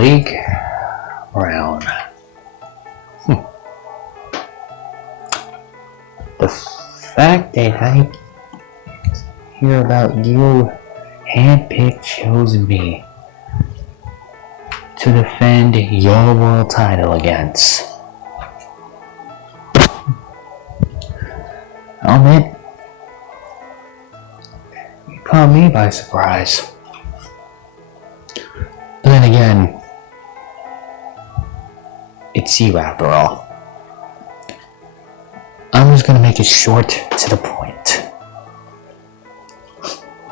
league round. The fact that I hear about you handpicked chose me to defend your world title against. I'll admit, you caught me by surprise. But then again, it's you after all. I'm just gonna make it short to the point.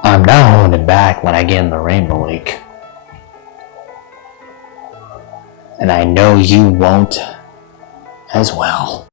I'm not holding it back when I get in the Rainbow League. And I know you won't as well.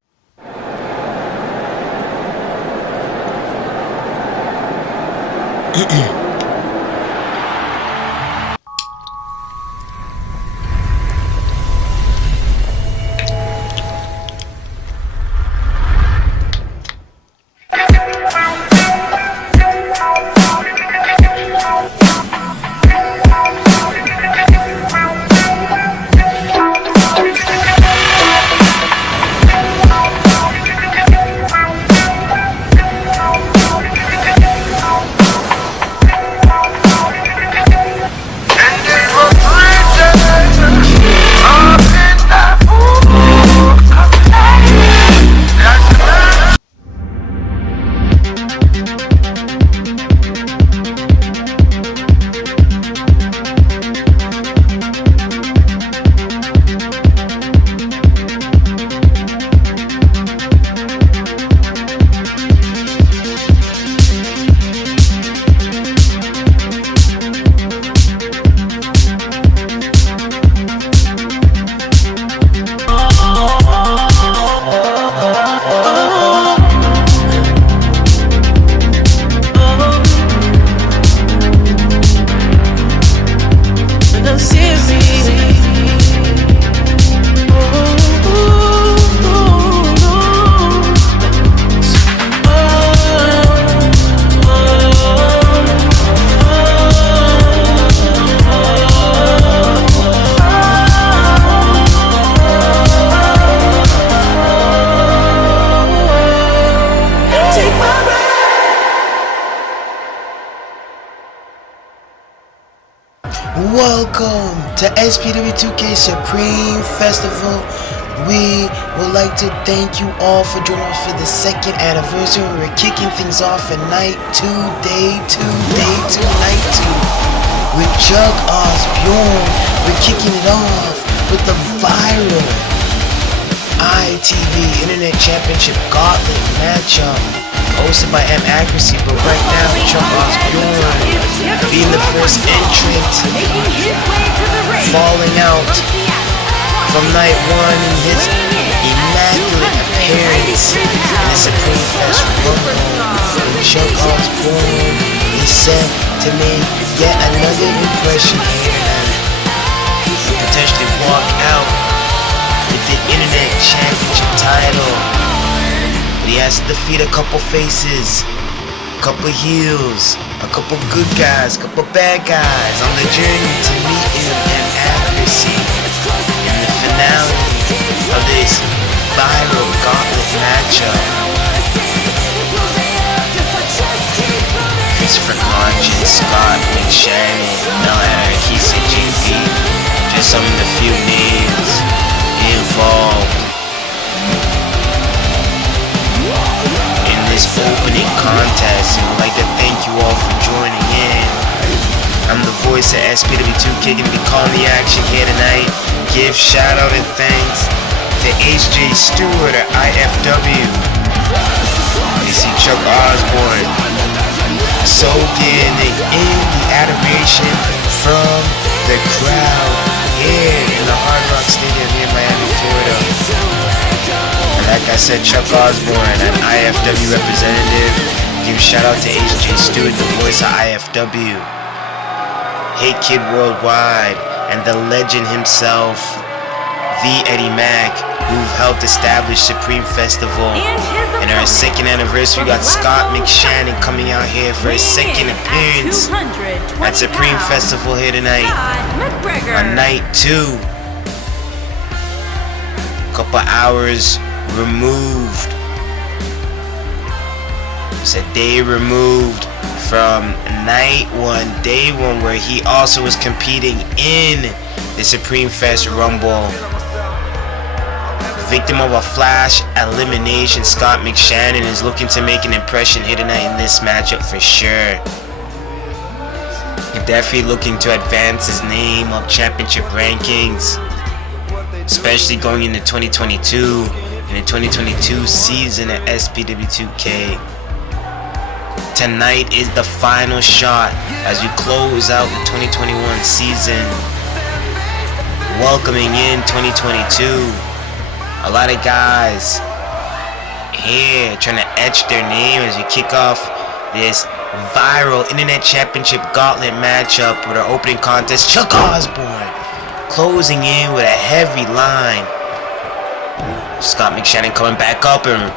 Welcome to SPW2K Supreme Festival. We would like to thank you all for joining us for the second anniversary. We're kicking things off at night 2, day 2, night 2 with Chuck Osborne. We're kicking it off with the viral ITV Internet Championship Gauntlet matchup hosted by Anarquista, but right now Chuck Osborne being the first entrant, falling out from night 1 in his immaculate appearance in the Supreme Festival. And Chuck Osborne is set to make yet another impression here tonight, potentially walk out with the Internet Championship title. But he has to defeat a couple faces, a couple heels, a couple good guys, a couple bad guys on the journey to meet him and accuracy in the finale of this viral Gauntlet matchup. Christopher Conscience, Scott, Mcshannon, Anarquista, JP, just some of the few names involved in this opening contest. And I'd like to thank you all for joining in. I'm the voice of SPW2K, gonna be calling the action here tonight. Give shout out and thanks to HJ Stewart at IFW. You see Chuck Osborne soaking in the adoration from the crowd here in the Hard Rock Stadium here in Miami, Florida. And like I said, Chuck Osborne, an IFW representative. Give shout out to HJ Stewart, the voice of IFW. Hey Kid Worldwide, and the legend himself, the Eddie Mack, who've helped establish Supreme Festival. And our second anniversary, we got Scott Mcshannon coming out here for his second appearance at Supreme Festival here tonight on night 2. Couple hours removed. It's a day removed from night 1, day 1, where he also was competing in the Supreme Fest Rumble. Victim of a flash elimination, Scott Mcshannon is looking to make an impression here tonight in this matchup for sure. And definitely looking to advance his name up championship rankings, especially going into 2022 and the 2022 season at SPW2K. Tonight is the final shot as we close out the 2021 season, welcoming in 2022. A lot of guys here trying to etch their name as we kick off this viral internet championship gauntlet matchup with our opening contest. Chuck Osborne closing in with a heavy line. Scott Mcshannon coming back up and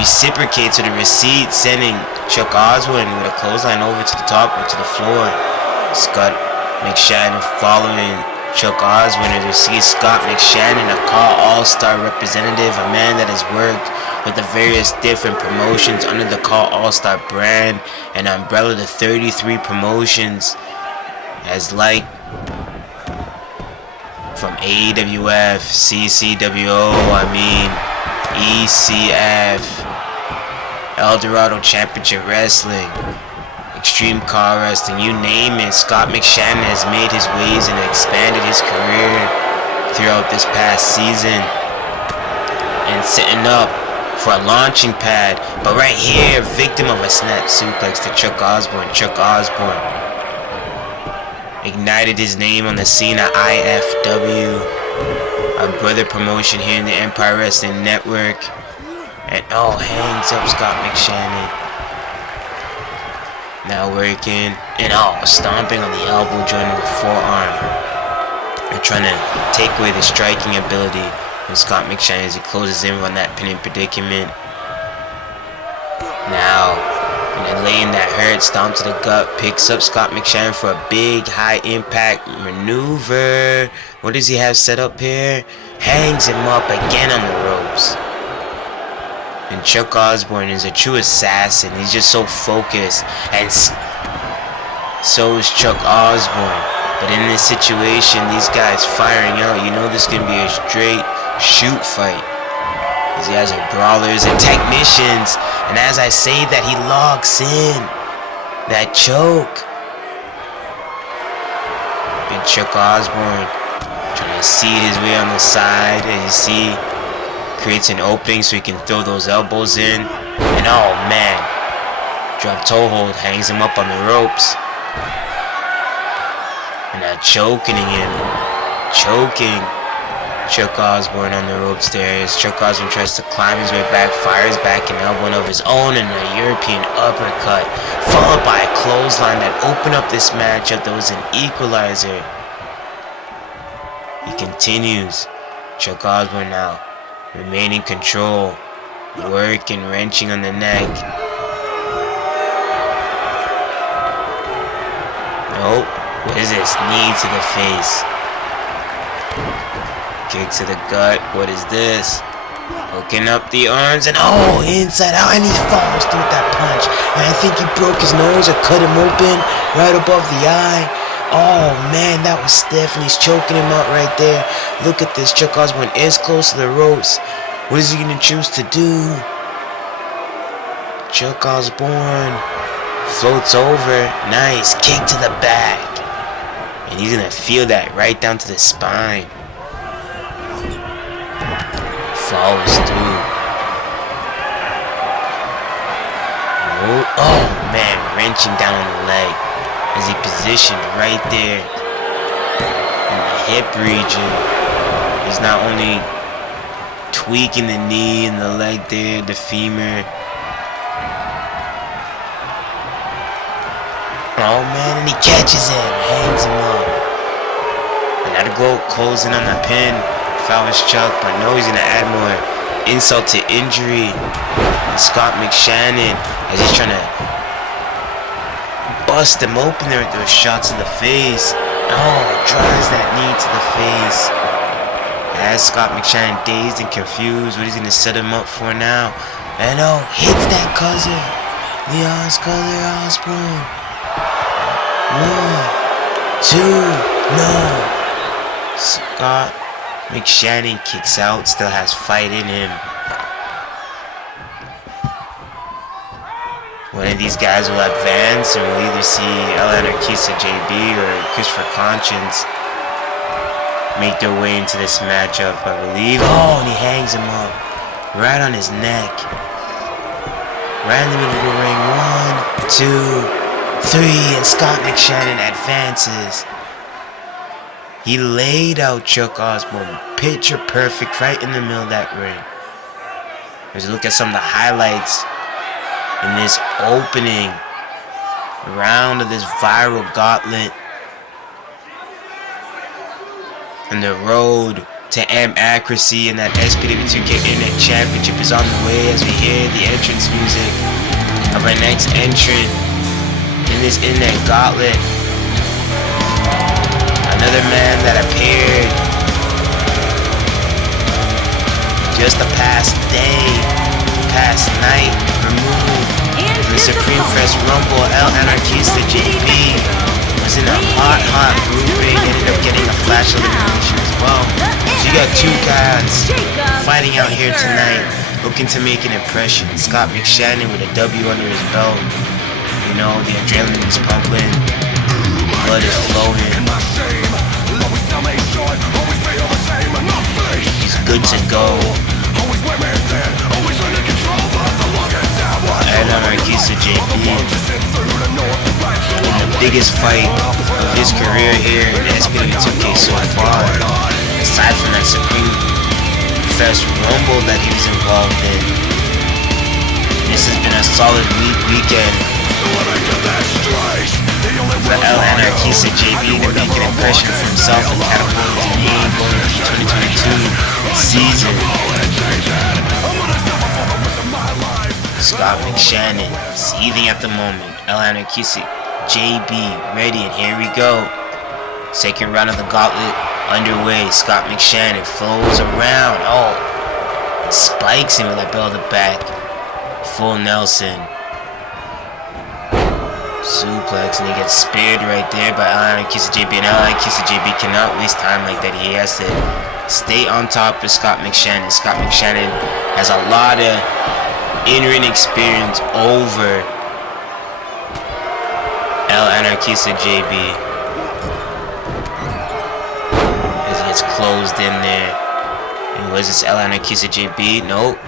reciprocates to the receipt, sending Chuck Osborne with a clothesline over to the top or to the floor. Scott Mcshannon following Chuck Osborne as we see Scott Mcshannon, a CAW All-Star representative, a man that has worked with the various different promotions under the CAW All-Star brand and umbrella, the 33 promotions, as like from AWF, CCWO, ECF, Eldorado Championship Wrestling, Extreme Car Wrestling, you name it. Scott Mcshannon has made his ways and expanded his career throughout this past season and setting up for a launching pad. But right here, victim of a snap suplex to Chuck Osborne. Chuck Osborne ignited his name on the scene at IFW, our brother promotion here in the Empire Wrestling Network. And hangs up Scott Mcshannon. Now working and stomping on the elbow joint of the forearm. They're trying to take away the striking ability from Scott Mcshannon as he closes in on that pinning predicament. Now, in a lane that hurts, stomp to the gut, picks up Scott Mcshannon for a big high impact maneuver. What does he have set up here? Hangs him up again on the ropes. And Chuck Osborne is a true assassin. He's just so focused, and so is Chuck Osborne. But in this situation, these guys firing out, you know this can be a straight shoot fight. These guys are brawlers and technicians. And as I say that, he locks in that choke. And Chuck Osborne trying to seed his way on the side, as you see, creates an opening so he can throw those elbows in. And man, drop toe hold, hangs him up on the ropes. And now choking Chuck Osborne on the ropes there as Chuck Osborne tries to climb his way back, fires back an elbow of his own and a European uppercut, followed by a clothesline that opened up this matchup that was an equalizer. He continues. Chuck Osborne now remaining control, working, wrenching on the neck. Nope. What is this? Knee to the face. Kick to the gut. What is this? Hooking up the arms and inside out, and he falls through that punch. And I think he broke his nose or cut him open right above the eye. Oh man, that was stiff, and he's choking him out right there. Look at this. Chuck Osborne is close to the ropes. What is he gonna choose to do? Chuck Osborne floats over. Nice kick to the back, and he's gonna feel that right down to the spine. Follows through. Oh man, wrenching down on the leg as he positioned right there in the hip region. He's not only tweaking the knee and the leg there, the femur. Oh man, and he catches him, hangs him up. Another goal closing on the pin. foul his chuck, but no, he's gonna add more insult to injury. And Scott Mcshannon, as he's trying to bust him open there with those shots in the face. Oh, drives that knee to the face. As Scott Mcshannon dazed and confused, what he's gonna set him up for now. And oh, hits that cousin. Leon's cousin Osborne. 1, 2, no. Scott Mcshannon kicks out, still has fight in him. One of these guys will advance, and we'll either see Anarquista JB or Christopher Conscience make their way into this matchup, I believe. Oh, and he hangs him up right on his neck. Right in the middle of the ring. 1, 2, 3, and Scott Mcshannon advances. He laid out Chuck Osborne, picture perfect, right in the middle of that ring. As you look at some of the highlights in this opening round of this viral gauntlet, and the road to accuracy and that SPW2K Internet Championship is on the way as we hear the entrance music of our next entrant in this Internet Gauntlet. Another man that appeared just the past day, past night, removed from the Supreme Fest Rumble. Anarquista JB was in a hot grouping, ended up getting a flash elimination as well. So you got two guys fighting out here tonight, looking to make an impression. Scott Mcshannon with a W under his belt. You know, the adrenaline is pumping, blood is flowing. He's good to go. And Anarquista JB in the biggest fight of his career here in the SPW2K so far. Aside from that Supreme Fest Rumble that he was involved in, this has been a solid weekend for Anarquista JB to make an impression for himself and catapult his name going into the 2022 season. Scott Mcshannon seething at the moment. Anarquista JB ready, and here we go. Second round of the gauntlet underway. Scott Mcshannon flows around. Oh, spikes him with that bell to the back. Full Nelson. Suplex, and he gets speared right there by Anarquista JB. And Anarquista JB cannot waste time like that. He has to stay on top of Scott Mcshannon. Scott Mcshannon has a lot of in-ring experience over Anarquista JB. As he gets closed in there. And was this Anarquista JB? Nope.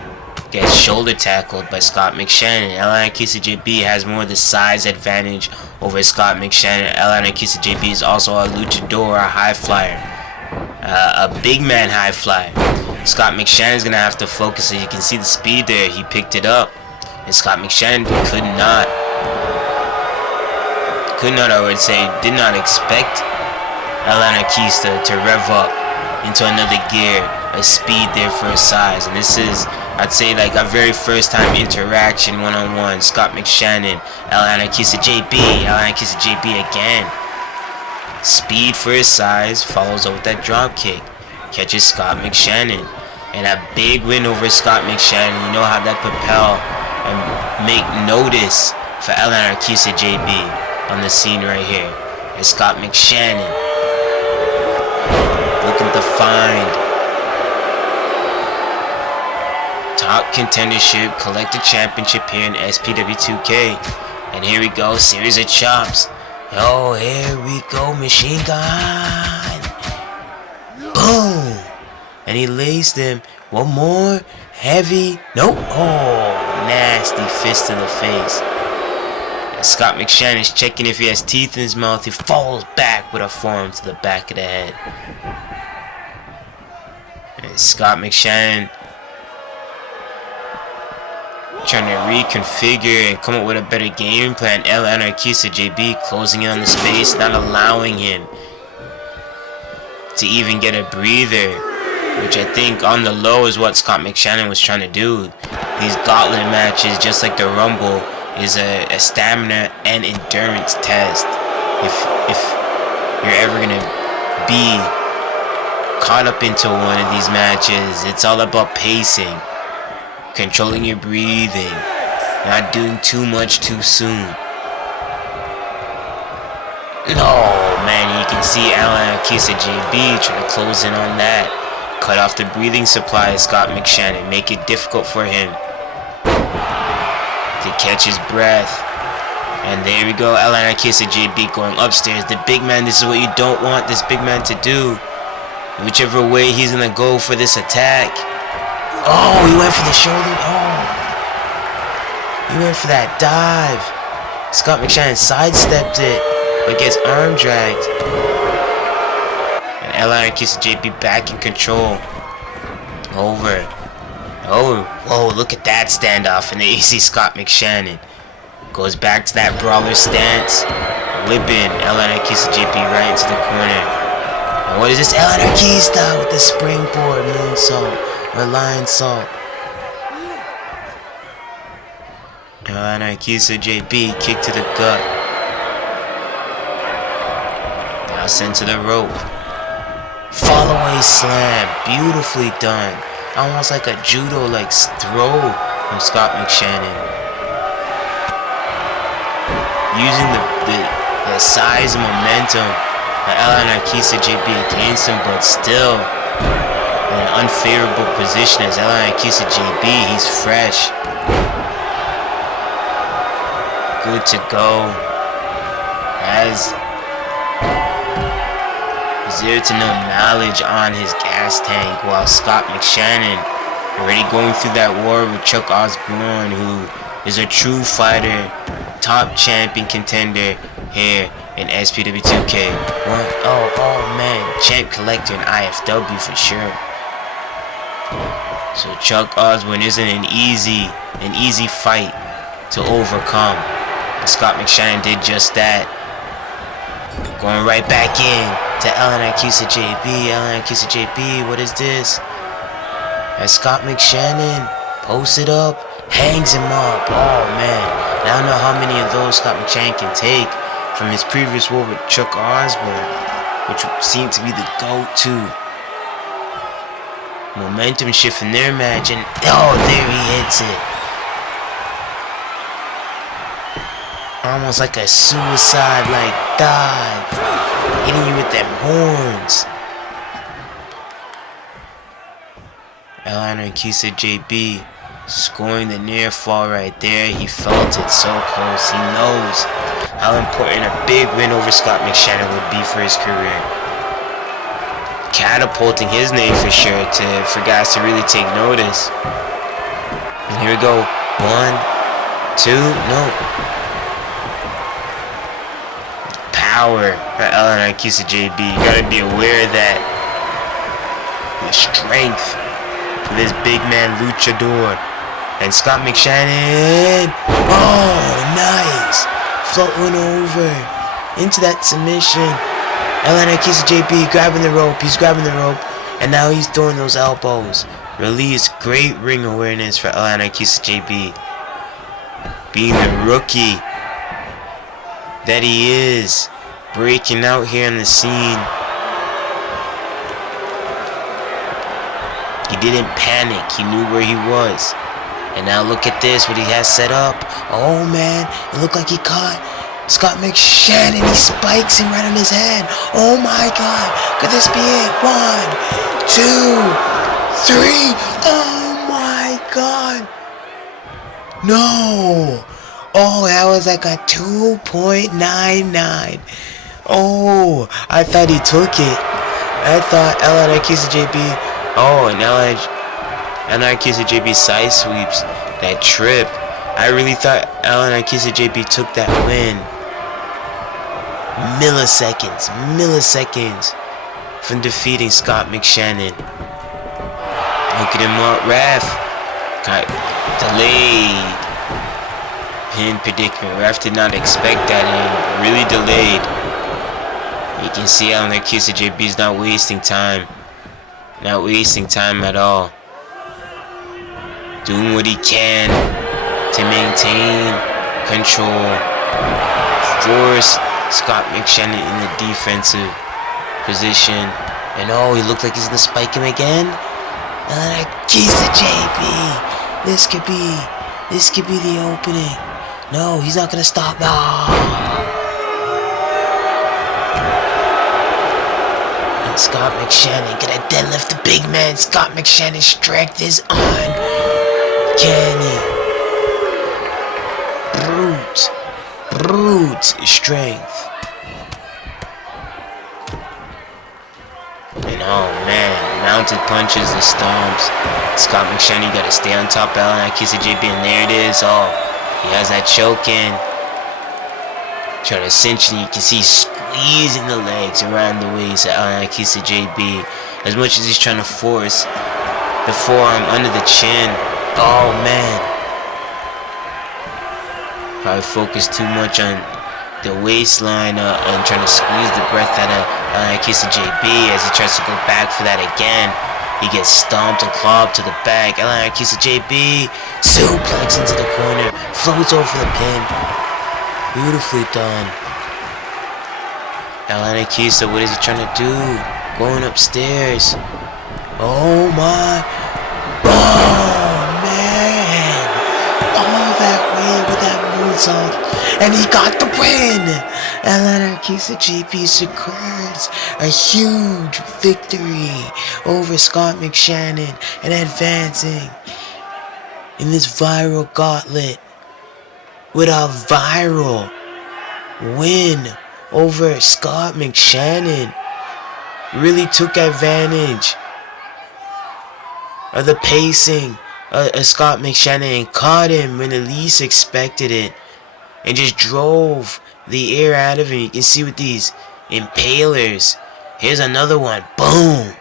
Gets shoulder tackled by Scott Mcshannon. Anarquista JB has more of the size advantage over Scott Mcshannon. Anarquista JB is also a luchador, a high flyer. A big man high flyer. Scott Mcshannon is going to have to focus. So you can see the speed there. He picked it up. And Scott Mcshannon could not, I would say, did not expect Anarquista to rev up into another gear of speed there for his size. And this is, I'd say, like a very first time interaction one-on-one. Scott Mcshannon, Anarquista JB, Anarquista JB again. Speed for his size, follows up with that drop kick. Catches Scott Mcshannon. And a big win over Scott Mcshannon. You know how that propel and make notice for Anarquista JB on the scene right here. And Scott Mcshannon looking to find top contendership, collective championship here in SPW2K. And here we go, series of chops. Oh, here we go, machine gun. Boom. And he lays them. One more. Heavy. Nope. Oh, nasty fist to the face. And Scott Mcshannon is checking if he has teeth in his mouth. He falls back with a forearm to the back of the head. And Scott Mcshannon trying to reconfigure and come up with a better game plan. Anarquista JB closing in on the space, not allowing him to even get a breather. which I think on the low is what Scott Mcshannon was trying to do. These gauntlet matches, just like the Rumble, is a stamina and endurance test. If you're ever gonna be caught up into one of these matches, it's all about pacing, controlling your breathing, not doing too much too soon. No, man, you can see Anarquista JB trying to close in on that. Cut off the breathing supply of Scott Mcshannon, make it difficult for him to catch his breath. And there we go, Anarquista JB going upstairs. The big man, this is what you don't want this big man to do. Whichever way he's gonna go for this attack. Oh, he went for the shoulder. Oh, he went for that dive. Scott Mcshannon sidestepped it, but gets arm dragged. And Anarquista JB back in control. Over. Oh, whoa, look at that standoff in the AC. Scott Mcshannon goes back to that brawler stance. Whipping Anarquista JB right into the corner. And what is this? Anarquista with the springboard moonsault or lion salt. Anarquista JB kick to the gut. Now sent to the rope. Fall away slam, beautifully done. Almost like a judo like throw from Scott Mcshannon. Using the size and momentum of Anarquista JB against him, but still in an unfavorable position as Anarquista JB. He's fresh. Good to go. Has zero to no mileage on his gas tank, while Scott Mcshannon already going through that war with Chuck Osborne, who is a true fighter, top champion contender here in SPW2K. Oh man, champ collector in IFW for sure. So Chuck Osborne isn't an easy fight to overcome. And Scott Mcshannon did just that. Going right back in to Anarquista JB. Anarquista JB, what is this? As Scott Mcshannon posted up, hangs him up. Oh man, I don't know how many of those Scott Mcshannon can take from his previous war with Chuck Osborne, which seemed to be the go-to. Momentum shift in their match, and oh, there he hits it. Almost like a suicide like dive, hitting you with them horns. Anarquista JB scoring the near fall right there. He felt it so close. He knows how important a big win over Scott Mcshannon would be for his career. Catapulting his name for sure for guys to really take notice. And here we go. 1, 2, no. Power for Anarquista JB. You gotta be aware that the strength for this big man luchador. And Scott Mcshannon. Oh, nice. Floating over into that submission. Anarquista JB grabbing the rope. He's grabbing the rope. And now he's throwing those elbows. Release. Great ring awareness for Anarquista JB. Being the rookie that he is. Breaking out here in the scene. He didn't panic. He knew where he was. And now look at this, what he has set up. Oh man, it looked like he caught Scott Mcshannon. He spikes him right on his head. Oh my god, could this be it? 1, 2, 3. Oh my god. No. Oh, that was like a 2.99. Oh, I thought he took it. I thought Anarquista JB. Oh, and Anarquista JB side sweeps that trip. I really thought Anarquista JB took that win. Milliseconds from defeating Scott Mcshannon. Hooking him up, ref. Got delayed. Pin predicament. Ref did not expect that and really delayed. You can see Anarquista JB's not wasting time. Not wasting time at all. Doing what he can to maintain control. Force Scott Mcshannon in the defensive position. And oh, he looked like he's gonna spike him again. Anarquista JB. This could be the opening. No, he's not gonna stop. And Scott Mcshannon gonna deadlift the big man. Scott Mcshannon's strength is uncanny. Brute strength. And oh man, mounted punches and stomps. Scott Mcshannon, you gotta stay on top of Anarquista JB, and there it is. Oh, he has that choke in. Trying to cinch, and you can see squeezing the legs around the waist at Anarquista JB. As much as he's trying to force the forearm under the chin. Oh man. Probably focused too much on the waistline and trying to squeeze the breath out of Anarquista JB as he tries to go back for that again. He gets stomped and clobbed to the back. Anarquista JB suplex into the corner, floats over the pin. Beautifully done. Anarquista, what is he trying to do? Going upstairs. Oh my. Oh man. All that way with that moonsault. And he got the win! Anarquista JB secures a huge victory over Scott Mcshannon and advancing in this viral gauntlet with a viral win over Scott Mcshannon. Really took advantage of the pacing of Scott Mcshannon and caught him when the least expected it. And just drove the air out of him. You can see with these impalers. Here's another one. Boom.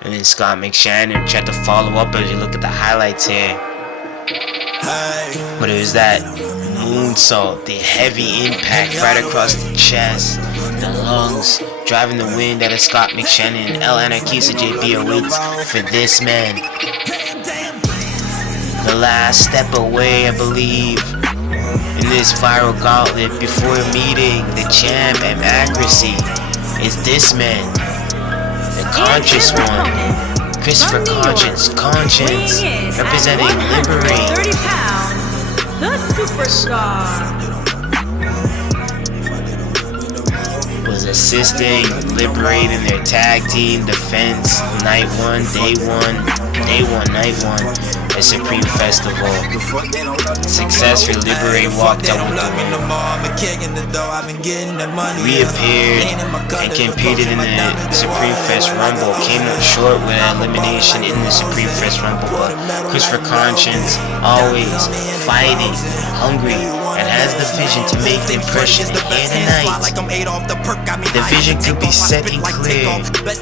And then Scott Mcshannon tried to follow up as you look at the highlights here. But it was that moonsault, the heavy impact right across the chest, the lungs, driving the wind out of Scott Mcshannon. Anarquista JB awaits for this man. The last step away, I believe, in this viral gauntlet before meeting the champ and accuracy is this man, the conscious one, Christopher Conscience, representing Liberate. 30 pounds, the superstar. Was assisting Liberate in their tag team defense night one, night one. A Supreme Festival. Success for Liberate walked out with the win. Reappeared and competed in the Supreme Fest Rumble. Came up short with an elimination in the Supreme Fest Rumble, but Christopher Conscience always fighting, hungry, and has the vision to make the impression here tonight. The vision could be set and clear. We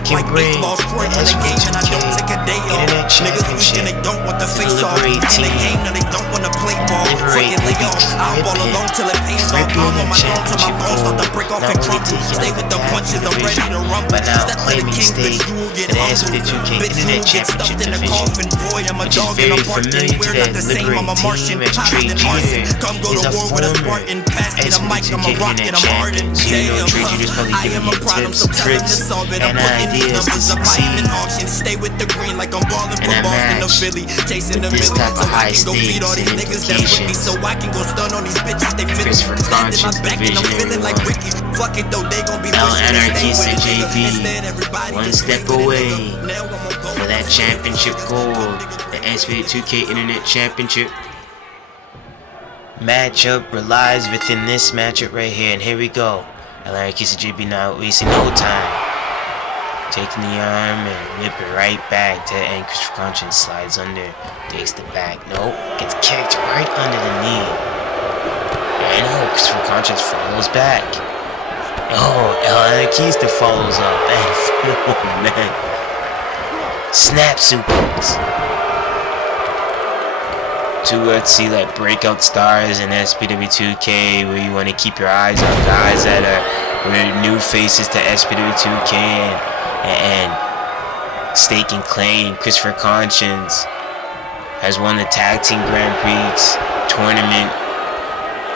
can bring the SPW2K Internet Championship to the Liberate team. Liberate will be tripping the championship goal, not only taking out the tag division, but now claiming stake in the SPW2K Internet Championship division, which is very familiar to the Liberate team as Trey Jeter is a former SPW2K Internet Champion. So you know Trey Jeter's probably giving you tips, tricks, and ideas to succeed in a match with this type of high stakes and implications. Christopher Conscience, the visionary one. Now Anarquista JB, one step away for that championship gold, the SPW2K Internet Championship. Matchup relies within this matchup right here, and here we go. Anarquista JB not wasting no time. Taking the arm and whip it right back to the end. Christopher Conscience slides under, takes the back. Nope, gets kicked right under the knee. And oh, Christopher Conscience follows back. Oh, Anarquista follows up. And oh man. Snap suplex. To let's see like breakout stars in SPW2K where you want to keep your eyes on guys that are We're new faces to SPW2K and staking claim. Christopher Conscience has won the Tag Team Grand Prix tournament.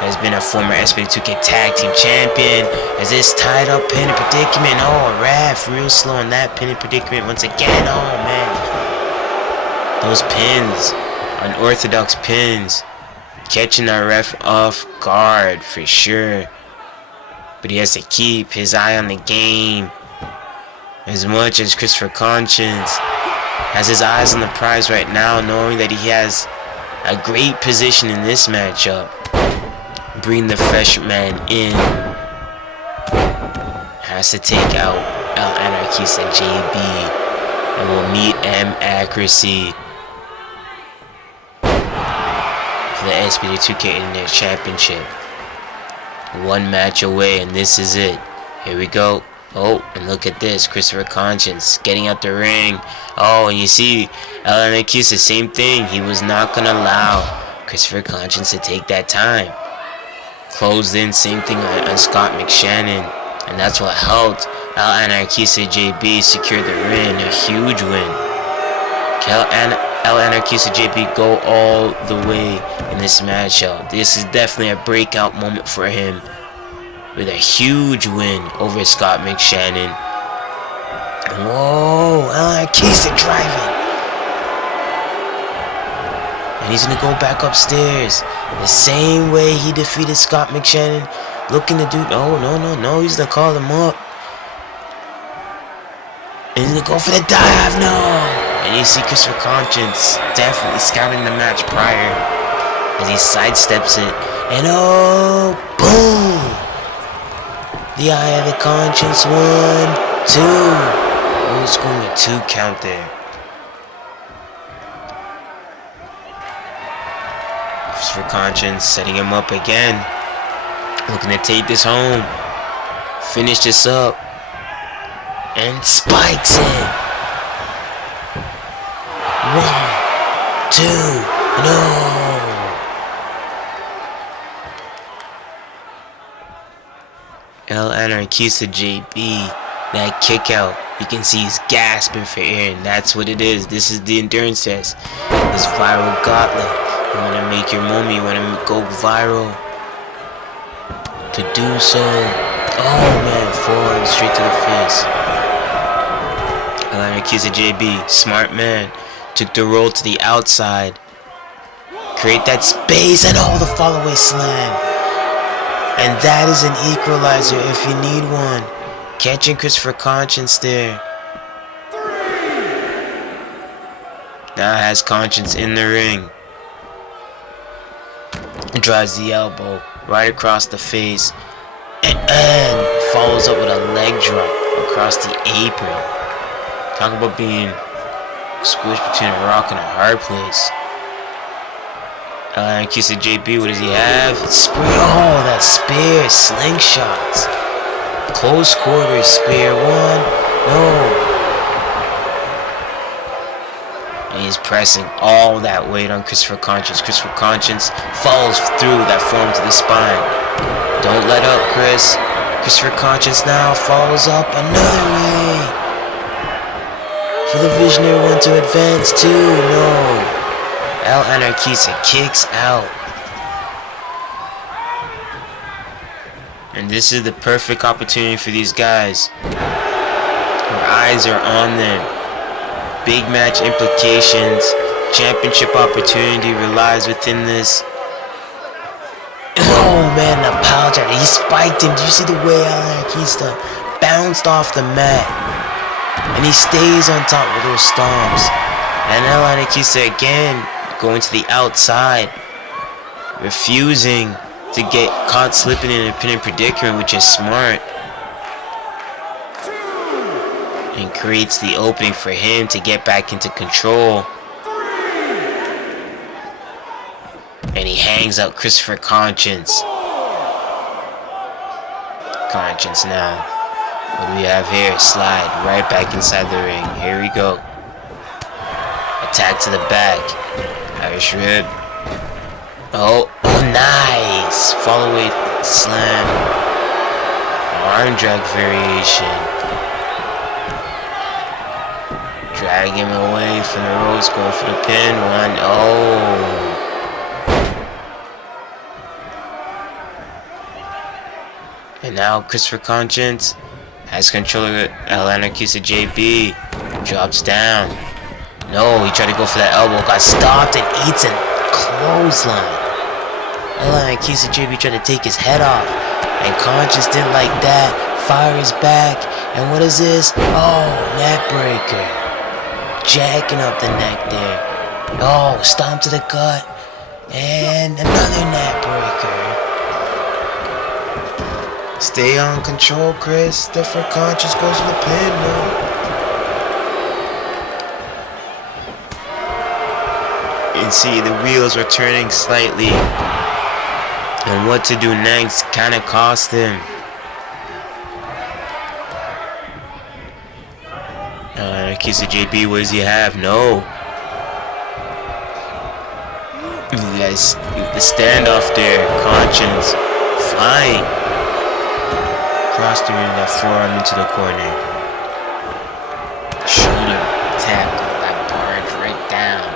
Has been a former SPW2K Tag Team Champion. As this tied up pin and predicament. Oh, ref, real slow on that pin and predicament once again. Oh, man. Those pins, unorthodox pins, catching our ref off guard for sure. But he has to keep his eye on the game. As much as Christopher Conscience has his eyes on the prize right now, knowing that he has a great position in this matchup. Bring the freshman in. Has to take out Anarquista JB. And will meet Accuracy for the SPW2K Internet Championship. One match away, and this is it. Here we go. Oh, and look at this. Christopher Conscience getting out the ring. Oh, and you see Anarquista, same thing. He was not going to allow Christopher Conscience to take that time. Closed in, same thing on Scott Mcshannon. And that's what helped Anarquista JB secure the win. A huge win. Anarquista JB go all the way in this matchup. This is definitely a breakout moment for him. With a huge win over Scott Mcshannon. Whoa, Anarquista driving. And he's going to go back upstairs. The same way he defeated Scott Mcshannon. Looking to do... No. He's going to call him up. And he's going to go for the dive. No. And you see Christopher Conscience definitely scouting the match prior. As he sidesteps it. And oh, boom. The eye of the Conscience. 1, 2. Oh, it's going to 2 count there. For Conscience, setting him up again. Looking to take this home. Finish this up. And spikes it. 1, 2, no. Anarquista JB. That kick out. You can see he's gasping for air, and that's what it is. This is the endurance test. This viral gauntlet. You want to make your moment, you want to go viral. To do so. Oh man, forward, straight to the face. Anarquista JB, smart man. Took the roll to the outside. Create that space and the follow-away slam. And that is an equalizer if you need one. Catching Christopher Conscience there. Now has Conscience in the ring. Drives the elbow right across the face and follows up with a leg drop across the apron. Talk about being squished between a rock and a hard place. Anarquista JB, what does he have? Oh, that spear, slingshots. Close quarters, spear 1, no. He's pressing all that weight on Christopher Conscience. Christopher Conscience follows through that form to the spine. Don't let up, Chris. Christopher Conscience now follows up another way. For the Visionary one to advance too. No. Anarquista kicks out. And this is the perfect opportunity for these guys. Our eyes are on them. Big match implications. Championship opportunity relies within this. Oh man, the power driver. He spiked him. Did you see the way Anarquista bounced off the mat? And he stays on top with those stomps. And Anarquista again going to the outside. Refusing to get caught slipping in a pin and predicament, which is smart. And creates the opening for him to get back into control. And he hangs out Christopher Conscience. Conscience now. What do we have here? Slide right back inside the ring. Here we go. Attack to the back. Irish rib. Oh, nice. Follow away slam. arm drag variation. Drag him away from the ropes, going for the pin. 1-0. And now Christopher Conscience has control of Anarquista JB. Drops down. No, he tried to go for that elbow. Got stopped and eats a clothesline. Anarquista JB tried to take his head off. And Conscience didn't like that. Fires back. And what is this? Oh, neck breaker. Jacking up the neck there. Oh, stomp to the gut. And another neck breaker. Stay on control, Chris. Different Conscience goes to the pin, man. You can see the wheels were turning slightly. And what to do next kind of cost him. Anarquista JB, what does he have? No. Yes, the standoff there. Conscience flying. Cross through that forearm into the corner. Shoulder tackle, that barge right down.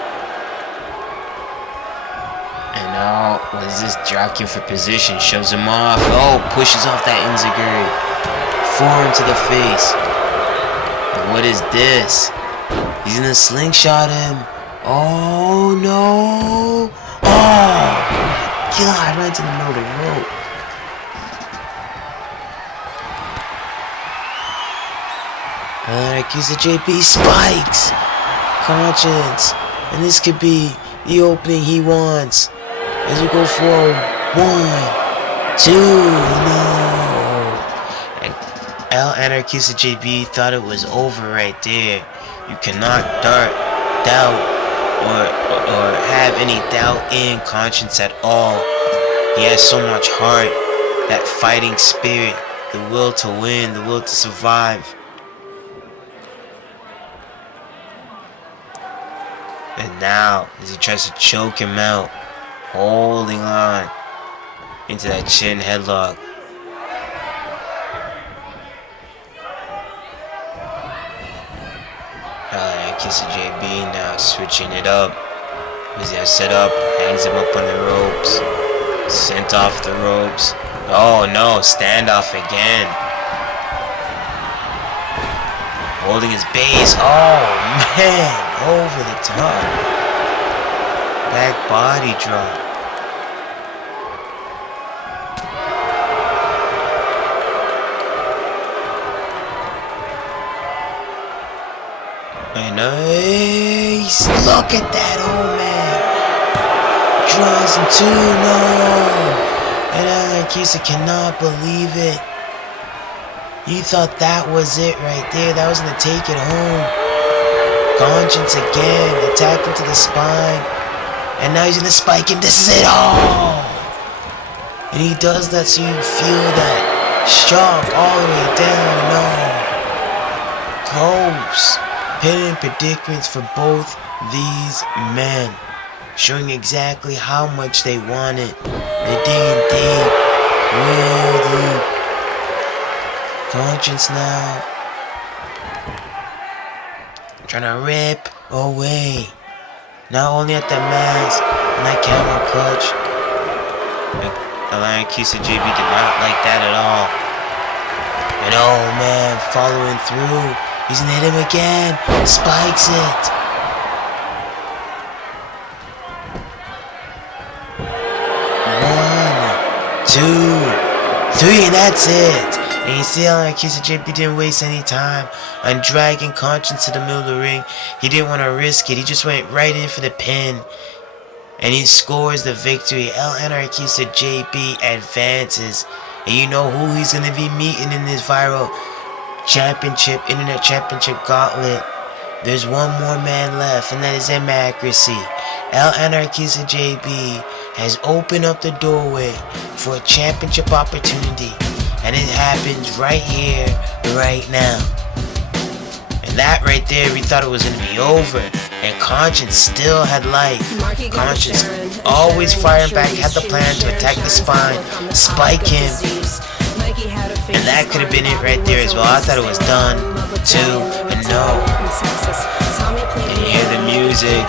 And now, what is this? Jockeying for position, shoves him off. Oh, pushes off that enziguri. Forearm to the face. And what is this? He's gonna slingshot him. Oh no! Oh my God! Right to the middle of the rope. Anarquista JB spikes Conscience, and this could be the opening he wants as we go for 1, 2, no. And Anarquista JB thought it was over right there. You cannot doubt or have any doubt in Conscience at all. He has so much heart, that fighting spirit, the will to win, the will to survive. And now, as he tries to choke him out, holding on into that chin headlock. Anarquista JB now switching it up. As he has set up, hangs him up on the ropes, sent off the ropes. Oh no, standoff again. Holding his base. Oh man, over the top. Back body drop. And nice. Look at that, oh man. Draws him too, no. And Anarquista cannot believe it. You thought that was it right there. That was gonna take it home. Conscience again, attacked him to the spine. And now he's gonna spike him. This is it all. And he does that so you feel that shock all the way down. No. Close. Pinning predicaments for both these men. Showing exactly how much they want it. They're digging deep. Real deep. Conscience now. Trying to rip away. Not only at the mask and that camera clutch. Anarquista JB did not like that at all. And oh man, following through. He's gonna hit him again. Spikes it. One, two, three, and that's it. And you see how Anarquista JB didn't waste any time on dragging Conscience to the middle of the ring. He didn't want to risk it. He just went right in for the pin. And he scores the victory. Anarquista JB advances. And you know who he's going to be meeting in this viral championship, internet championship gauntlet. There's one more man left, and that is Democracy. Anarquista JB has opened up the doorway for a championship opportunity. And it happens right here, right now. And that right there, we thought it was going to be over. And Conscience still had life. Conscience always firing back, had the plan to attack the spine, spike him. And that could have been it right there as well. I thought it was done, 2, and no. And you hear the music.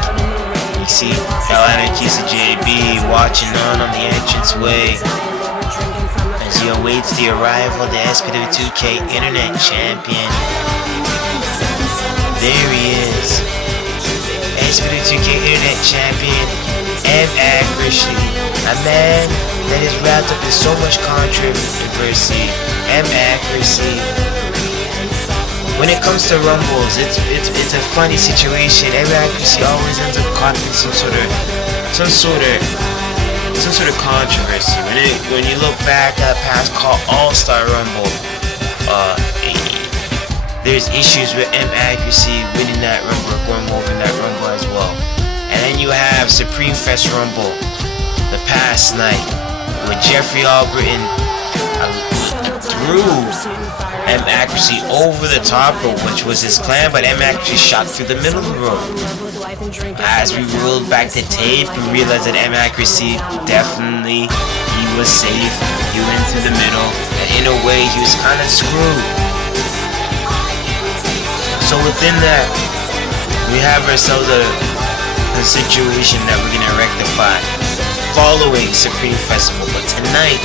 You see Anarquista JB watching on the entranceway as he awaits the arrival of the SPW2K Internet Champion. There he is. SPW2K Internet Champion, Accuracy. A man that is wrapped up in so much controversy. Accuracy. When it comes to rumbles, it's a funny situation. Accuracy always ends up caught in some sort of controversy. When you look back at past CAW All-Star Rumble, there's issues with Accuracy winning that rumble or going over in that rumble as well. And then you have Supreme Fest Rumble the past night with Jeffrey Albritton threw Accuracy over the top rope, which was his plan, but Accuracy shot through the middle of the rope. As we rolled back the tape, we realized that Accuracy definitely, he was safe. He went through the middle, and in a way, he was kind of screwed. So within that, we have ourselves a situation that we're gonna rectify following Supreme Festival. But tonight,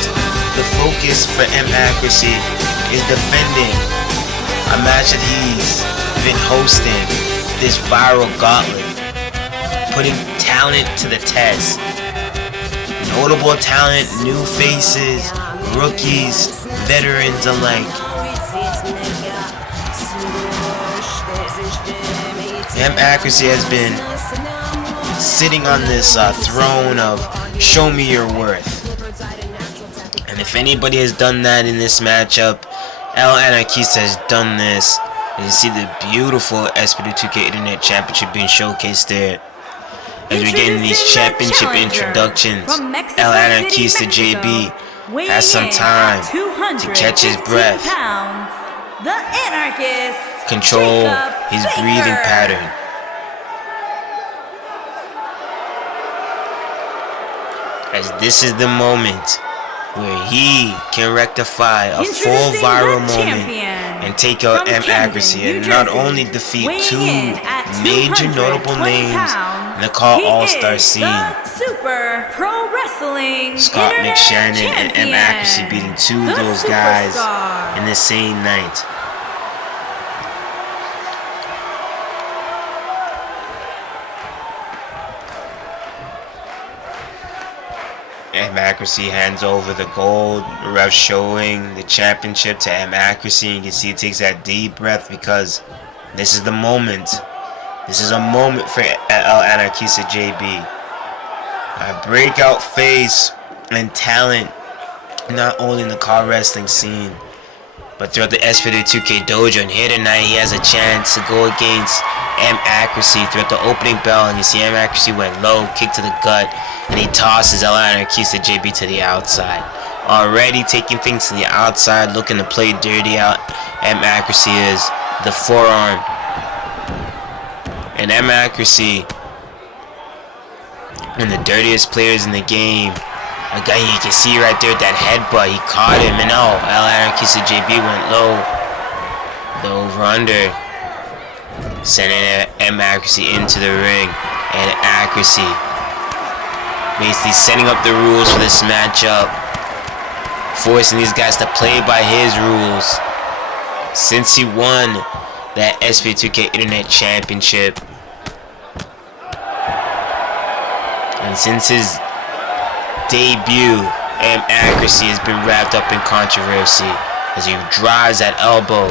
the focus for Accuracy is defending a match that he's been hosting, this viral Gauntlet, putting talent to the test. Notable talent, new faces, rookies, veterans alike. Accuracy has been sitting on this throne of show me your worth. And if anybody has done that in this matchup, Anarquista has done this. You see the beautiful SPW2K Internet Championship being showcased there. As we're getting these championship introductions, Anarquista JB has some time to catch his breath, the Anarchist, control his breathing pattern. As this is the moment where he can rectify a full viral moment and take out Accuracy and not only defeat 2 major notable names in the CAW All Star scene. Super Pro Wrestling Scott Internet Mcshannon and Champion, Accuracy beating 2 of those guys in the same night. Accuracy hands over the gold, ref showing the championship to Accuracy, and you can see he takes that deep breath because this is the moment. This is a moment for Anarquista JB. A breakout face and talent, not only in the CAW wrestling scene, but throughout the SPW2K dojo. And here tonight, he has a chance to go against Accuracy throughout the opening bell, and you see Accuracy went low, kick to the gut, and he tosses Anarquista JB to the outside. Already taking things to the outside, looking to play dirty out. Accuracy is the forearm. And Accuracy, one of the dirtiest players in the game. A guy you can see right there with that headbutt, he caught him, and oh, Anarquista JB went low. The over-under, sending Accuracy into the ring, and Accuracy basically setting up the rules for this matchup, forcing these guys to play by his rules. Since he won that SPW2K Internet Championship, and since his debut, Accuracy has been wrapped up in controversy as he drives that elbow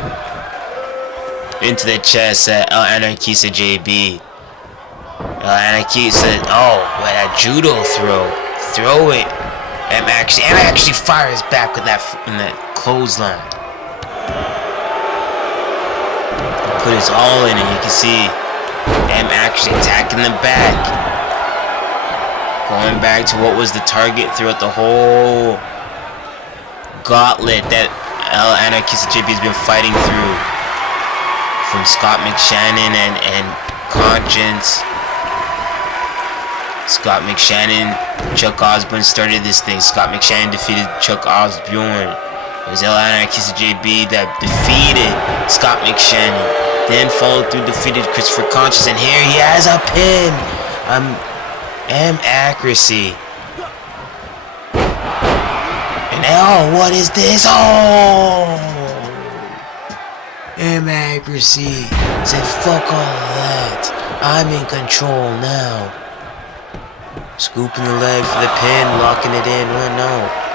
into the chest at Anarquista JB. Anarquista, oh, what a judo throw it. Actually fires back with that clothesline. Put his all in it. You can see actually attacking the back, going back to what was the target throughout the whole gauntlet that Anarquista JB has been fighting through, from Scott Mcshannon and Conscience. Scott Mcshannon, Chuck Osborne started this thing. Scott Mcshannon defeated Chuck Osborne It was Anarquista JB that defeated Scott Mcshannon. Then followed through, defeated Christopher Conscious, and here he has a pin. Accuracy. And oh, what is this? Oh! Accuracy. Said fuck all of that. I'm in control now. Scooping the leg for the pin, locking it in. 1-0.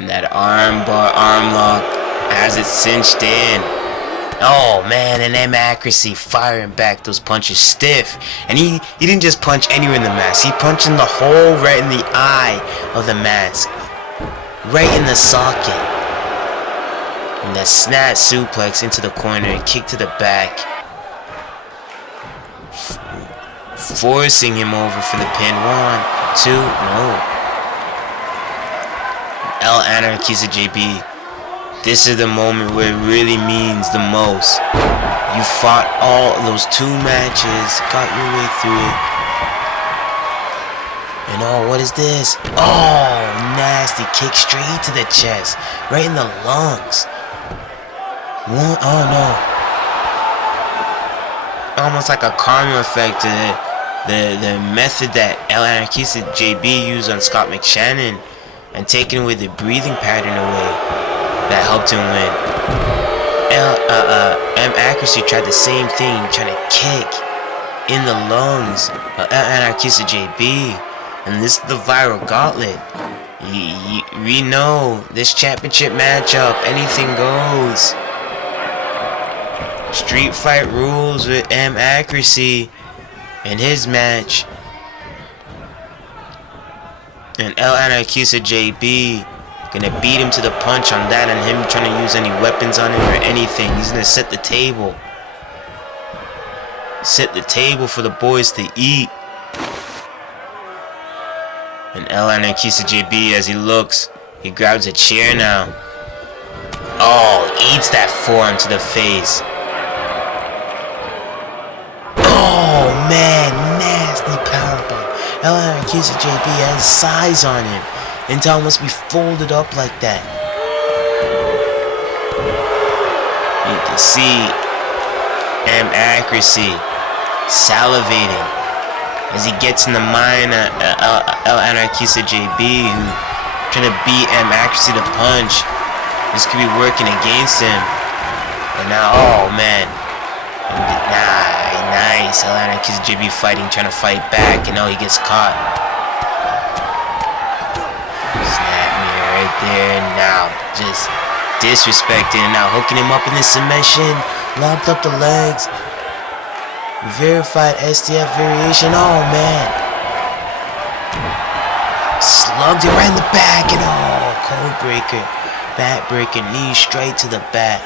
And that armbar arm lock has it cinched in. Oh man, and accuracy firing back those punches stiff. And he didn't just punch anywhere in the mask. He punched in the hole right in the eye of the mask. Right in the socket. And that snap suplex into the corner and kick to the back. Forcing him over for the pin. 1, 2, no. Anarquista JB, this is the moment where it really means the most. You fought all those 2 matches, got your way through it. And oh, what is this? Oh, nasty kick straight to the chest, right in the lungs. Oh no. Almost like a karma effect to the method that Anarquista JB used on Scott Mcshannon. And taking away the breathing pattern away that helped him win. Accuracy tried the same thing, trying to kick in the lungs of Anarquista JB. And this is the viral Gauntlet. We know this championship matchup, anything goes. Street fight rules with Accuracy in his match. And Anarquista JB gonna beat him to the punch on that, and him trying to use any weapons on him or anything. He's gonna set the table. Set the table for the boys to eat. And Anarquista JB, as he looks, he grabs a chair now. Oh, eats that forearm to the face. Oh man, nasty powerbomb. Anarquista JB has size on him until it must be folded up like that. You can see Accuracy salivating as he gets in the mind of Anarquista JB, who trying to beat Accuracy to punch. This could be working against him. And now, oh man. Nice. Anarquista JB fighting, trying to fight back, and he gets caught. Snap me right there. Now, just disrespecting, and now hooking him up in the submission. Locked up the legs. Verified STF variation. Oh man. Slugged it right in the back, and code breaker. Back breaker, knee straight to the back.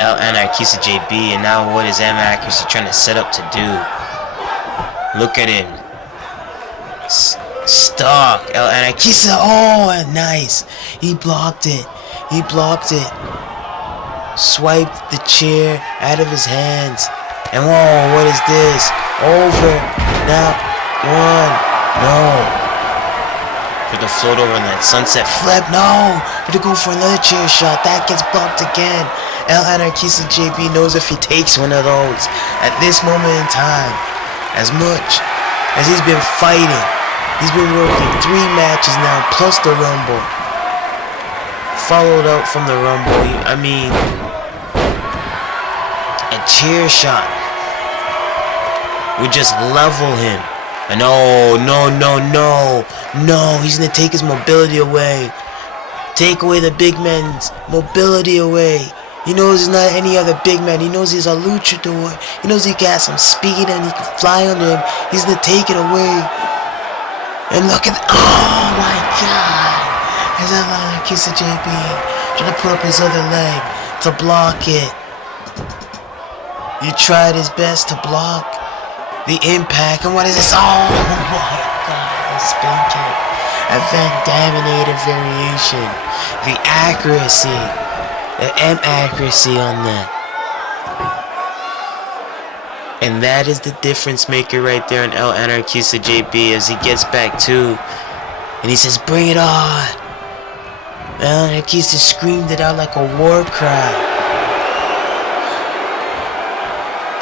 Anarquista JB, and now what is Accuracy trying to set up to do? Look at him. Stuck. Anarquista, oh, nice. He blocked it. Swiped the chair out of his hands. And whoa, what is this? Over. Now, 1. No. For the float over in that sunset flip. No. For to go for another chair shot. That gets blocked again. Anarquista JB knows if he takes one of those at this moment in time, as much as he's been fighting, he's been working 3 matches now plus the Rumble, followed up from the Rumble. I mean, a chair shot would just level him. And no, he's gonna take his mobility away, take away the big man's mobility away. He knows he's not any other big man. He knows he's a luchador. He knows he got some speed and he can fly under him. He's gonna take it away. And look at oh my god. Is that Anarquista JB trying to put up his other leg to block it? He tried his best to block the impact. And what is this? Oh my god, the spin kick. A Van Daminator variation. The accuracy. The M accuracy on that. And that is the difference maker right there on El Anarquista JB as he gets back too. And he says, bring it on. El Anarquista screamed it out like a war cry.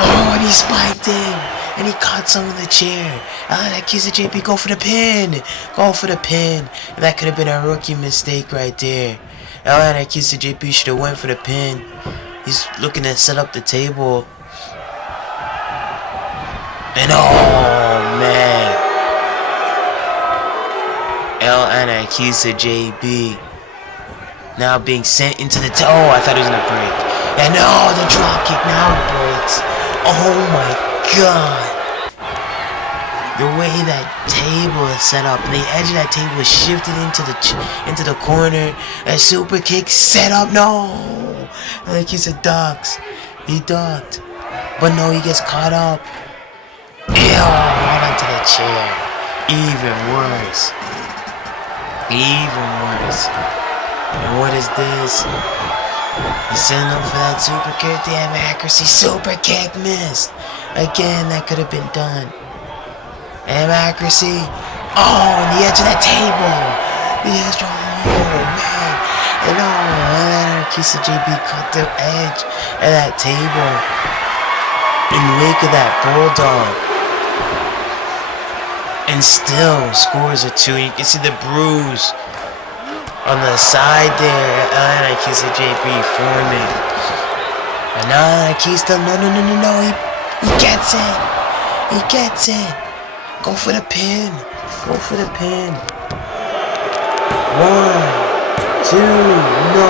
Oh, and he spiked in. And he caught some of the chair. El Anarquista JB, go for the pin. Go for the pin. And that could have been a rookie mistake right there. El Anarquista JB should have went for the pin. He's looking to set up the table. And oh man, El Anarquista JB now being sent into the oh, I thought it was gonna break. And oh, the drop kick now breaks. Oh my god. The way that table is set up, the edge of that table is shifted into the corner. A super kick set up. No, Anarquista ducks. He ducked, but no, he gets caught up. Ew, right onto the chair. Even worse. Even worse. And what is this? He's setting up for that super kick. Damn accuracy. Super kick missed. Again, that could have been done. Damn accuracy. Oh, on the edge of that table. The edge. Oh, man. And oh, Anarquista JB caught the edge of that table. In the wake of that bulldog. And still scores a 2. You can see the bruise on the side there. Anarquista JB forming. And Anarquista, no. He gets it. He gets it. Go for the pin. Go for the pin. 1, 2, no.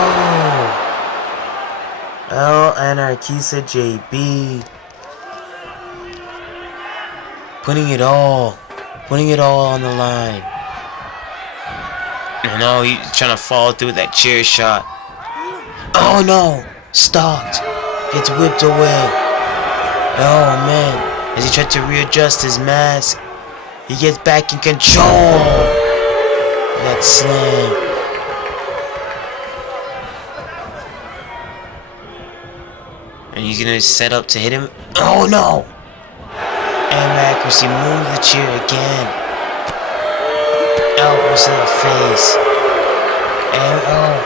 El Anarquista JB. Putting it all on the line. And oh, he's trying to follow through with that chair shot. Oh no, stopped. Gets whipped away. Oh man, as he tried to readjust his mask, he gets back in control. That slam. And he's gonna set up to hit him. Oh no! And accuracy, move the chair again. Elbows in the face. And oh,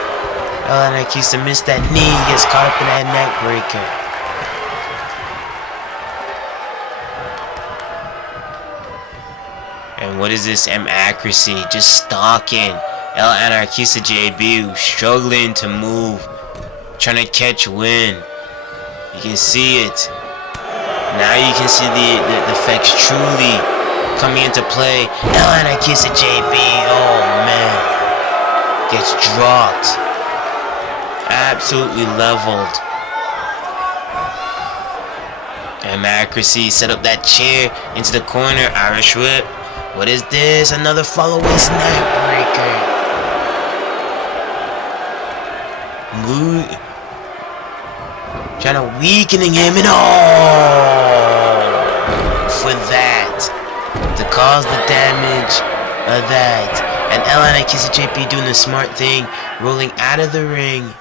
Anarquista missed that knee. He gets caught up in that neck breaker. And what is this M accuracy? Just stalking El Anarquista JB, struggling to move, trying to catch wind. You can see it. Now you can see the effects truly coming into play. El Anarquista JB, oh man, gets dropped. Absolutely leveled. And accuracy set up that chair into the corner. Irish whip. What is this? Another follow-away snap breaker. Move. Trying to weakening him and for that to cause the damage of that. And El Anarquista JB doing the smart thing, rolling out of the ring,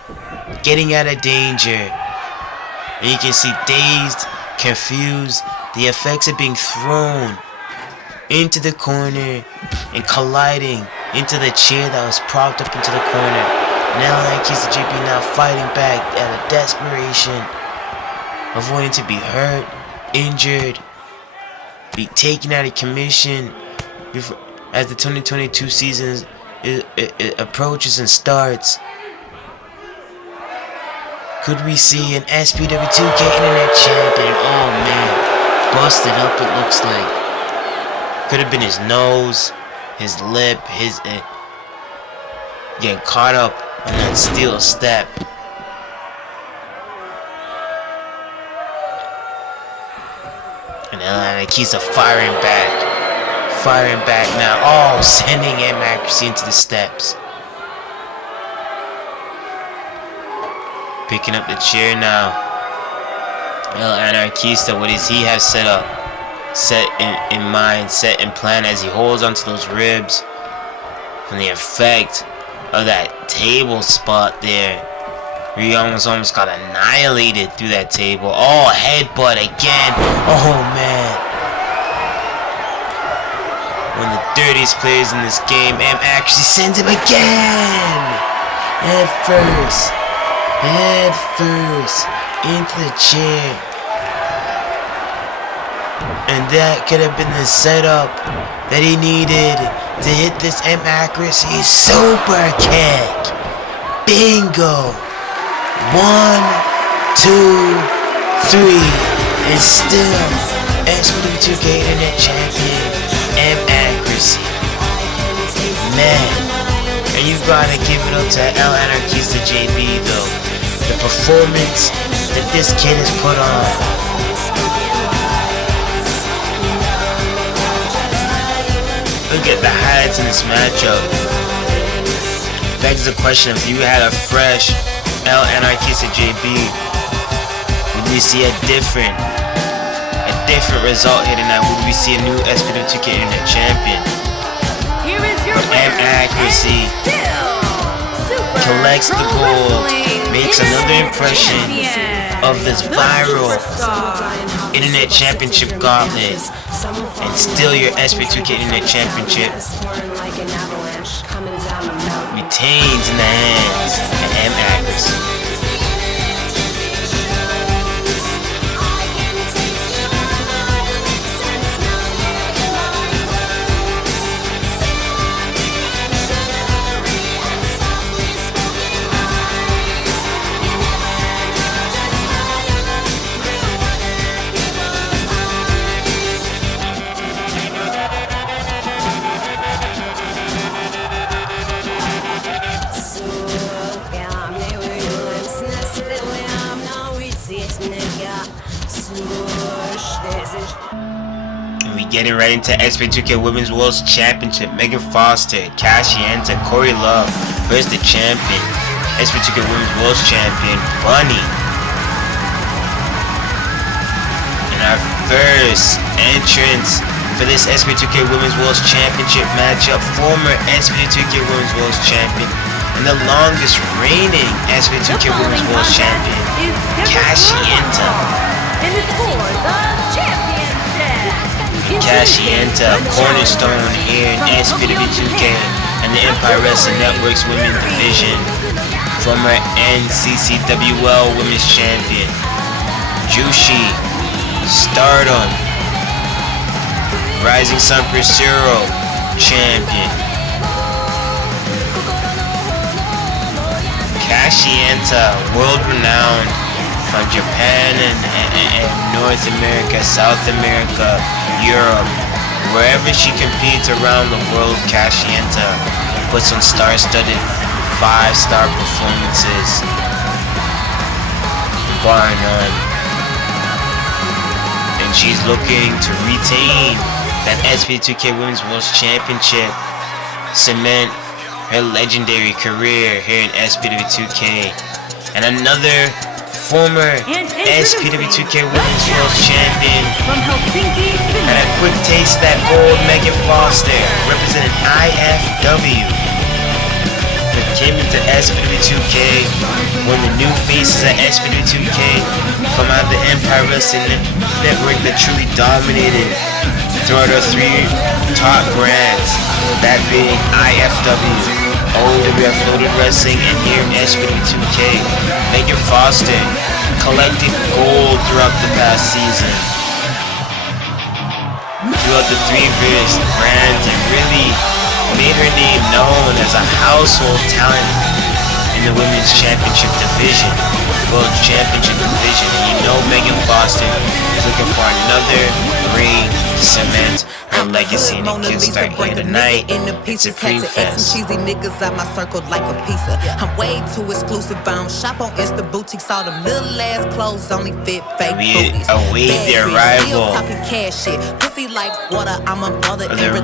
getting out of danger. And you can see dazed, confused, the effects of being thrown into the corner and colliding into the chair that was propped up into the corner. Now Anarquista JB now fighting back out of desperation, avoiding to be hurt, injured, be taken out of commission as the 2022 season it approaches and starts. Could we see an SPW2K Internet Champion? Oh man, busted up it looks like. Could have been his nose, his lip, his getting caught up on that steel step. And Anarquista firing back now. Oh, sending M accuracy into the steps. Picking up the chair now. El Anarquista, what does he have set up? Set in mind, set in plan as he holds onto those ribs from the effect of that table spot there. He almost got annihilated through that table. Oh, headbutt again. Oh, man. One of the dirtiest players in this game. M actually sends him again. Head first into the chair. And that could have been the setup that he needed to hit this M accuracy super kick. Bingo. 1, 2, 3, and still SPW2K Internet Champion M accuracy. Man, and you gotta give it up to El Anarquista JB though. The performance that this kid has put on. Look at the highlights in this matchup. Begs the question, if you had a fresh El Anarquista JB, would we see a different result here tonight? Would we see a new SPW2K Internet Champion? Here is your M accuracy collects the gold, makes another impression of this viral Internet Championship Gauntlet, and still your SPW2K Internet Championship retains in the hands of M accuracy. Getting right into SPW2K Women's World Championship. Megan Foster, Kashi, Yenta, Korrie Love versus the champion, SPW2K Women's World Champion, Bunny. And our first entrance for this SPW2K Women's World Championship matchup, former SPW2K Women's World Champion and the longest reigning SPW2K Women's World Champion, Kashi Yenta. And it's for the championship. Kashi Yenta, cornerstone here in SPW2K and the Empire Wrestling Network's Women's Division. Former CCL Women's Champion. Jushi, Stardom, Rising Sun Zero Champion. Kashi Yenta, world renowned from Japan and North America, South America, Europe, wherever she competes around the world. Kashi Yenta puts on star-studded 5-star performances, bar none. And she's looking to retain that SPW2K Women's World Championship, cement her legendary career here in SPW2K. And another former SPW2K Women's World Champion had a quick taste of that gold. Megan Foster, representing IFW, that came into SPW2K, one of the new faces at SPW2K from out the Empire Wrestling Network that truly dominated throughout our 3 top brands, that being IFW, OWF Loaded Wrestling, and here in SPW2K. Megan Foster collected gold throughout the past season, throughout the 3 various brands, and really made her name known as a household talent in the Women's Championship Division, World Championship Division. And you know Megan Foster is looking for another ring to cement her legacy, and it can start here tonight. It's a pre-fest. Cheesy niggas out my circle like a pizza. I'm way too exclusive. I don't shop on Insta boutiques. All them little ass clothes only fit fake booties. Await the arrival of the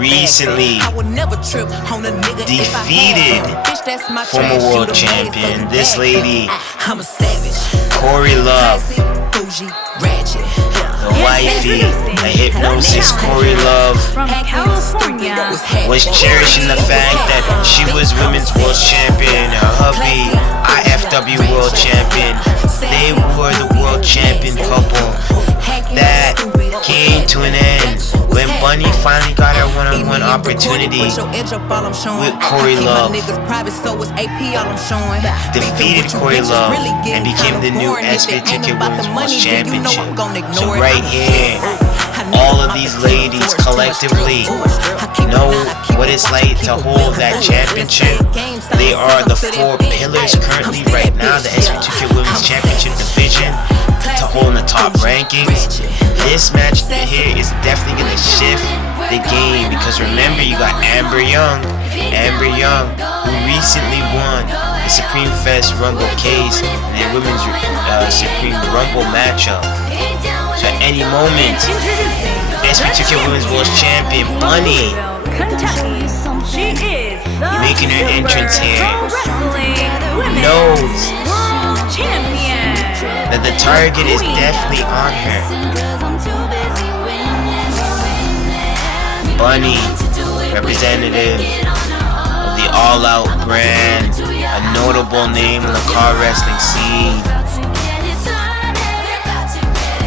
recently defeated former world champion. This lady, I'm a savage. Korrie Love, ratchet. The wifey, a Hipnosys, Korrie Love, From California. was cherishing the fact that she was Women's World Champion. Her hubby, IFW World Champion. They were the World Champion couple. That came to an end when Bunny finally got her one-on-one opportunity with Korrie Love. Defeated Korrie Love and became the new SPW2K Women's World Championship. So right here, all of these ladies collectively know what it's like to hold that championship. They are the 4 pillars currently right now, the SPW2K Women's Championship division, to hold in the top rankings. This match here is definitely going to shift the game, because remember, you got Amber Young, who recently won the Supreme Fest Rumble case in the Women's Supreme Rumble matchup. So at any moment, SPW2K Women's World Champion Bunny making her entrance here knows that the target is definitely on her. Bunny, representative of the All Out brand, a notable name in the car wrestling scene.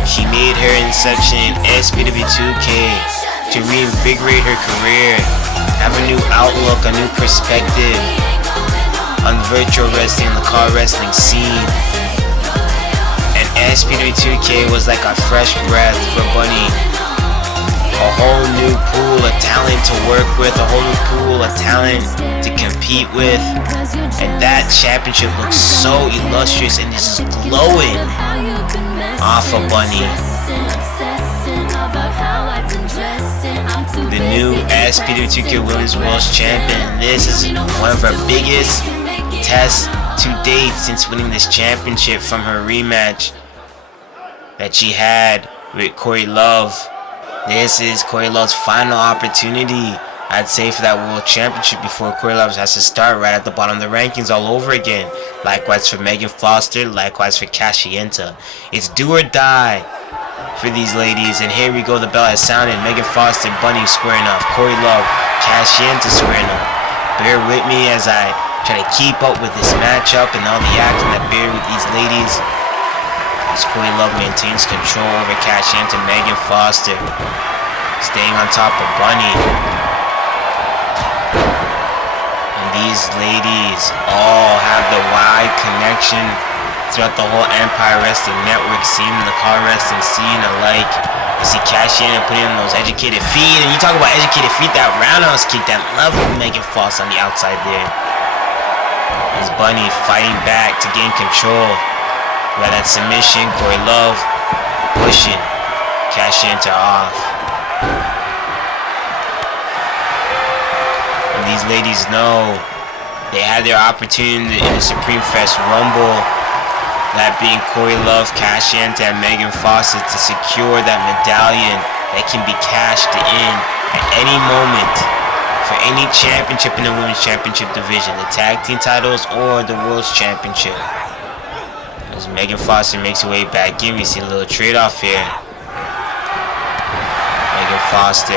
She made her inception in SPW2K to reinvigorate her career, have a new outlook, a new perspective on virtual wrestling, the car wrestling scene. And SPW2K was like a fresh breath for Bunny. A whole new pool of talent to work with, a whole new pool of talent to compete with. And that championship looks so illustrious and just glowing off of Bunny. The new SPW2K Women's World Champion. This is one of her biggest tests to date since winning this championship from her rematch that she had with Korrie Love. This is Korrie Love's final opportunity, I'd say, for that World Championship before Korrie Love has to start right at the bottom of the rankings all over again. Likewise for Megan Foster, likewise for Kashi Yenta. It's do or die for these ladies, and here we go, the bell has sounded. Megan Foster, Bunny squaring off, Korrie Love, Kashi Yenta squaring off. Bear with me as I try to keep up with this matchup and all the action that bear with these ladies. As Korrie Love maintains control over Kashi Yenta, Megan Foster staying on top of Bunny. And these ladies all have the wide connection throughout the whole Empire Wrestling Network scene and the car wrestling scene alike. You see Kashi Yenta putting in those educated feet, and you talk about educated feet, that roundhouse kick, that level of Megan Foster on the outside there. As Bunny fighting back to gain control. By that submission, Korrie Love pushing Kashi Yenta off. And these ladies know they had their opportunity in the Supreme Fest Rumble, that being Korrie Love, Kashi Yenta, and Megan Foster, to secure that medallion that can be cashed in at any moment for any championship in the Women's Championship division, the Tag Team titles or the World's Championship. As Megan Foster makes her way back in, we see a little trade-off here. Megan Foster,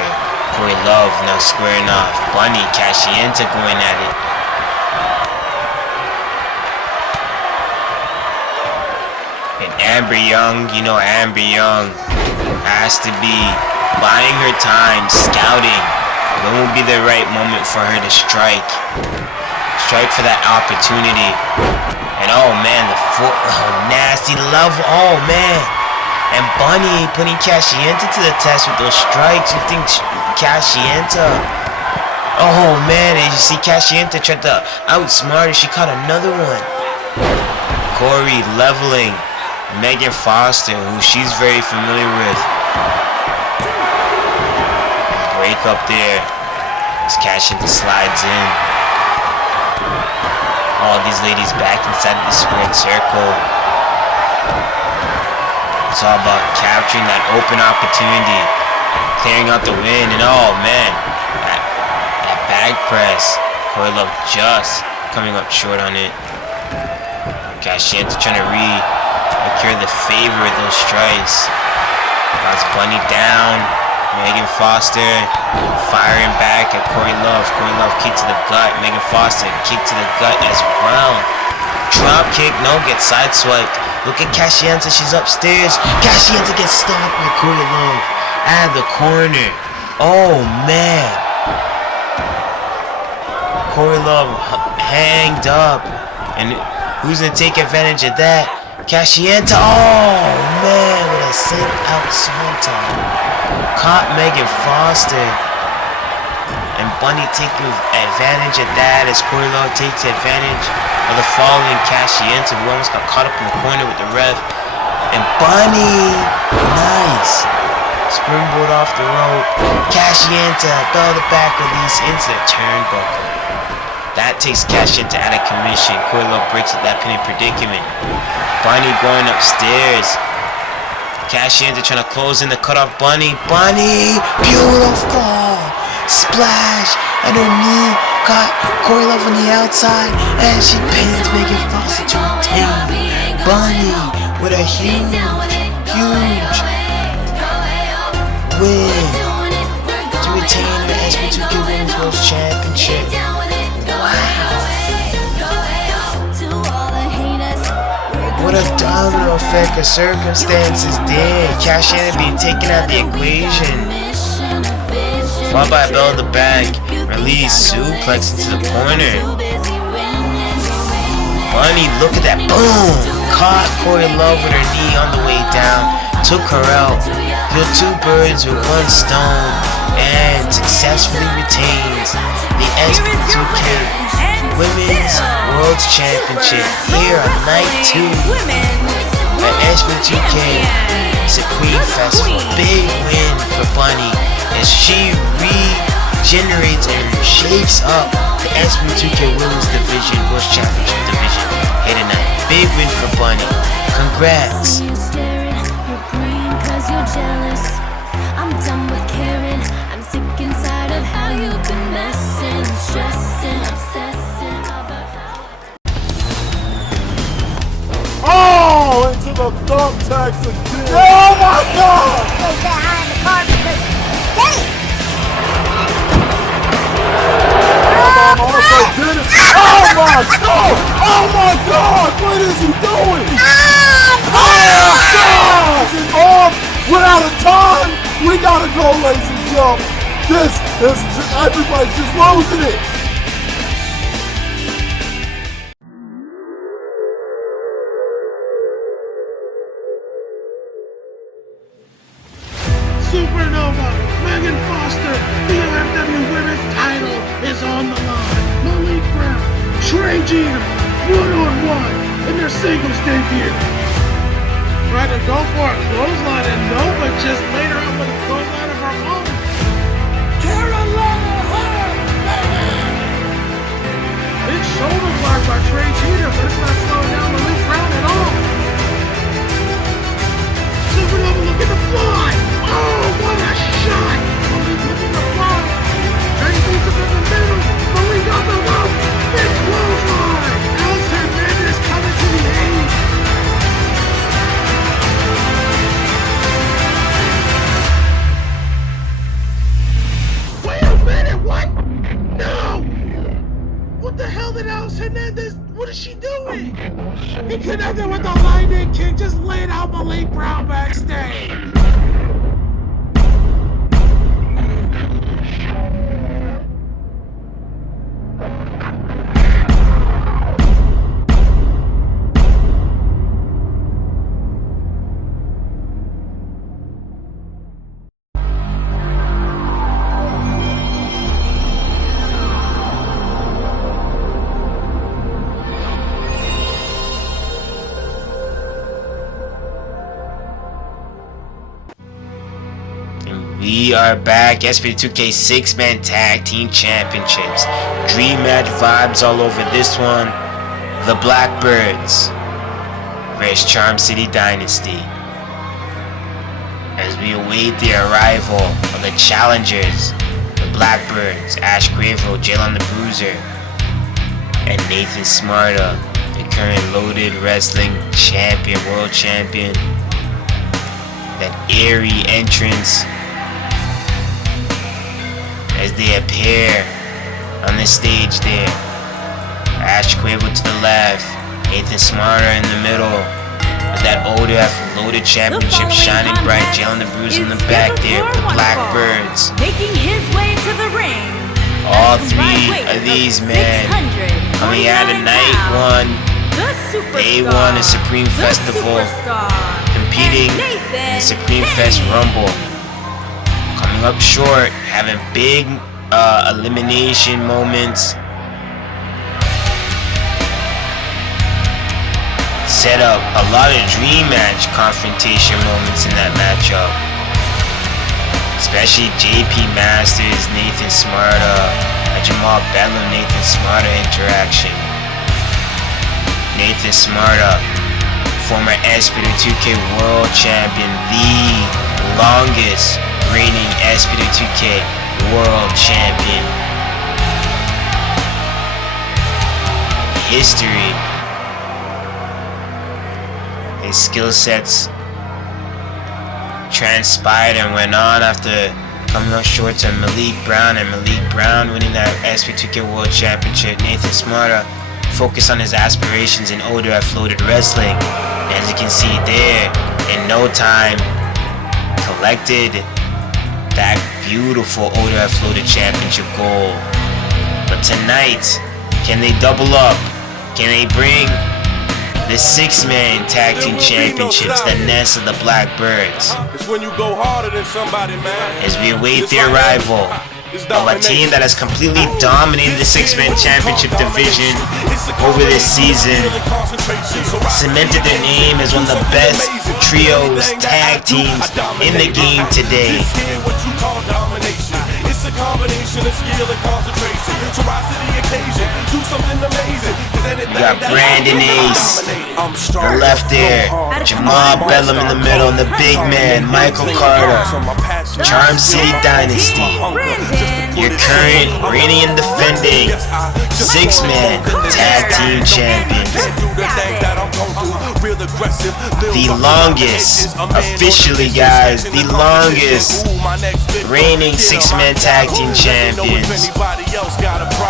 Korrie Love now squaring off. Bunny, Kashi Yenta going at it. And Amber Young, you know Amber Young has to be buying her time, scouting. When will be the right moment for her to strike? Strike for that opportunity. And oh man, the foot, nasty love, oh man. And Bunny putting Kashi Yenta to the test with those strikes. You think Kashi Yenta? Oh man, and you see Kashi Yenta tried to outsmart her. She caught another one. Korrie leveling Megan Foster, who she's very familiar with. Break up there as Kashi Yenta slides in. All these ladies back inside the squared circle. It's all about capturing that open opportunity, clearing out the win, and oh man, that bag press. Korrie Love just coming up short on it. Kashi Yenta trying to Procure the favor of those strikes. Got Bunny down. Megan Foster firing back at Korrie Love. Korrie Love kick to the gut. Megan Foster kick to the gut as well. Drop kick, no, gets sideswiped. Look at Kashi Yenta, she's upstairs. Kashi Yenta gets stopped by Korrie Love out of the corner. Oh man. Korrie Love hanged up. And who's gonna take advantage of that? Kashi Yenta. Oh man, with a sit out swanton. Caught Megan Foster. And Bunny taking advantage of that as Korrie Love takes advantage of the falling Kashi Yenta, who almost got caught up in the corner with the ref. And Bunny, nice. Springboard off the rope. Kashi Yenta, bell the back release into the turnbuckle. That takes Kashi Yenta out of commission. Korrie Love breaks up that pinning predicament. Bunny going upstairs. Kashi Yenta trying to close in the cutoff Bunny. Bunny, beautiful. Splash, and her knee caught Korrie Love on the outside, and she pins Megan Foster to retain. Bunny with a huge win to retain her SPW2K Women's World Championship. Wow. What a domino effect of circumstances did. Kashi Yenta being taken out of the equation. Followed by a bell in the back. Release, suplex into the corner. Bunny, look at that. Boom! Caught Korrie Love with her knee on the way down. Took her out. Killed two birds with one stone. And successfully retains the SPW2K Women's World Championship here on night 2 at SPW2K Supreme Festival. Big win for Bunny as she regenerates and shakes up the SPW2K Women's Division World Championship Division here tonight. Big win for Bunny. Congrats. I'm done with caring. I'm sick and tired of how you've been messing, stressing, obsessing about how. Oh, into the thumbtacks again. Oh my God! Goes behind the car because damn! Oh my God! Oh my God! What is he doing? Oh God! Is it off? We're out of time. We gotta go, ladies and gentlemen. This is everybody's just losing it. Supernova, Megan Foster, the IFW Women's title is on the line. Malik Brown, Trey Jeter, one-on-one in their singles debut. Tried to go for a clothesline and Nova just laid her out with a clothesline of her own. Carolina Hart, big shoulder block by Trey Jeter, but it's not slowing down Malik Brown at all. Supernova looking to fly. Oh, what a shot! Malik looking to fly. Trey beats him in the middle. Malik on the rope. Big clothesline. Alex Hernandez coming to the aid. Wait a minute, what? No! What the hell did Alex Hernandez, what is she doing? He connected with the lightning kick, just laid out Malik Brown backstage. We are back. SPW2K 6-man tag team championships. Dream match vibes all over this one. The Blackbirds versus Charm City Dynasty. As we await the arrival of the challengers, the Blackbirds, Ashe, Cuevro, Jaylon the Bruiser, and Nathan Smärta, the current Loaded Wrestling champion, world champion. That airy entrance as they appear on the stage there. Ashe Cuevro to the left, Smärta in the middle. With that ODF Loaded Championship shining bright, Jaylon the Bruiser in the back there with the Blackbirds. Making his way to the ring. All three of these men coming out of night one. Day one is Supreme Festival, competing in the Supreme Fest Rumble. Coming up short, having big elimination moments. Set up a lot of dream match confrontation moments in that matchup. Especially JP Masters, Smärta, a Jamal Bedlam, Smärta interaction. Smärta, former SPW2K World Champion, the longest reigning SPW2K World Champion. History. His skill sets transpired and went on after coming up short to Malik Brown, and Malik Brown winning that SPW2K World Championship. Smärta focused on his aspirations in ODF Loaded Wrestling. As you can see there, in no time, collected that beautiful ODF Loaded Championship gold. But tonight, can they double up? Can they bring the 6-man tag team championships, the nest of the Blackbirds? It's when you go harder than somebody, man. As we await the arrival of a team that has completely dominated the 6-man championship division over this season, cemented their name as one of the best trios, tag teams in the game today. It's a combination of skill and concentration. So rise to the occasion, do something amazing. We got Brandon Ace, the left there, Jamal Bedlam in the middle, and the big man, Michael Carter, Charm City Dynasty, your current reigning and defending 6-man tag team champions. The longest, officially guys, the longest reigning 6-man tag team champions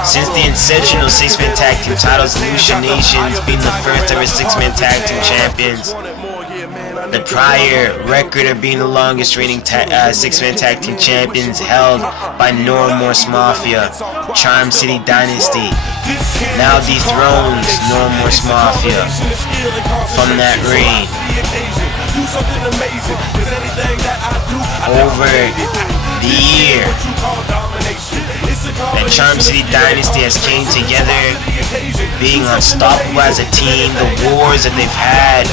since the inception of 6-man tag team titles. Lucia Nations being the first ever 6-man tag team champions. The prior record of being the longest reigning 6-man tag team champions held by North Mafia, Charm City Dynasty, now dethrones North Mafia from that reign. Over the year that Charm City Dynasty has came together, being unstoppable as a team, the wars that they've had,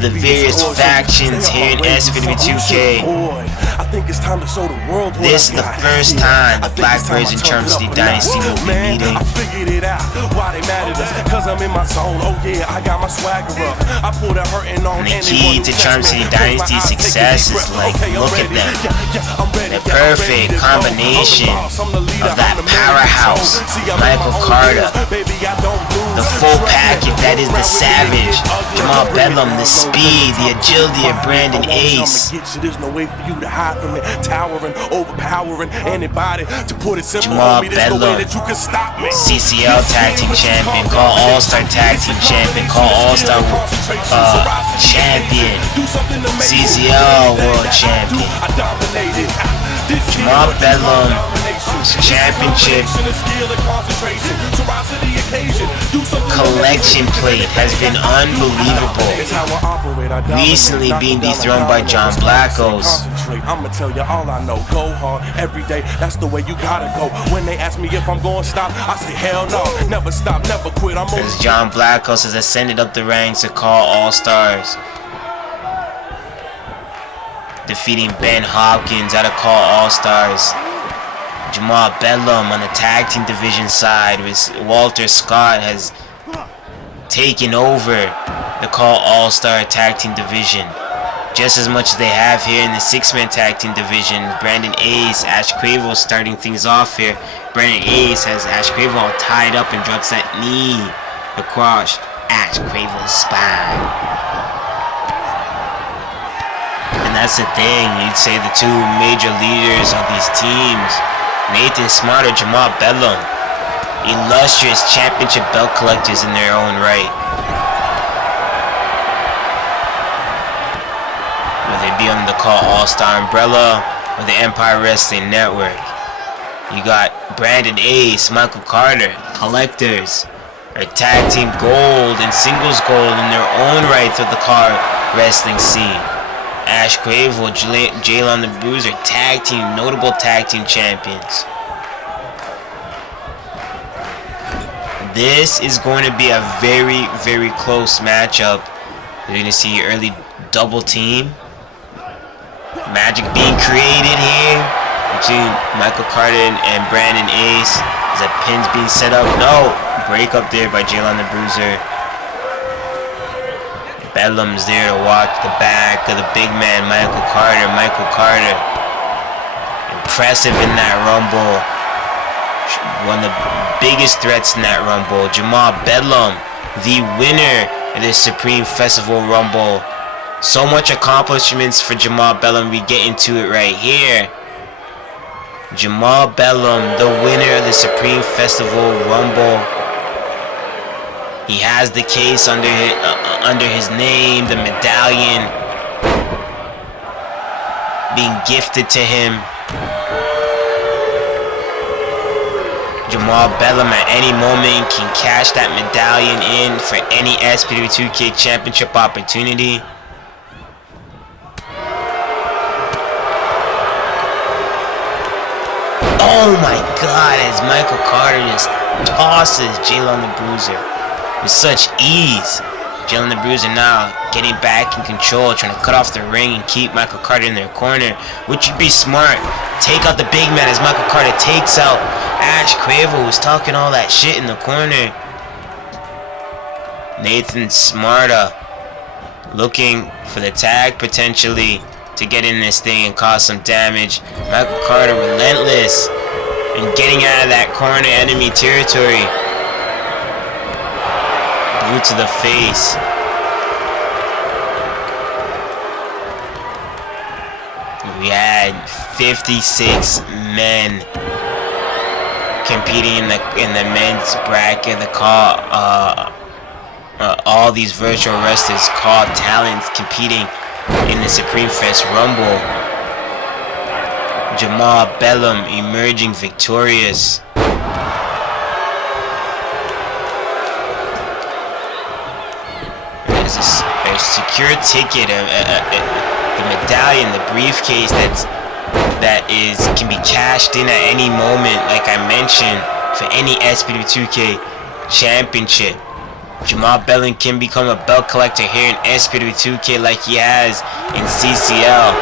the various factions here in SPW2K. This is the first time the Blackbirds and Charm City Dynasty will be meeting. And the key to Charm City Dynasty's success is, like, look at them. The perfect combination of that powerhouse, Michael Carter, the full package that is the Savage, Jamal Bedlam, the speed, the agility of Brandon Ace, Jamal Bedlam, CCL Tag Team Champion, Call All-Star Tag Team Champion, Call All-Star Champion, CCL World Champion, Jamal Bedlam championship collection plate has been unbelievable. Recently being dethroned by John Blackos. I'ma tell you all I know. Go hard every day. That's the way you gotta go. When they ask me if I'm going to stop, I say hell no. Never stop, never quit. As John Blackos has ascended up the ranks to Call All Stars, defeating Ben Hopkins out of Call All Stars. Jamal Bedlam on the tag team division side with Walter Scott has taken over the Call All Star tag team division just as much as they have here in the 6-man tag team division. Brandon Ace, Ashe Cuevro starting things off here. Brandon Ace has Ashe Cuevro all tied up and drops that knee across Ashe Cuevro's spine. And that's the thing, you'd say the two major leaders of these teams, Nathan Smärta, Jamal Bedlam, illustrious championship belt collectors in their own right. Whether it be under the CAW All-Star umbrella or the Empire Wrestling Network. You got Brandon Ace, Michael Carter, collectors, are tag team gold and singles gold in their own right of the CAW wrestling scene. Ashe Cuevro, Jaylon the Bruiser, notable tag team champions. This is going to be a very, very close matchup. You're going to see early double team. Magic being created here between Michael Carter and Brandon Ace. Is a pins being set up? No! Break up there by Jaylon the Bruiser. Bedlam's there to watch the back of the big man, Michael Carter. Impressive in that Rumble. One of the biggest threats in that Rumble. Jamal Bedlam, the winner of the Supreme Festival Rumble. So much accomplishments for Jamal Bedlam. We get into it right here. Jamal Bedlam, the winner of the Supreme Festival Rumble. He has the case under his name, the medallion being gifted to him. Jamal Bedlam at any moment can cash that medallion in for any SPW2K championship opportunity. Oh my God, as Michael Carter just tosses Jaylon the Bruiser with such ease. Jaylon the Bruiser now getting back in control, trying to cut off the ring and keep Michael Carter in their corner, which would be smart. Take out the big man as Michael Carter takes out Ashe Cuevro, who's talking all that shit in the corner. Nathan Smärta looking for the tag potentially to get in this thing and cause some damage. Michael Carter relentless and getting out of that corner, enemy territory. Boot to the face. We had 56 men competing in the men's bracket. The CAW, all these virtual wrestlers, CAW talents competing in the Supreme Fest Rumble. Jamal Bedlam emerging victorious. There's a secure ticket, the medallion, the briefcase that can be cashed in at any moment, like I mentioned, for any SPW2K championship. Jamal Bedlam can become a belt collector here in SPW2K like he has in CCL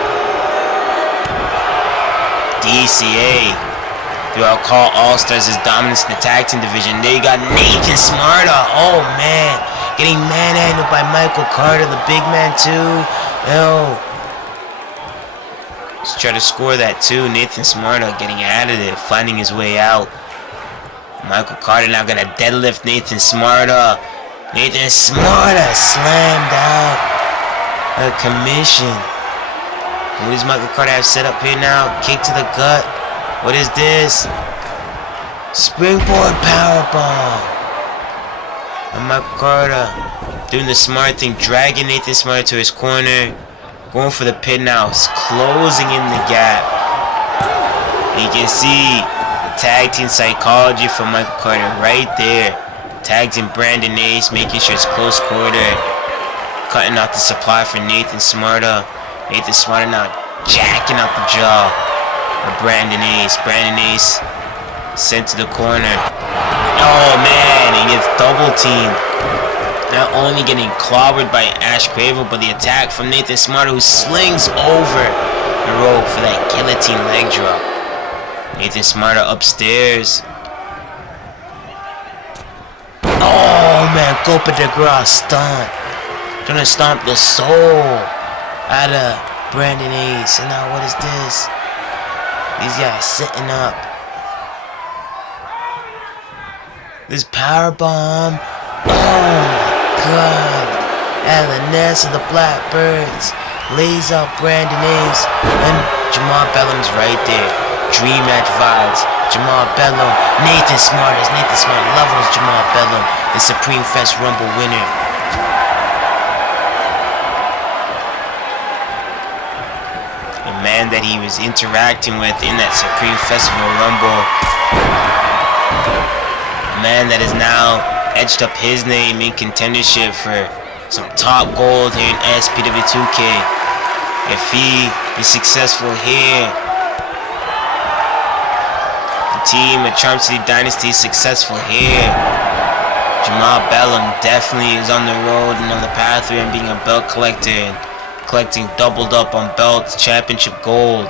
DCA. Throughout CAW All Stars, his dominance in the tag team division. They got Nathan Smärta. Oh man, getting manhandled by Michael Carter, the big man too. Let's try to score that too. Nathan Smärta getting out of it, finding his way out. Michael Carter now gonna deadlift Nathan Smärta. Nathan Smärta slammed out a commission. What does Michael Carter have set up here now? Kick to the gut. What is this? Springboard powerbomb. And Michael Carter doing the smart thing, dragging Nathan Smärta to his corner. Going for the pin now, closing in the gap. And you can see the tag team psychology from Michael Carter right there. Tags in Brandon Ace, making sure it's close quarter. Cutting out the supply for Nathan Smärta. Nathan Smärta now jacking out the jaw of Brandon Ace. Brandon Ace sent to the corner. Oh man, he gets double teamed. Not only getting clobbered by Ashe Cuevro, but the attack from Nathan Smärta, who slings over the rope for that guillotine leg drop. Nathan Smärta upstairs. Oh man, Copa de Gras stunt. Trying to stomp the soul out of Brandon Ace. And now what is this? These guys sitting up. This power bomb Oh my god. And the nest of the Blackbirds lays out Brandon Ace. And Jamal Bedlam's right there. Dream match vibes. Jamal Bedlam. Nathan Smart levels Jamal Bedlam, the Supreme Fest Rumble winner. A man that he was interacting with in that Supreme Festival Rumble. A man that has now etched up his name in contendership for some top gold here in SPW2K. If he is successful here, the team at Charm City Dynasty is successful here, Jamal Bedlam definitely is on the road and on the pathway and being a belt collector and collecting doubled up on belts, championship gold.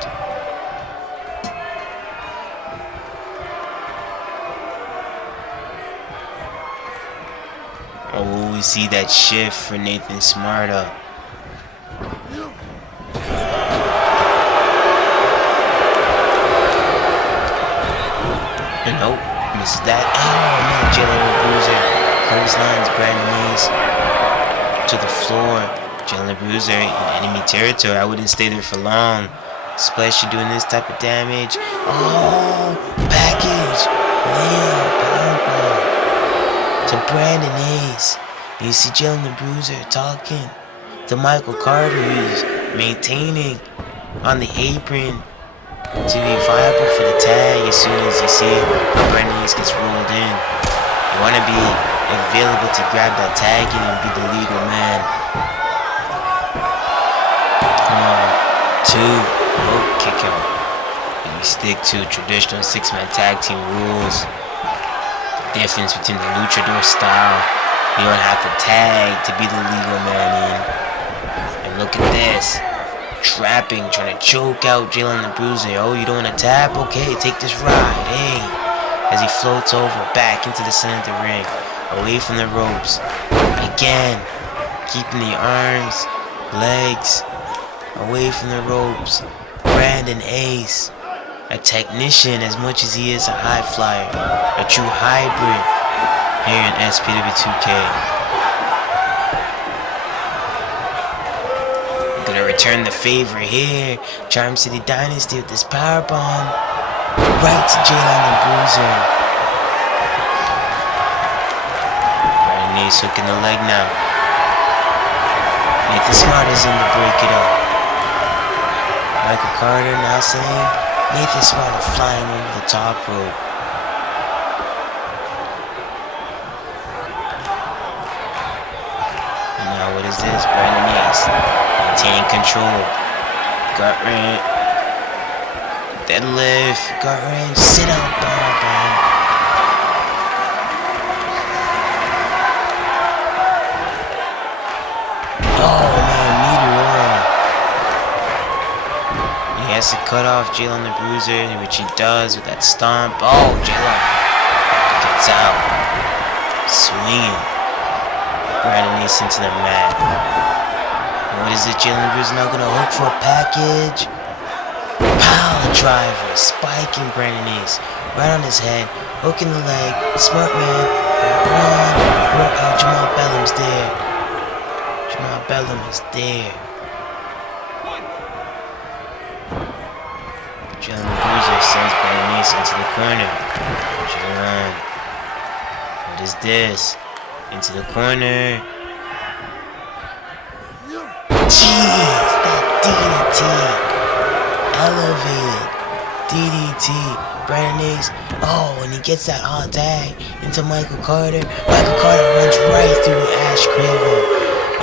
Oh, we see that shift for Nathan Smärta. Nope, misses that. Oh man, Jaylon Bruiser clotheslines Brandon Ace to the floor. Jaylon Bruiser in enemy territory. I wouldn't stay there for long, especially doing this type of damage. Oh, package. Yeah, powerbomb to Brandon Ace. You see Jaylon Bruiser talking to Michael Carter, who's maintaining on the apron to be viable for the tag as soon as you see Brandon Ace gets rolled in. You want to be available to grab that tag and be the legal man. 1, 2, oh, kick out. And you stick to traditional 6-man tag team rules. The difference between the luchador style, you don't have to tag to be the legal man in. And look at this. Trapping, trying to choke out Jaylon the Bruiser. Oh, you don't want to tap? Okay, take this ride. Hey, as he floats over back into the center of the ring, away from the ropes. Again, keeping the arms, legs away from the ropes. Brandon Ace, a technician as much as he is a high flyer, a true hybrid here in SPW2K. Gonna return the favor here. Charm City Dynasty with this powerbomb right to Jaylon the Bruiser. Brandon Ace hooking the leg now. Nathan Smärta's in to break it up. Michael Carter now saying Nathan Smärta flying over the top rope. And now what is this? Brandon Ace maintaining control. Gut wrench. Deadlift. Gut wrench. Sit out. Powerbomb. Oh man, meteor. He has to cut off Jaylon the Bruiser, which he does with that stomp. Oh, Jaylon gets out. Swinging. Brandon Ace into the mat. What is it? Jaylon Bruiser now gonna hook for a package. Power driver, spiking Brandon Ace right on his head, hooking the leg. Smart man. Jamal Bedlam's there. Jamal Bedlam is there. Jaylon Bruiser sends Brandon Ace into the corner. Jaylon, what is this? Into the corner. Jeez, that DDT. Elevated DDT. Brandon Ace. Oh, and he gets that hot tag into Michael Carter. Michael Carter runs right through Ashe Cuevro.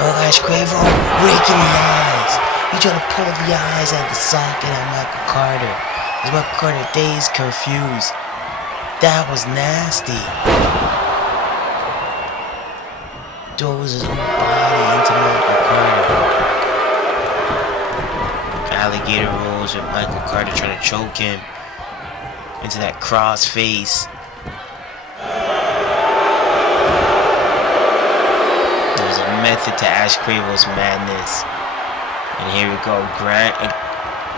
Oh, Ashe Cuevro raking the eyes. He trying to pull the eyes out of the socket at Michael Carter. As Michael Carter dazed, confused. That was nasty. Throws his whole body into Michael Carter. Alligator rolls with Michael Carter trying to choke him into that cross face. There's a method to Ashe Cuevro's madness. And here we go. Grant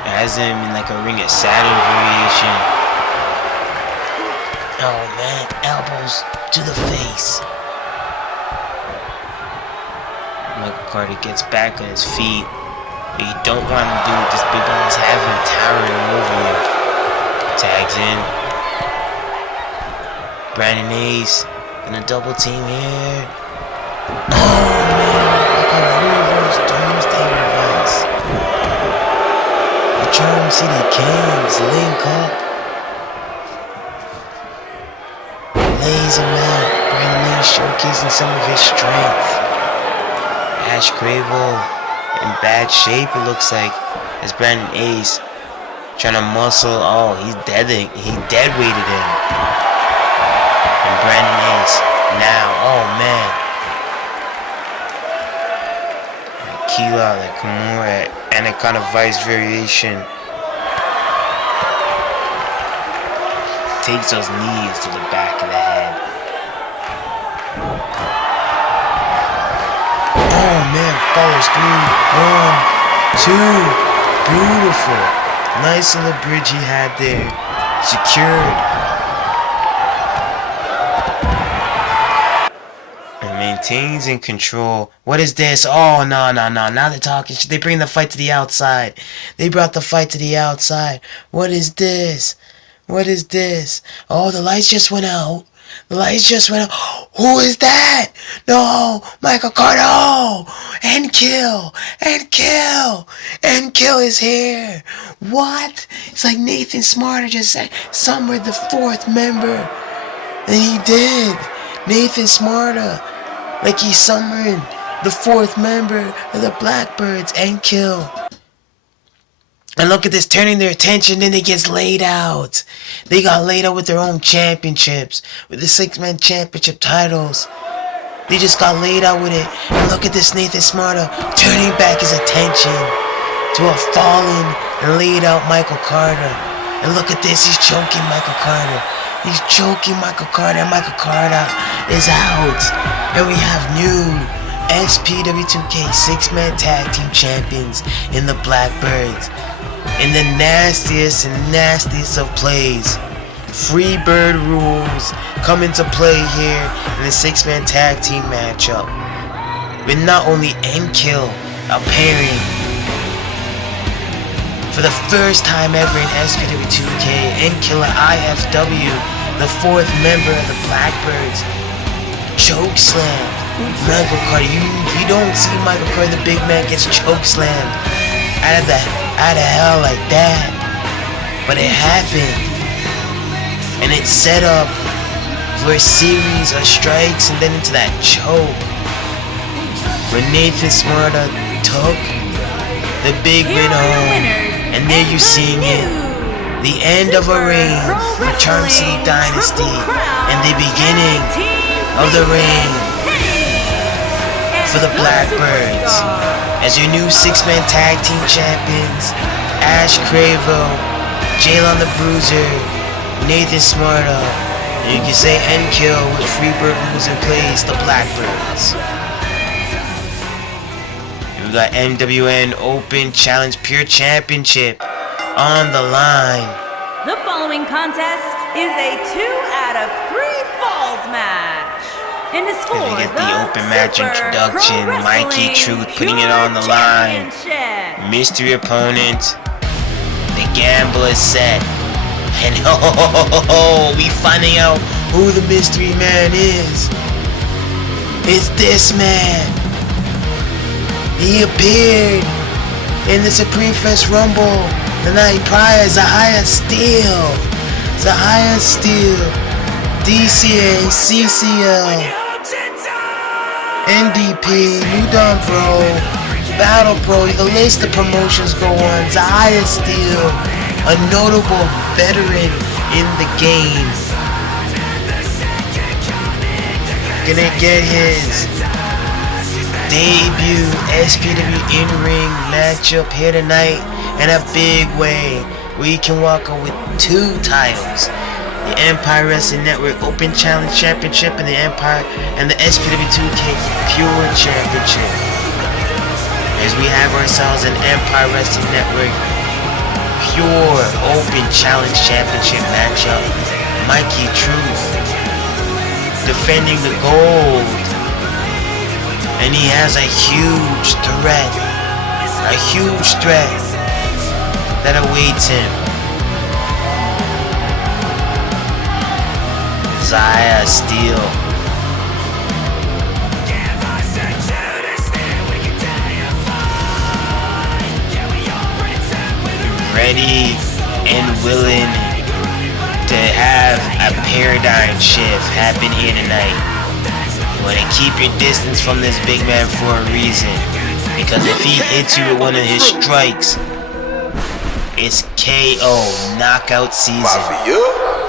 has him in like a Ring of Saturn variation. Oh man, elbows to the face. Michael Carter gets back on his feet. What you don't want him to do with this big man is have him towering over you. Tags in. Bryan and Ace gonna double team here. Oh man, like a reverse Doomsday reverse. The Charm City Kings link up. Lays him out. Bryan and Ace showcasing some of his strength. Ashe Cuevro in bad shape, it looks like, as Bryan and Ace trying to muscle. Oh, he dead weighted him. And Bryan and Ace now, oh man. Kila, like Tamura, and a kind of vice variation. Takes those knees to the back of the head. Oh man, follows through. 1, 2. Beautiful. Nice little bridge he had there. Secured. And maintains in control. What is this? Oh, no. Now they're talking shit. They bring the fight to the outside. They brought the fight to the outside. What is this? What is this? Oh, the lights just went out. The lights just went out. Who is that? No, Michael Carter. Oh, and kill is here. What? It's like Nathan Smärta just said, summoned the 4th member. And he did. Nathan Smärta. Like he summoned the 4th member of the Blackbirds and kill. And look at this, turning their attention, then it gets laid out. They got laid out with their own championships, with the 6-man championship titles. They just got laid out with it. And look at this, Nathan Smärta turning back his attention to a fallen and laid out Michael Carter. And look at this, he's choking Michael Carter. He's choking Michael Carter, and Michael Carter is out. And we have new SPW2K 6-man tag team champions in the Blackbirds. In the nastiest of plays. Free bird rules come into play here in the 6-man tag team matchup. With not only N-Kill appearing for the first time ever in SPW2K, N-Kill at IFW, the 4th member of the Blackbirds, chokeslammed Michael Carter. You don't see Michael Carter, the big man, gets chokeslammed out of hell like that. But it happened. And it set up for a series of strikes and then into that choke. Where Nathan Smärta took the big win home. And there you seeing it. The end of a reign for Charm City Dynasty. And the beginning of the reign for the Blackbirds. As your new 6-man tag team champions, Ashe Cuevro, Jaylon the Bruiser, Nathan Smärta, and you can say N-Kill with Freebird rules in place, the Blackbirds. And we got MWN Open Challenge Pure Championship on the line. The following contest is a 2 out of 3 falls match. And it's for we get the open match introduction. Mikey Truth putting it on the line. Mystery opponent. The gambler set. And we finding out who the mystery man is. It's this man. He appeared in the Supreme Fest Rumble the night prior. Zaiah Steel. DCA, CCL, NDP, New Dawn Pro, Battle Pro, the list of promotions go on. Zaiah Steel, a notable veteran in the game. Gonna get his debut SPW in-ring matchup here tonight in a big way, where you can walk out with 2 titles. The Empire Wrestling Network Open Challenge Championship and the Empire and the SPW2K Pure Championship. As we have ourselves an Empire Wrestling Network Pure Open Challenge Championship matchup. Mikey Truth defending the gold And he has a huge threat. A huge threat that awaits him. Zaiah Steel. Ready and willing to have a paradigm shift happen here tonight. You want to keep your distance from this big man for a reason. Because if he hits you with one of his strikes, it's KO, knockout season.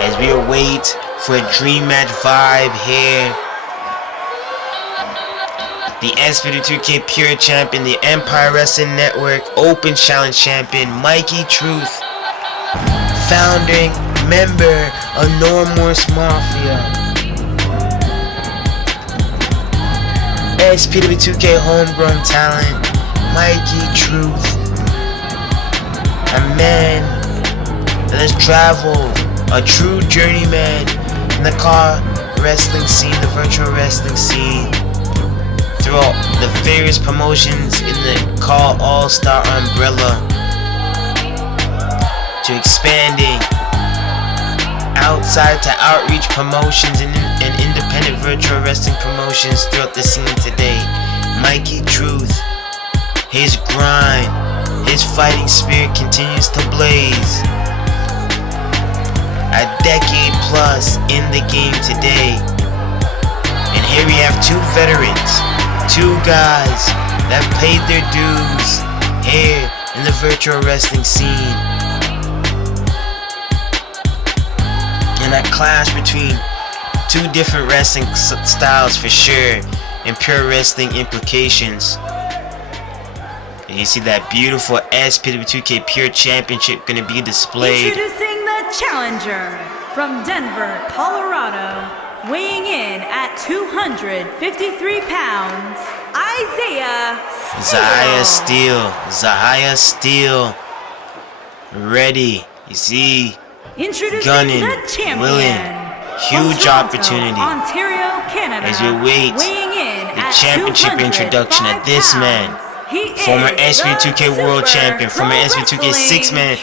As we await for a dream match vibe here. The SPW2K Pure Champion, the Empire Wrestling Network Open Challenge Champion, Mikey Truth, founding member of No Remorse Mafia, SPW2K homegrown talent, Mikey Truth, a man that has traveled, a true journeyman in the car wrestling scene, the virtual wrestling scene, throughout the various promotions in the CAW All Star umbrella, to expanding outside to outreach promotions and independent virtual wrestling promotions throughout the scene today. Mikey Truth, his grind, his fighting spirit continues to blaze. A decade plus in the game today. And here we have two veterans, two guys that paid their dues here in the virtual wrestling scene. And that clash between two different wrestling styles for sure, and pure wrestling implications. And you see that beautiful SPW2K Pure Championship going to be displayed. Introducing the challenger from Denver, Colorado, weighing in at 253 pounds, Zaiah Steel. Ready. You see, gunning, willing, huge opportunity. Ontario, Canada, as we wait the championship introduction of this man, former SPW2K World Champion, former SPW2K 6-man,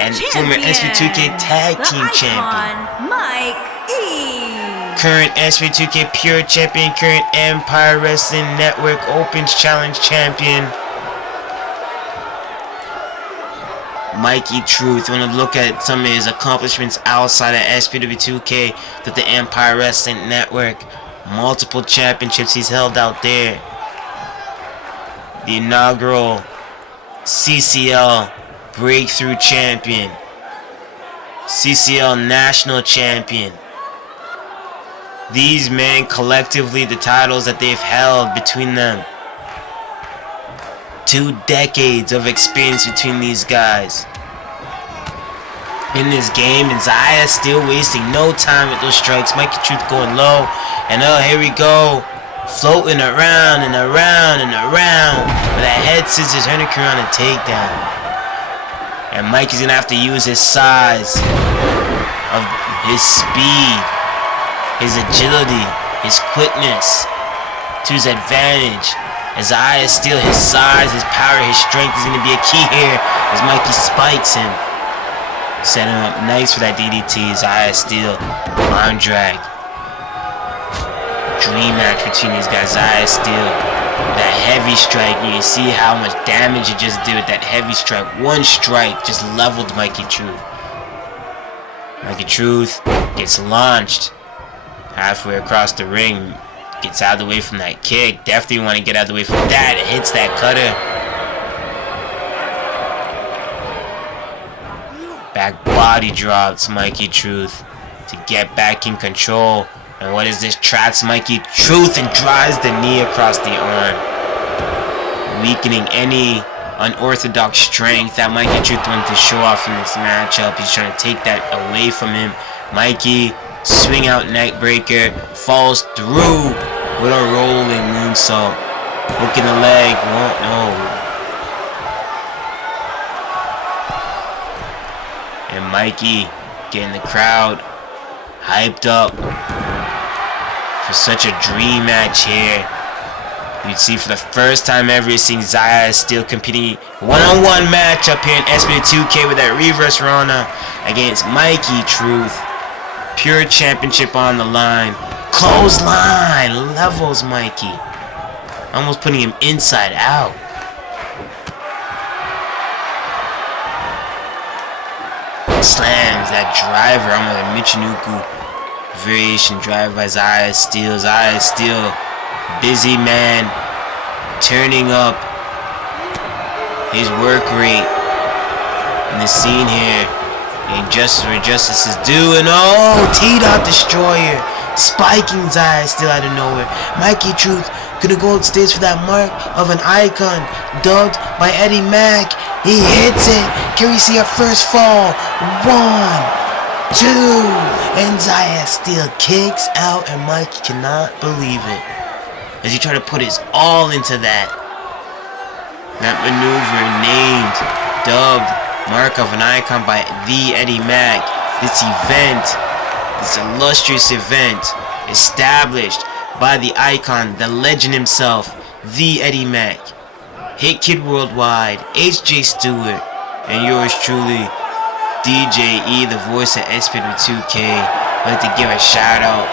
and former SPW2K Tag Team Champion, current SPW2K Pure Champion, current Empire Wrestling Network Opens Challenge Champion, Mikey Truth. You want to look at some of his accomplishments outside of SPW2K with the Empire Wrestling Network. Multiple championships he's held out there. The inaugural CCL Breakthrough Champion, CCL National Champion. These men collectively, the titles that they've held between them. 2 decades of experience between these guys in this game, and Zaiah still wasting no time with those strikes. Mikey Truth going low, and oh, here we go, floating around and around and around with a head scissors Hurricane on a takedown. And Mikey's gonna have to use his size, of his speed, his agility, his quickness to his advantage. As Zaiah Steel, his size, his power, his strength is going to be a key here as Mikey spikes him. Setting him up nice for that DDT. Zaiah Steel, arm drag. Dream match between these guys. Zaiah Steel, that heavy strike. You can see how much damage it just did with that heavy strike. One strike just leveled Mikey Truth. Mikey Truth gets launched halfway across the ring. Gets out of the way from that kick. Definitely want to get out of the way from that. It hits that cutter. Back body drops Mikey Truth to get back in control. And what is this? Traps Mikey Truth and drives the knee across the arm, weakening any unorthodox strength that Mikey Truth wanted to show off in this matchup. He's trying to take that away from him. Mikey, swing out neck breaker, falls through with a rolling moonsault. Hook in the leg, won't know. And Mikey getting the crowd hyped up for such a dream match here. You'd see for the first time ever, seeing Zaiah still competing one-on-one matchup here in SPW2K with that reverse Rana against Mikey Truth. Pure championship on the line. Clothesline levels Mikey. Almost putting him inside out. Slams that driver on the Michinoku variation drive by Zaiah Steel. Zaiah Steel, busy man, turning up his work rate in the scene here. And justice where justice is due, and oh, T-Dot Destroyer, spiking Zaiah Steel out of nowhere. Mikey Truth gonna go upstairs for that mark of an icon, dubbed by Eddie Mack. He hits it. Can we see a first fall? 1, 2, and Zaiah Steel kicks out, and Mikey cannot believe it as he tried to put his all into that. That maneuver named, dubbed, mark of an icon by the Eddie Mack. This event, this illustrious event, established by the icon, the legend himself, the Eddie Mack. Hit Kid Worldwide, HJ Stewart, and yours truly, DJ E, the voice of SPW2K. I'd like to give a shout out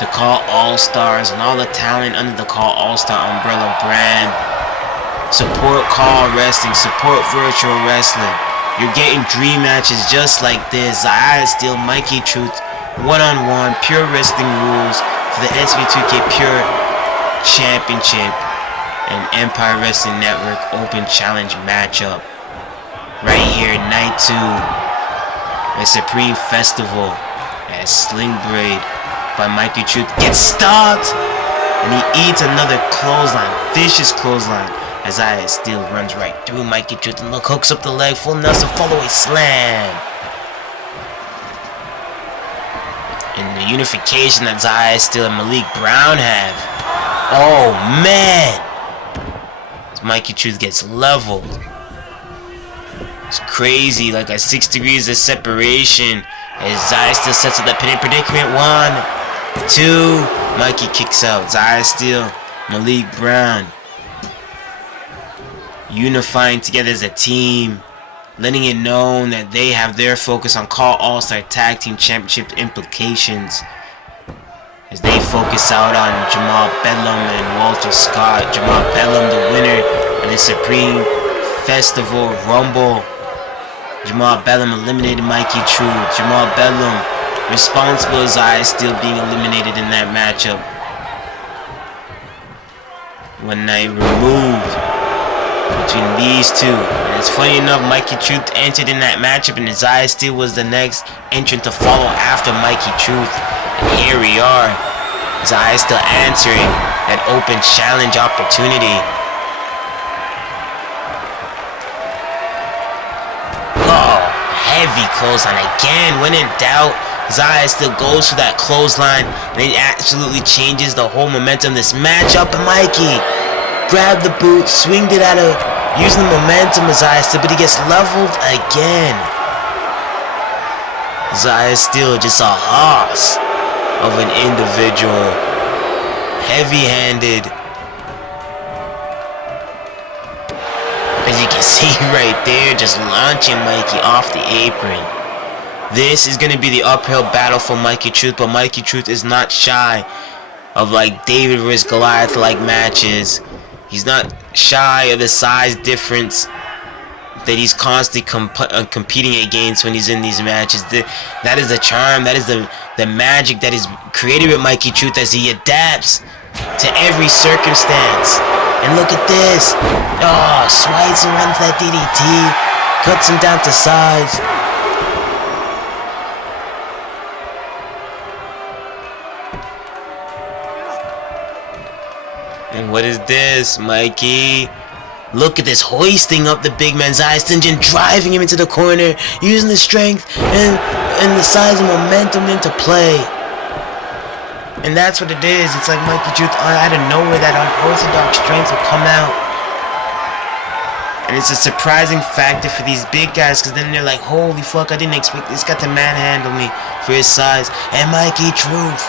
to CAW All Stars and all the talent under the CAW All Star umbrella brand. Support CAW Wrestling, support virtual wrestling. You're getting dream matches just like this. Zaiah Steel, Mikey Truth, one-on-one, pure wrestling rules for the SPW2K Pure Championship and Empire Wrestling Network Open Challenge matchup. Right here, night 2, the Supreme Festival at Sling Braid by Mikey Truth gets stopped, and he eats another clothesline, vicious clothesline, as Zaiah Steel runs right through Mikey Truth and look, hooks up the leg, full Nelson follow-away slam. And the unification that Zaiah Steel and Malik Brown have. Oh man! As Mikey Truth gets leveled. It's crazy, like a 6 degrees of separation. As Zaiah Steel sets up that pinning predicament. 1, 2, Mikey kicks out. Zaiah Steel, Malik Brown, unifying together as a team, letting it known that they have their focus on CAW All-Star Tag Team Championship implications. As they focus out on Jamal Bedlam and Walter Scott. Jamal Bedlam, the winner of the Supreme Festival Rumble. Jamal Bedlam eliminated Mikey Truth. Jamal Bedlam responsible as Zaiah Steel being eliminated in that matchup. One night removed between these two. And it's funny enough, Mikey Truth entered in that matchup, and Zaiah Steel was the next entrant to follow after Mikey Truth. And here we are, Zaiah Steel answering that open challenge opportunity. Oh, heavy clothesline again. When in doubt, Zaiah Steel goes for that clothesline, and it absolutely changes the whole momentum of this matchup. And Mikey grabbed the boot, swinged it out of using the momentum of Zaiah Steel, but he gets leveled again. Zaiah Steel just a hoss of an individual, heavy-handed. As you can see right there, just launching Mikey off the apron. This is going to be the uphill battle for Mikey Truth, but Mikey Truth is not shy of like David vs. Goliath like matches. He's not shy of the size difference that he's constantly competing against when he's in these matches. That is the charm, that is the magic that is created with Mikey Truth as he adapts to every circumstance. And look at this. Oh, swipes him onto that DDT, cuts him down to size. And what is this, Mikey? Look at this, hoisting up the big man's Zaiah Steel, driving him into the corner, using the strength and the size and momentum into play. And that's what it is. It's like Mikey Truth out of nowhere, that unorthodox strength will come out. And it's a surprising factor for these big guys, because then they're like, holy fuck, I didn't expect this guy to manhandle me for his size. And Mikey Truth,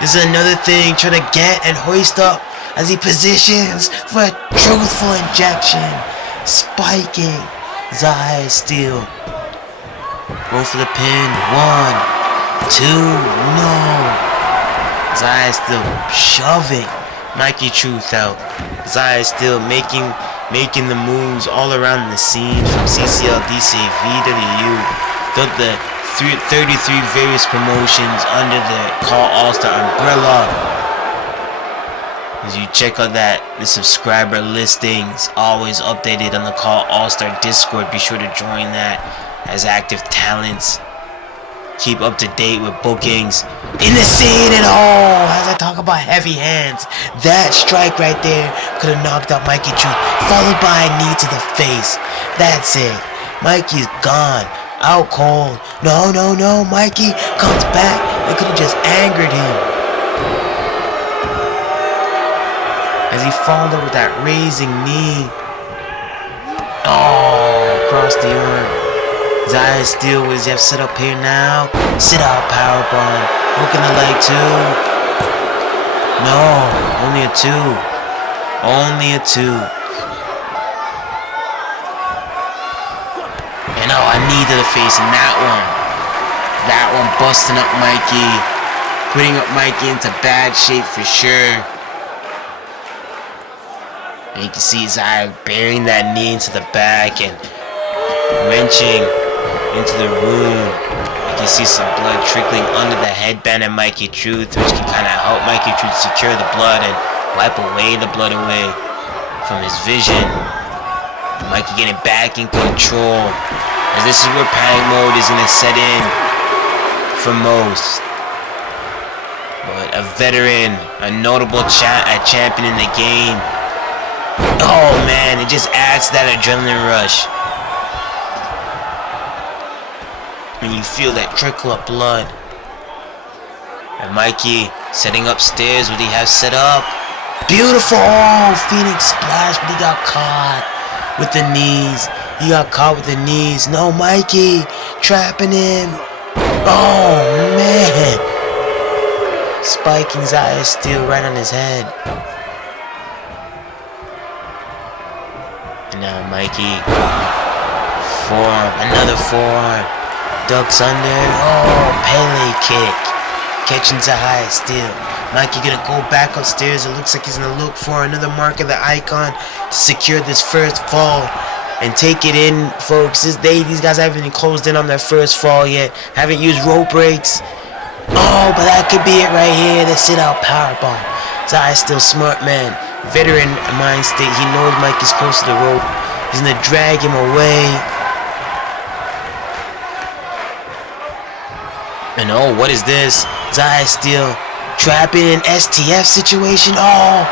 this is another thing, trying to get and hoist up as he positions for a truthful injection. Spiking. Zaiah Steel. Go for the pin. 1, 2, no. Zaiah Steel shoving Mikey Truth out. Zaiah Steel making the moves all around the scene from CCL DCA VWU. The 33 various promotions under the CAW All-Star umbrella. As you check out the subscriber listings, always updated on the CAW All-Star Discord. Be sure to join that as active talents. Keep up to date with bookings in the scene. And as I talk about heavy hands, that strike right there could have knocked out Mikey Truth, followed by a knee to the face. That's it. Mikey's gone. Out cold. No. Mikey comes back. It could have just angered him. As he followed up with that raising knee. Across the arm. Zaiah Steel, what does he have set up here now? Sit out powerbomb. Hooking the leg too. No, only a 2. Only a 2. And a knee to the face in that one. That one busting up Mikey. Putting up Mikey into bad shape for sure. And you can see Zaiah burying that knee into the back and wrenching into the wound. You can see some blood trickling under the headband of Mikey Truth, which can kind of help Mikey Truth secure the blood and wipe away the blood away from his vision. Mikey getting back in control, as this is where panic mode is going to set in for most. But a veteran, a notable champion in the game. Oh man, it just adds to that adrenaline rush. When you feel that trickle of blood. And Mikey setting up stairs. What he has set up? Beautiful! Phoenix splash, but he got caught with the knees. He got caught with the knees. No, Mikey trapping him. Oh man! Spiking Zaiah Steel right on his head. And now Mikey. Forearm, another forearm. Ducks under. Pele kick. Catching Zaiah Steel. Mikey gonna go back upstairs. It looks like he's gonna look for another mark of the icon to secure this first fall and take it in, folks. These guys haven't even closed in on their first fall yet. Haven't used rope breaks. But that could be it right here. The sit out powerbomb. Zaiah Steel, smart man. Veteran mind state. He knows Mikey's close to the rope. He's gonna drag him away. And what is this? Zaiah Steel trapping an STF situation. All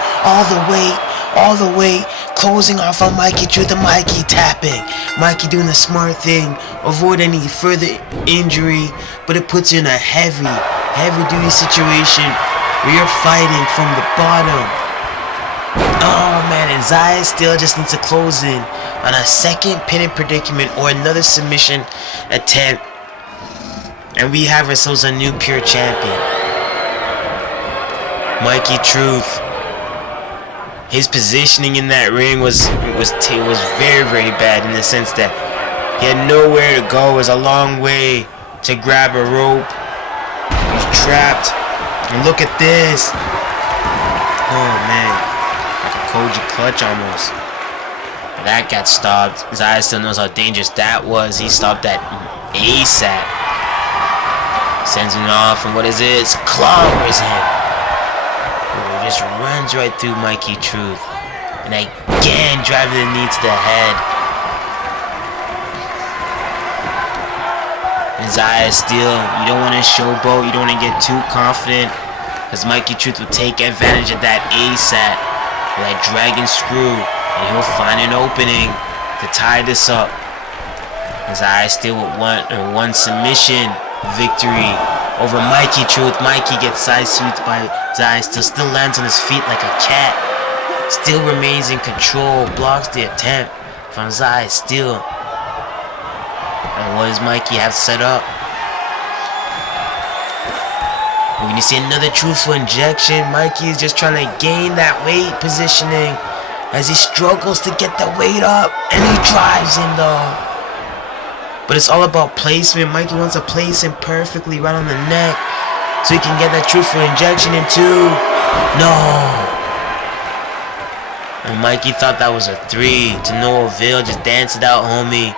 the way, closing off on Mikey Truth. The Mikey tapping. Mikey doing the smart thing. Avoid any further injury, but it puts you in a heavy duty situation where you're fighting from the bottom. Oh man, and Zaiah Steel just needs to close in on a second pinning predicament or another submission attempt. And we have ourselves a new pure champion. Mikey Truth. His positioning in that ring was very, very bad, in the sense that he had nowhere to go. It was a long way to grab a rope. He was trapped. And look at this. Oh man. Like a Koji clutch almost. And that got stopped. Zaiah still knows how dangerous that was. He stopped that ASAP. Sends him off, and what is it? It's clobbers him. Just runs right through Mikey Truth. And again, driving the knee to the head. And Zaiah Steel, you don't want to showboat, you don't want to get too confident, because Mikey Truth will take advantage of that ASAP, or that dragon screw, and he'll find an opening to tie this up. And Zaiah Steel with one submission victory over Mikey Truth. Mikey gets side-swept by Zaiah Steel, still lands on his feet like a cat, still remains in control, blocks the attempt from Zaiah Steel. And what does Mikey have set up? gonna see another truthful injection. Mikey is just trying to gain that weight positioning as he struggles to get the weight up, and he drives in though. But it's all about placement. Mikey wants to place him perfectly right on the neck so he can get that truthful injection in too. No. And Mikey thought that was a 3. To no avail. Just dance it out, homie.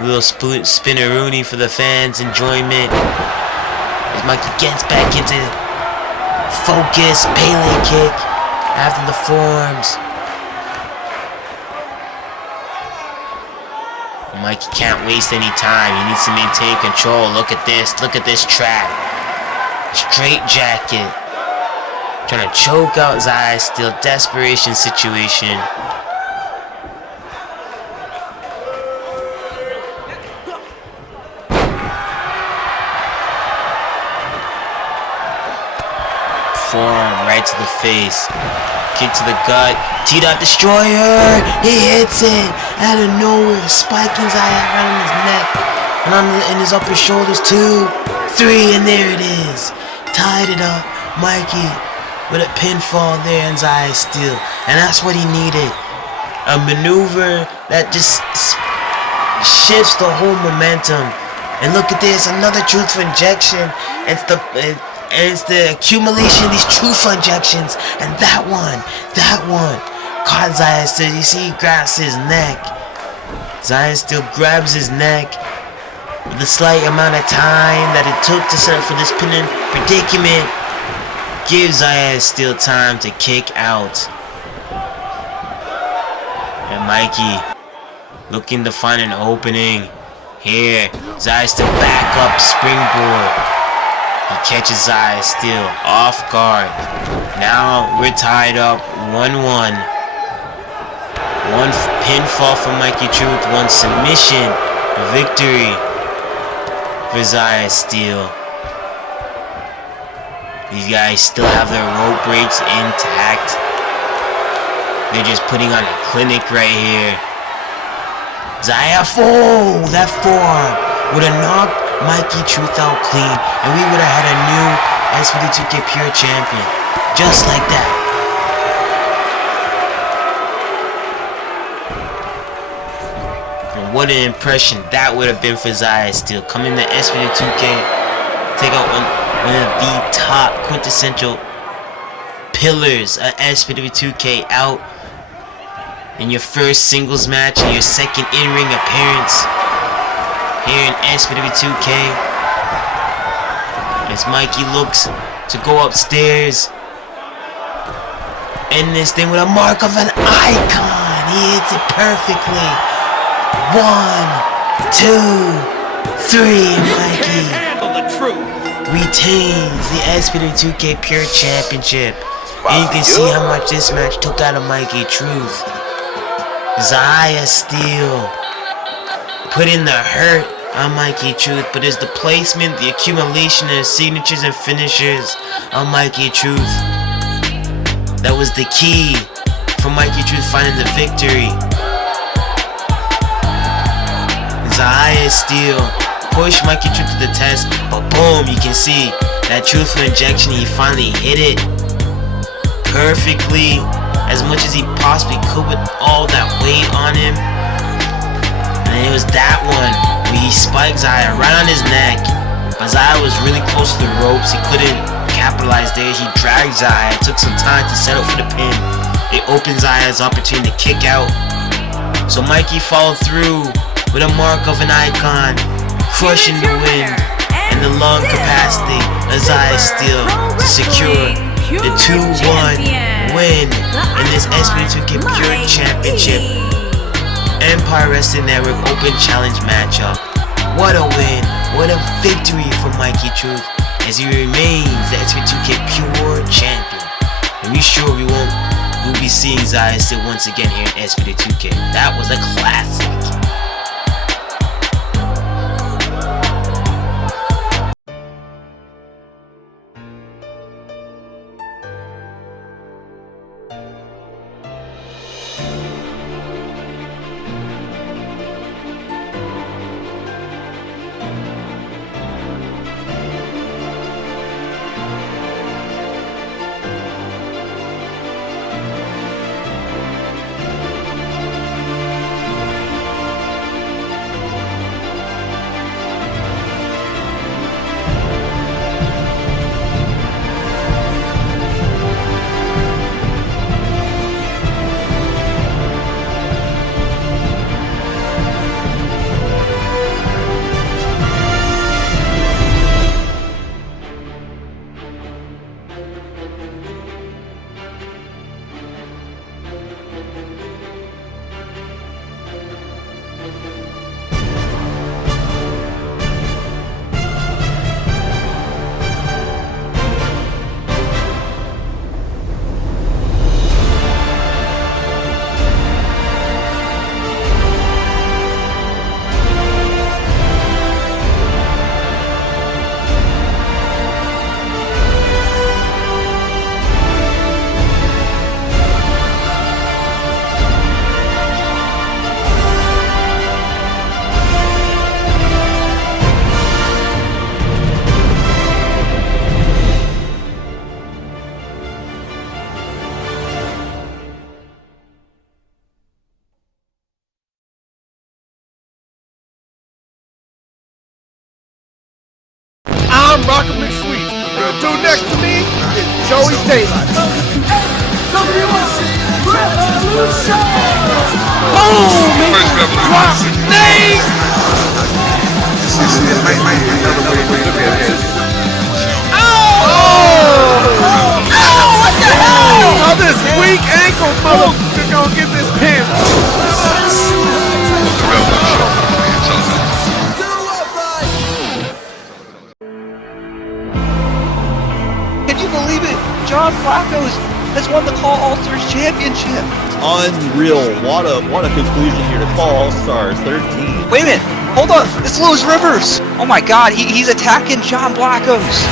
Little spinneroonie for the fans' enjoyment. As Mikey gets back into focus. Pele kick after the forearms. Mikey can't waste any time. He needs to maintain control. Look at this. Look at this trap. Straight jacket. Trying to choke out Zaiah. Still desperation situation. Forearm right to the face. Kick to the gut. T-Dot Destroyer. He hits it out of nowhere. Spiking Zaiah right on his neck. And in his upper shoulders too. 3, and there it is. Tied it up. Mikey with a pinfall there, and Zaiah still. And that's what he needed. A maneuver that just shifts the whole momentum. And look at this. Another truthful injection. It's the accumulation of these truthful injections. And that one caught Zaiah still. You see, he grabs his neck. Zaiah still grabs his neck. With the slight amount of time that it took to set up for this pinning predicament, gives Zaiah still time to kick out. And Mikey looking to find an opening. Here, Zaiah still back up springboard. He catches Zaiah still off guard. Now we're tied up 1-1. One pinfall for Mikey Truth, one submission victory for Zaiah still. These guys still have their rope breaks intact. They're just putting on a clinic right here. Zaiah, that forearm would have knocked Mikey Truth out clean, and we would have had a new SPW2K Pure Champion. Just like that. And what an impression that would have been for Zaiah still. Coming to SPW2K, take out one of the top quintessential pillars of SPW2K out in your first singles match and your second in-ring appearance here in SPW2K. As Mikey looks to go upstairs, end this thing with a mark of an icon. He hits it perfectly. 1, 2, 3, Mikey retains the SPW2K Pure Championship. And you can see how much this match took out of Mikey Truth. Zaiah still put in the hurt on Mikey Truth, but it's the placement, the accumulation of signatures and finishers on Mikey Truth that was the key for Mikey Truth finding the victory. Zaiah still push Mikey Truth to the test, but boom, you can see that truthful injection. He finally hit it perfectly, as much as he possibly could with all that weight on him. And it was that one where he spiked Zaiah right on his neck, but Zaiah was really close to the ropes. He couldn't capitalize there. He dragged Zaiah. It took some time to settle for the pin. It opened Zaiah's opportunity to kick out. So Mikey followed through with a mark of an icon, crushing the wind and the lung capacity of Zaiah still to secure the 2-1 win in this SPW2K Pure Championship Empire Wrestling Network Open Challenge matchup. What a win, what a victory for Mikey Truth as he remains the SPW2K Pure Champion. And we sure we'll be seeing Zaiah still once again here in SPW2K. That was a classic. I'm rocking McSweet. And the dude next to me is Joey Daylight. Boom! Drop name! What the hell? How this weak ankle motherfucker gonna get this pin? Can you believe it? John Flacco has won the CAW All Stars Championship. Unreal. What a conclusion here to CAW All Stars 13. Wait a minute. Hold on. It's Louis Rivers. Oh my God. He's attacking John Blackos.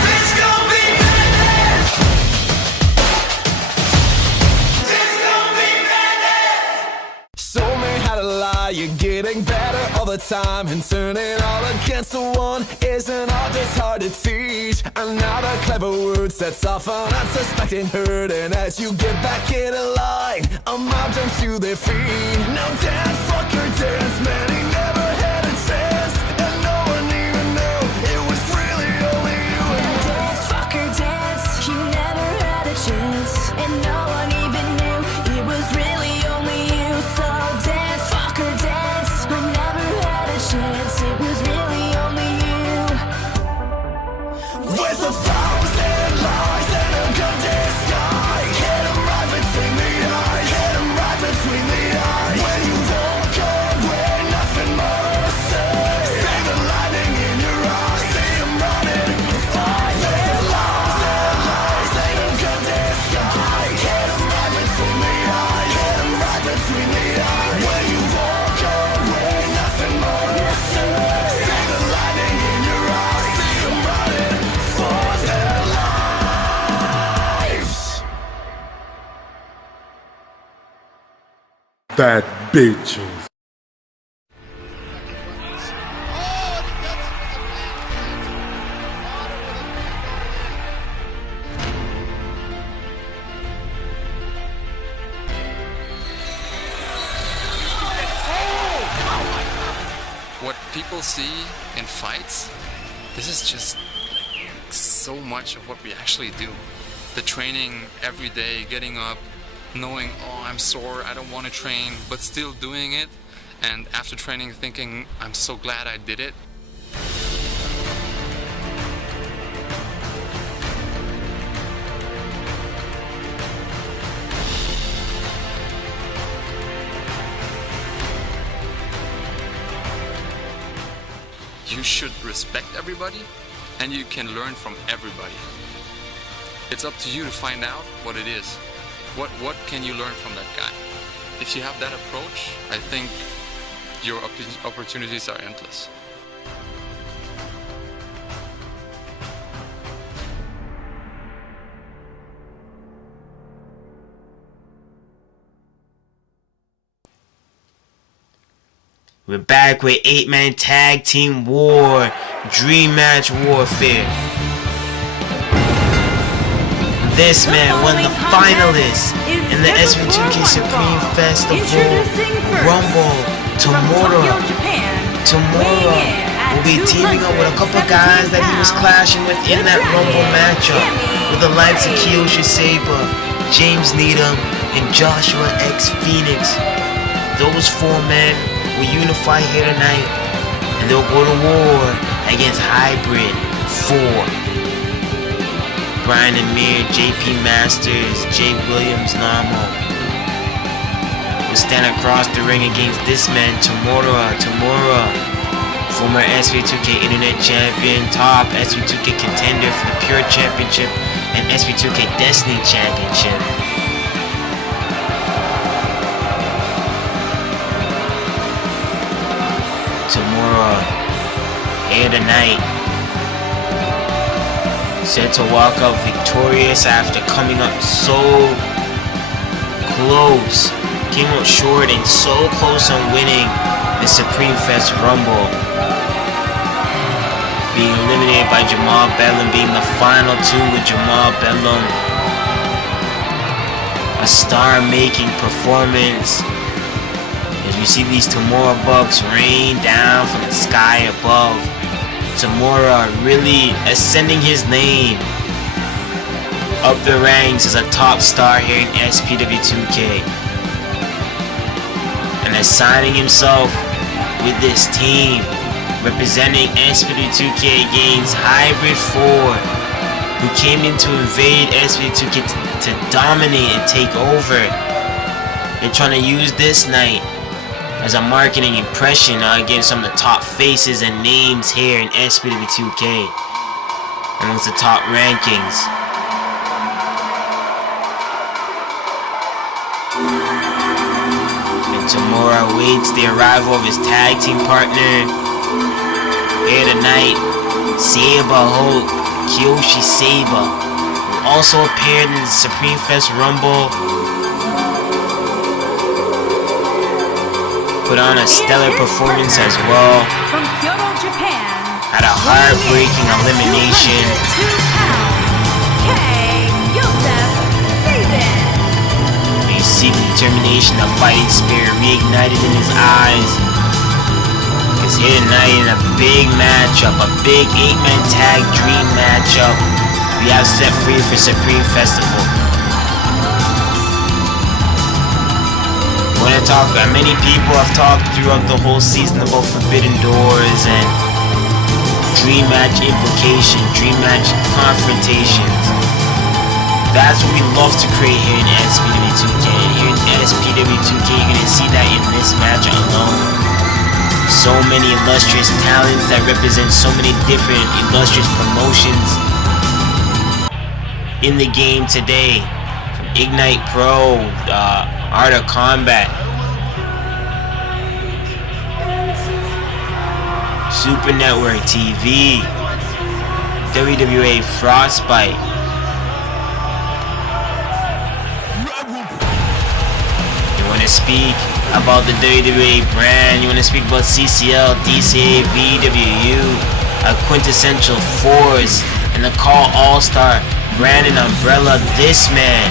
You're getting better all the time, and turning all against the one isn't all just hard to teach. Another clever word sets off an unsuspecting hurt, and as you get back in line, a mob jumps to their feet. Now dance, fucker, dance, man, he never had a chance, and no one even knew it was really only you. Now dance, fucker, dance, you never had a chance, and no one even knew it was really only you. So dance, fucker, dance, I never had a chance, it was really only you. With a thousand lies and a gun disguise, hit him right between the eyes, hit him right between the eyes. When you walk away, nothing more to say. See the lightning in your eyes, see him running. Fight their lies and a gun disguise, hit him right between the eyes, hit him right between the eyes. When you walk away, nothing more to say. See the lightning in your eyes, see him running for their lives. Bad bitches. What people see in fights, this is just like so much of what we actually do. The training every day, getting up, knowing, oh, I'm sore, I don't want to train, but still doing it. And after training thinking, I'm so glad I did it. You should respect everybody, and you can learn from everybody. It's up to you to find out what it is. What can you learn from that guy? If you have that approach, I think your opportunities are endless. We're back with 8-man tag team war, dream match warfare. This man won the finalists in the SPW2K Supreme Festival Rumble. Tamura will be teaming up with a couple guys that he was clashing with in that Rumble matchup, with the likes of Kiyoshi, Saiba, James Needham, and Joshua X Phoenix. Those 4 men will unify here tonight, and they'll go to war against Hybrid 4. Bryan, Amir, JP Masters, Jay Williams, Nahmo will stand across the ring against this man, Tamura, former SPW2K Internet Champion, top SPW2K contender for the Pure Championship and SPW2K Destiny Championship. Tamura here tonight, set to walk out victorious after coming up so close. Came up short and so close on winning the Supreme Fest Rumble. Being eliminated by Jamal, Bedlam being the final 2 with Jamal, Bedlam. A star-making performance as we see these Tamura bucks rain down from the sky above. Tamura really ascending his name up the ranks as a top star here in SPW2K, and assigning himself with this team representing SPW2K against Hybrid 4, who came in to invade SPW2K to dominate and take over. They're trying to use this night as a marketing impression against some of the top faces and names here in SPW2K amongst the top rankings. And Tamura awaits the arrival of his tag team partner here tonight, Saiba Hope, Kiyoshi Saiba, who also appeared in the Supreme Fest Rumble. Put on a stellar performance as well. From Kyoto, Japan. Had a heartbreaking elimination. You see the determination, the fighting spirit reignited in his eyes. Because here tonight in a big matchup, a big 8-man tag dream matchup, we have set free for Supreme Festival. Many people have talked throughout the whole season about Forbidden Doors and dream match implication, dream match confrontations. That's what we love to create here in SPW2K. And here in SPW2K, you're gonna see that in this match alone. So many illustrious talents that represent so many different illustrious promotions in the game today. From Ignite Pro, Art of Combat, Super Network TV, WWA Frostbite. You want to speak about the WWE brand, you want to speak about CCL, DCA, VWU, a quintessential force, and the CAW All Star brand and umbrella, this man,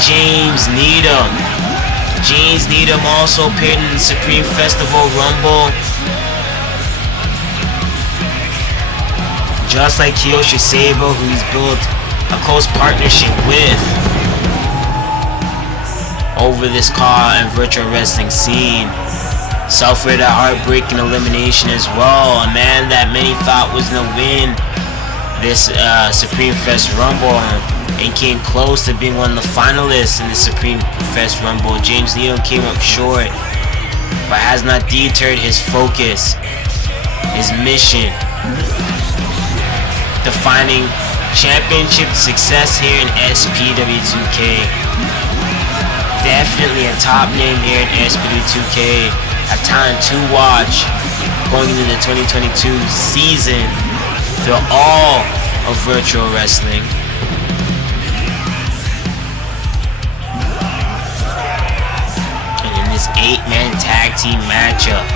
James Needham. James Needham also appeared in the Supreme Festival Rumble. Just like Kiyoshi Saiba, who he's built a close partnership with over this CAW and virtual wrestling scene. Suffered a heartbreaking elimination as well. A man that many thought was gonna win this Supreme Fest Rumble and came close to being one of the finalists in the Supreme Fest Rumble. James Needham came up short, but has not deterred his focus, his mission, defining championship success here in SPW2K. Definitely a top name here in SPW2K, a talent to watch going into the 2022 season through all of virtual wrestling. And in this 8-man tag team matchup,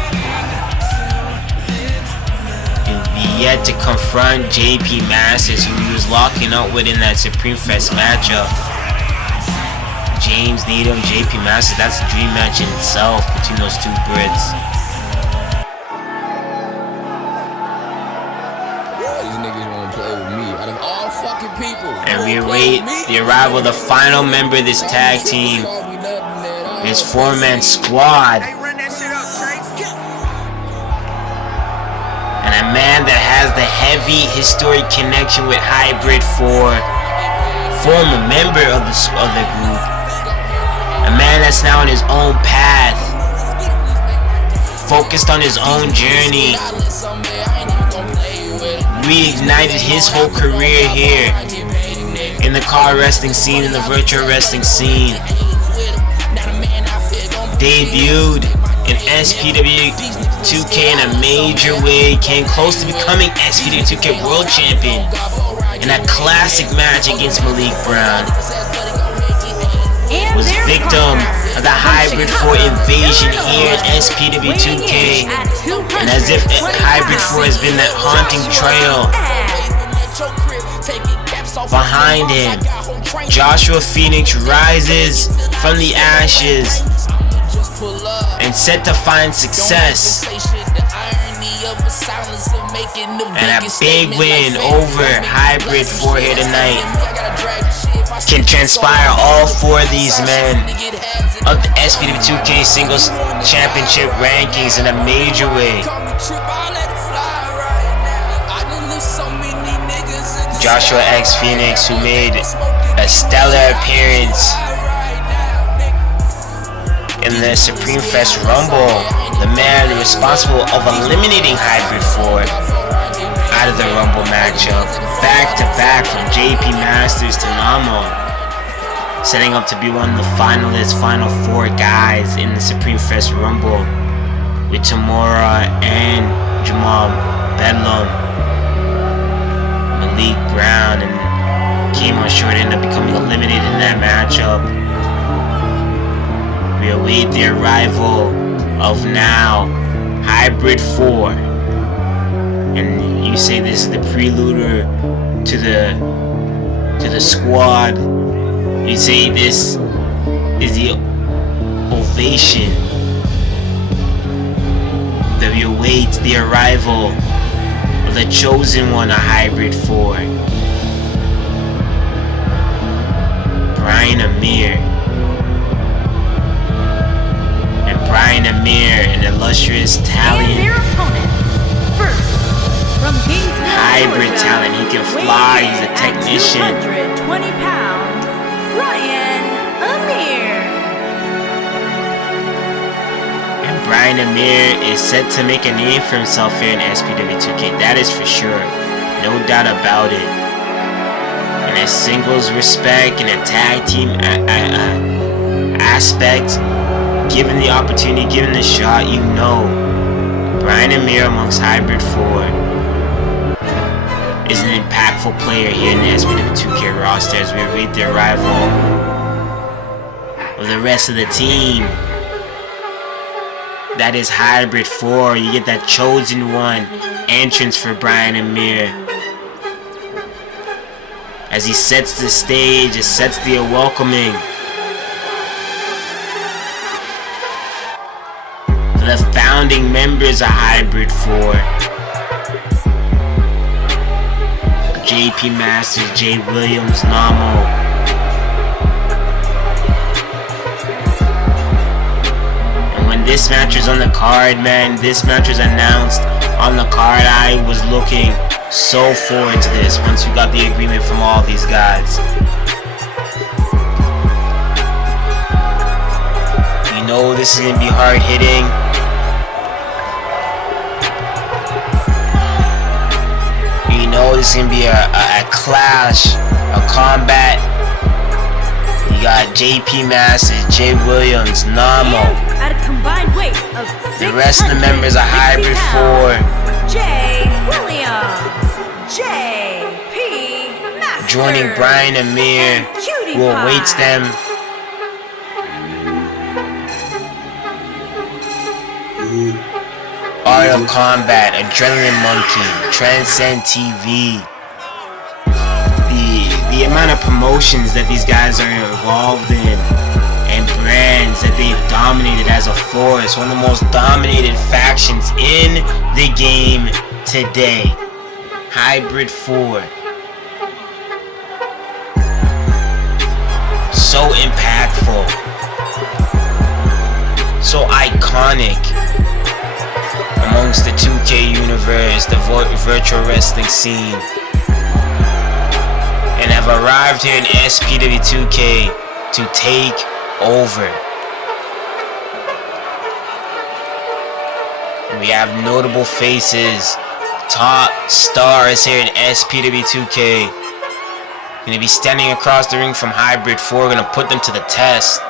he'll be yet to confront JP Masters, who he was locking up with in that Supreme Fest matchup. James Needham, JP Masters, that's a dream match in itself between those two Brits. And we await the arrival of the final member of this tag team, this 4-man squad, and a man that has the heavy historic connection with Hybrid 4, former member of the group, a man that's now on his own path, focused on his own journey, reignited his whole career here in the CAW wrestling scene, in the virtual wrestling scene. Debuted in SPW2K in a major way, came close to becoming SPW2K World Champion in a classic match against Malik Brown. Was victim of the Hybrid 4 invasion here at SPW2K, and as if Hybrid 4 has been that haunting trail behind him, Joshua Phoenix rises from the ashes and set to find success And a big win over Hybrid 4 here tonight can transpire all 4 of these men of the SPW2K Singles Championship rankings in a major way. Joshua X Phoenix, who made a stellar appearance in the Supreme Fest Rumble, the man responsible of eliminating Hybrid 4 out of the Rumble matchup, back to back from JP Masters to Nahmo, setting up to be one of the finalists, final 4 guys in the Supreme Fest Rumble with Tamura and Jamal, Bedlam, Malik Brown, and came on short, ended up becoming eliminated in that matchup. We await the arrival of now Hybrid 4, and you say this is the prelude to the squad. You say this is the ovation that we await the arrival of the chosen one of Hybrid 4, Bryan Amir. And Bryan Amir, an illustrious talent. And their opponents. First, from Gauntlet, hybrid talent. He can fly. He's a technician. 220 pounds, Bryan Amir. And Bryan Amir is set to make a name for himself here in SPW2K. That is for sure. No doubt about it. In a singles respect, in a tag team aspect, given the opportunity, given the shot, you know Bryan Amir amongst Hybrid 4 is an impactful player here in the SPW2K roster as we await the arrival of the rest of the team. That is Hybrid 4. You get that chosen one entrance for Bryan Amir as he sets the stage, it sets the welcoming for the founding members of Hybrid 4. JP Masters, Jay Williams, Nahmo. And when this match was on the card, man, this match was announced on the card, I was looking so forward to this once we got the agreement from all these guys. You know this is going to be hard hitting. You know this is going to be a clash, a combat. You got JP Masters, Jay Williams, Nahmo. At a combined weight of the rest of the members of Hybrid 4. Jay Williams, JP Masters, joining Bryan Amir, who awaits them Art of Combat, Adrenaline Monkey, Transcend TV. The amount of promotions that these guys are involved in and brands that they've dominated as a force, one of the most dominated factions in the game today. Hybrid 4. So impactful. So iconic amongst the 2K universe, the virtual wrestling scene. And have arrived here in SPW2K to take over. We have notable faces, top stars here in SPW2K. Gonna be standing across the ring from Hybrid 4, gonna put them to the test.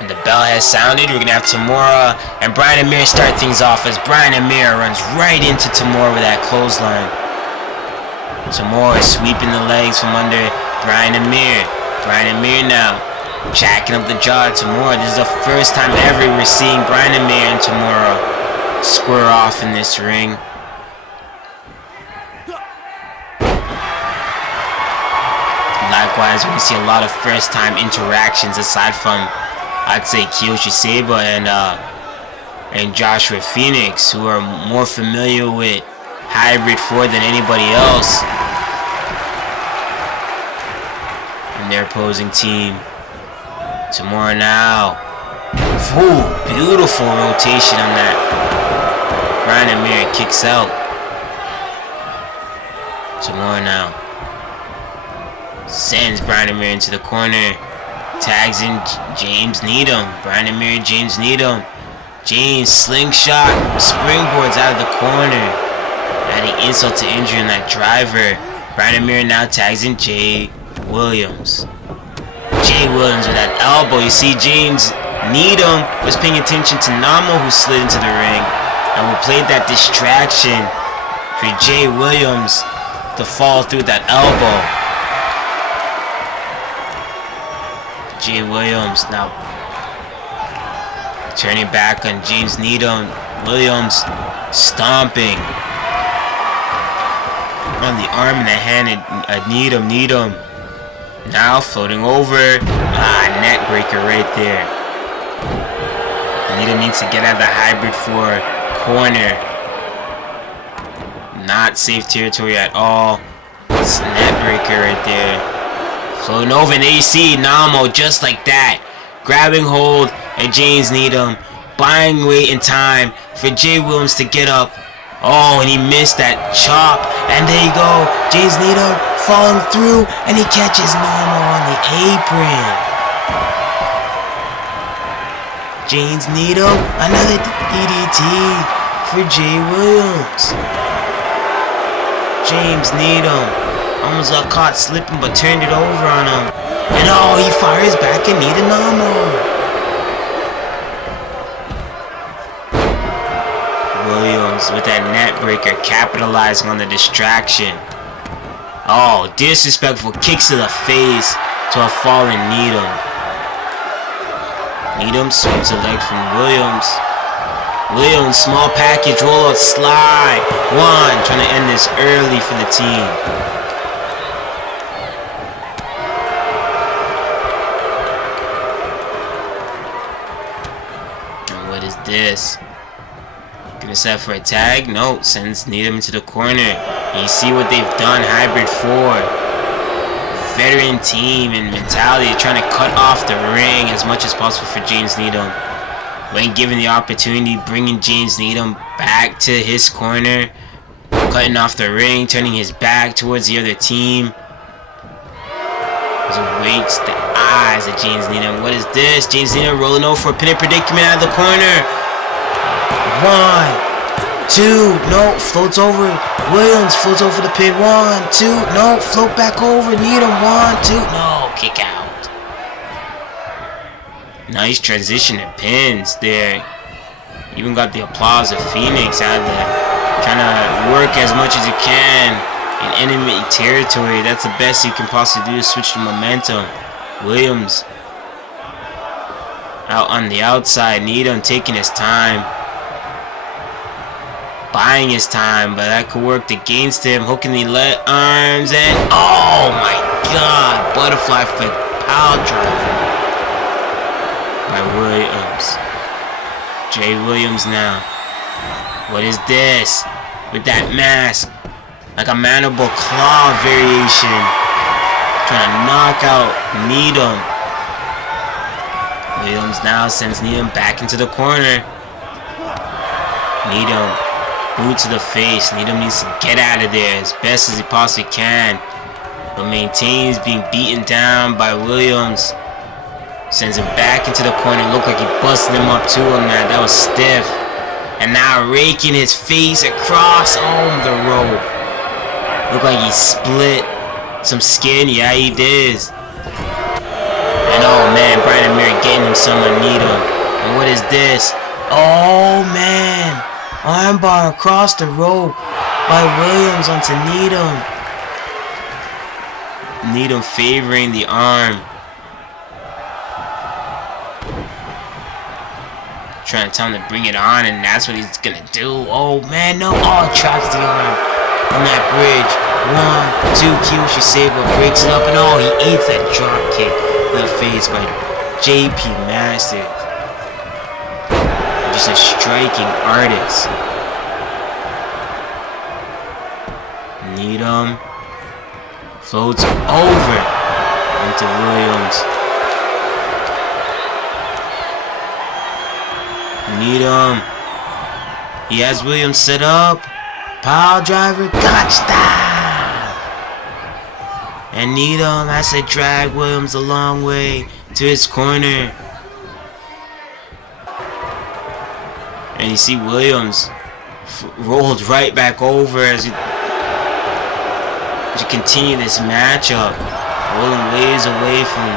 And the bell has sounded. We're gonna have Tamura and Bryan Amir start things off as Bryan Amir runs right into Tamura with that clothesline. Tamura sweeping the legs from under Bryan Amir. Bryan Amir now jacking up the jaw of Tamura. This is the first time ever we're seeing Bryan Amir and Tamura square off in this ring. Likewise, we're gonna see a lot of first time interactions aside from I'd say Kiyoshi, Saiba, and Joshua Phoenix, who are more familiar with Hybrid 4 than anybody else in their opposing team. Tamura now. Ooh, beautiful rotation on that. Bryan Amir kicks out. Tamura now. Sends Bryan Amir into the corner. Tags in James Needham. Bryan Amir, James Needham. James slingshot. Springboards out of the corner. Adding insult to injury on that driver. Bryan Amir now tags in Jay Williams. Jay Williams with that elbow. You see James Needham was paying attention to Nahmo, who slid into the ring, and we played that distraction for Jay Williams to fall through that elbow. Jay Williams now turning back on James Needham. Williams stomping on the arm and the hand of Needham. Needham now floating over. Net breaker right there. Needham needs to get out of the Hybrid 4 corner. Not safe territory at all. It's a net breaker right there. Floating over, and there you see Nahmo just like that. Grabbing hold of James Needham. Buying weight and time for Jay Williams to get up. Oh, and he missed that chop. And there you go. James Needham falling through, and he catches Nahmo on the apron. James Needham, another DDT for Jay Williams. James Needham almost got caught slipping, but turned it over on him. And oh, he fires back and Needham Nahmo. Williams with that net breaker, capitalizing on the distraction. Oh, disrespectful kicks to the face to a fallen Needham. Needham swings a leg from Williams. Williams, small package, rollout slide. One, trying to end this early for the team. And what is this? Gonna set for a tag? No, sends Needham into the corner. And you see what they've done, Hybrid 4. Veteran team and mentality, trying to cut off the ring as much as possible for James Needham. When given the opportunity, bringing James Needham back to his corner, cutting off the ring, turning his back towards the other team. As he waits the eyes of James Needham. What is this? James Needham rolling over for a pinning predicament out of the corner. 1, 2, no, floats over. Williams floats over the pin. 1, 2, no, float back over. Needham, 1, 2, no, kick out. Nice transition and pins there. Even got the applause of Phoenix out there, trying to work as much as you can in enemy territory. That's the best you can possibly do to switch the momentum. Williams out on the outside. Needham taking his time, buying his time, but that could work against him. Hooking the left arms and oh my god, butterfly flip power drive by Williams. Jay Williams now. What is this? With that mask, like a mandible claw variation, trying to knock out Needham. Williams now sends Needham back into the corner. Needham, boot to the face. Needham needs to get out of there as best as he possibly can, but maintains being beaten down by Williams. Sends him back into the corner. Looked like he busted him up too on that. That was stiff. And now raking his face across the rope. Looked like he split some skin. Yeah, he did. And oh man, Bryan Amir getting him some on Needham. And what is this? Oh man, armbar across the rope by Williams onto Needham. Needham favoring the arm. Trying to tell him to bring it on, and that's what he's gonna do. Oh man, no! Oh, traps the arm on that bridge. 1, 2, Kiyoshi Saiba breaks it up, and oh, he eats that drop kick to the face by JP Masters. Just a striking artist. Needham floats over into Williams. Needham. He has Williams set up. Pile driver. Gotcha! And Needham has to drag Williams a long way to his corner. And you see Williams rolled right back over as you continue this matchup. Rolling ways away from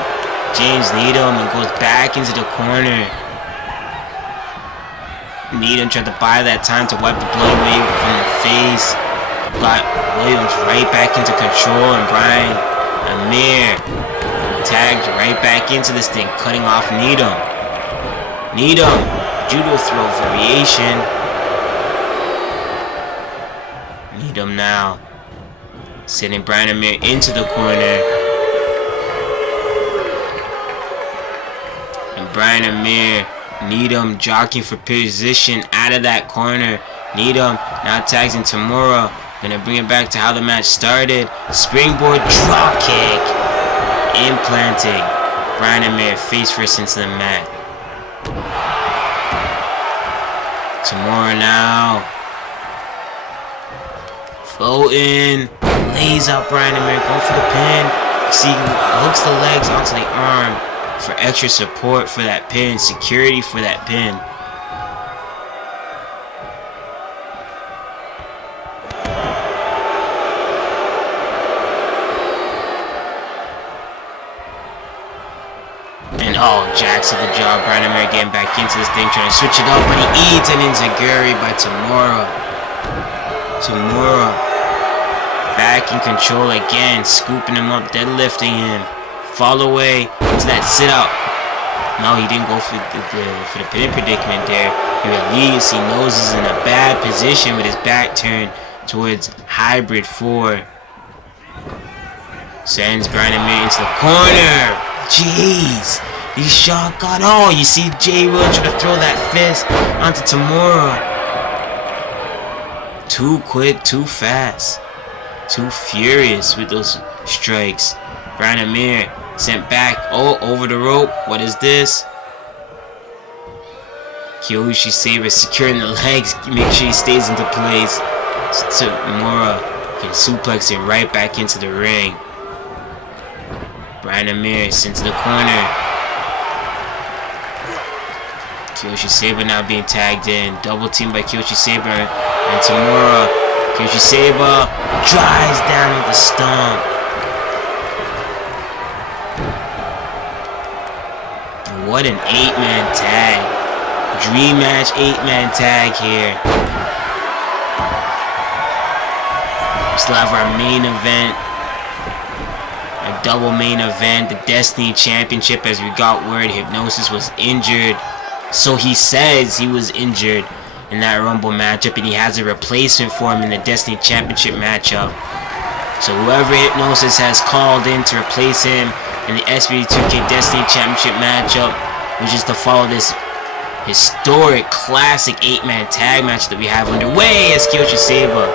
James Needham and goes back into the corner. Needham tried to buy that time to wipe the blood away from the face. Got Williams right back into control, and Bryan, Amir tagged right back into this thing, cutting off Needham. Needham, judo throw variation. Needham now sending Bryan Amir into the corner. And Bryan Amir, Needham jockeying for position out of that corner. Needham now tags in Tamura. Gonna bring it back to how the match started. Springboard drop kick. Implanting Bryan Amir face first into the mat. Tamura now. Floating. Lays out Bryan Amir. Going for the pin. See, hooks the legs onto the arm for extra support for that pin. Security for that pin. And oh, jacks at the jaw. Bryan Amir getting back into this thing, trying to switch it up, but he eats an enziguri by Tamura. Tamura back in control again, scooping him up, deadlifting him. Fall away into that sit up. No, he didn't go for the pin predicament there. He released. He knows he's in a bad position with his back turned towards hybrid 4. Sends Bryan Amir into the corner. Jeez, he shot got all. You see Jaylon try to throw that fist onto Tamura. Too quick, too fast, too furious with those strikes. Bryan Amir sent back. Oh, over the rope. What is this? Kiyoshi Saiba securing the legs. Make sure he stays into place. So Tamura can suplex him right back into the ring. Bryan Amir sent to the corner. Kiyoshi Saiba now being tagged in. Double team by Kiyoshi Saiba and Tamura. Kiyoshi Saiba drives down with the stomp. What an 8-man tag. Dream match 8-man tag here. We still have our main event. A double main event, the Destiny Championship, as we got word Hipnosys was injured. So he says he was injured in that Rumble matchup, and he has a replacement for him in the Destiny Championship matchup. So whoever Hipnosys has called in to replace him in the SPW2K Destiny Championship matchup, which is to follow this historic classic 8-man tag match that we have underway as Kiyoshi Saiba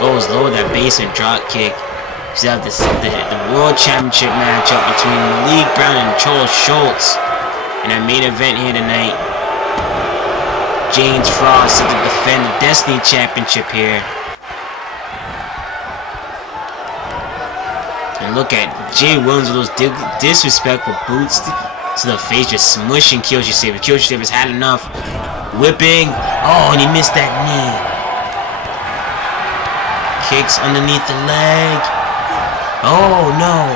goes low with that basement drop kick. We still have the World Championship matchup between Malik Brown and Charles Schultz in our main event here tonight. James Frost set to defend the Destiny Championship here. And look at Jay Williams with those disrespectful boots to the face, just smushing Kiyoshi Saiba. Kiyoshi Saiba's had enough. Whipping. Oh, and he missed that knee. Kicks underneath the leg. Oh no.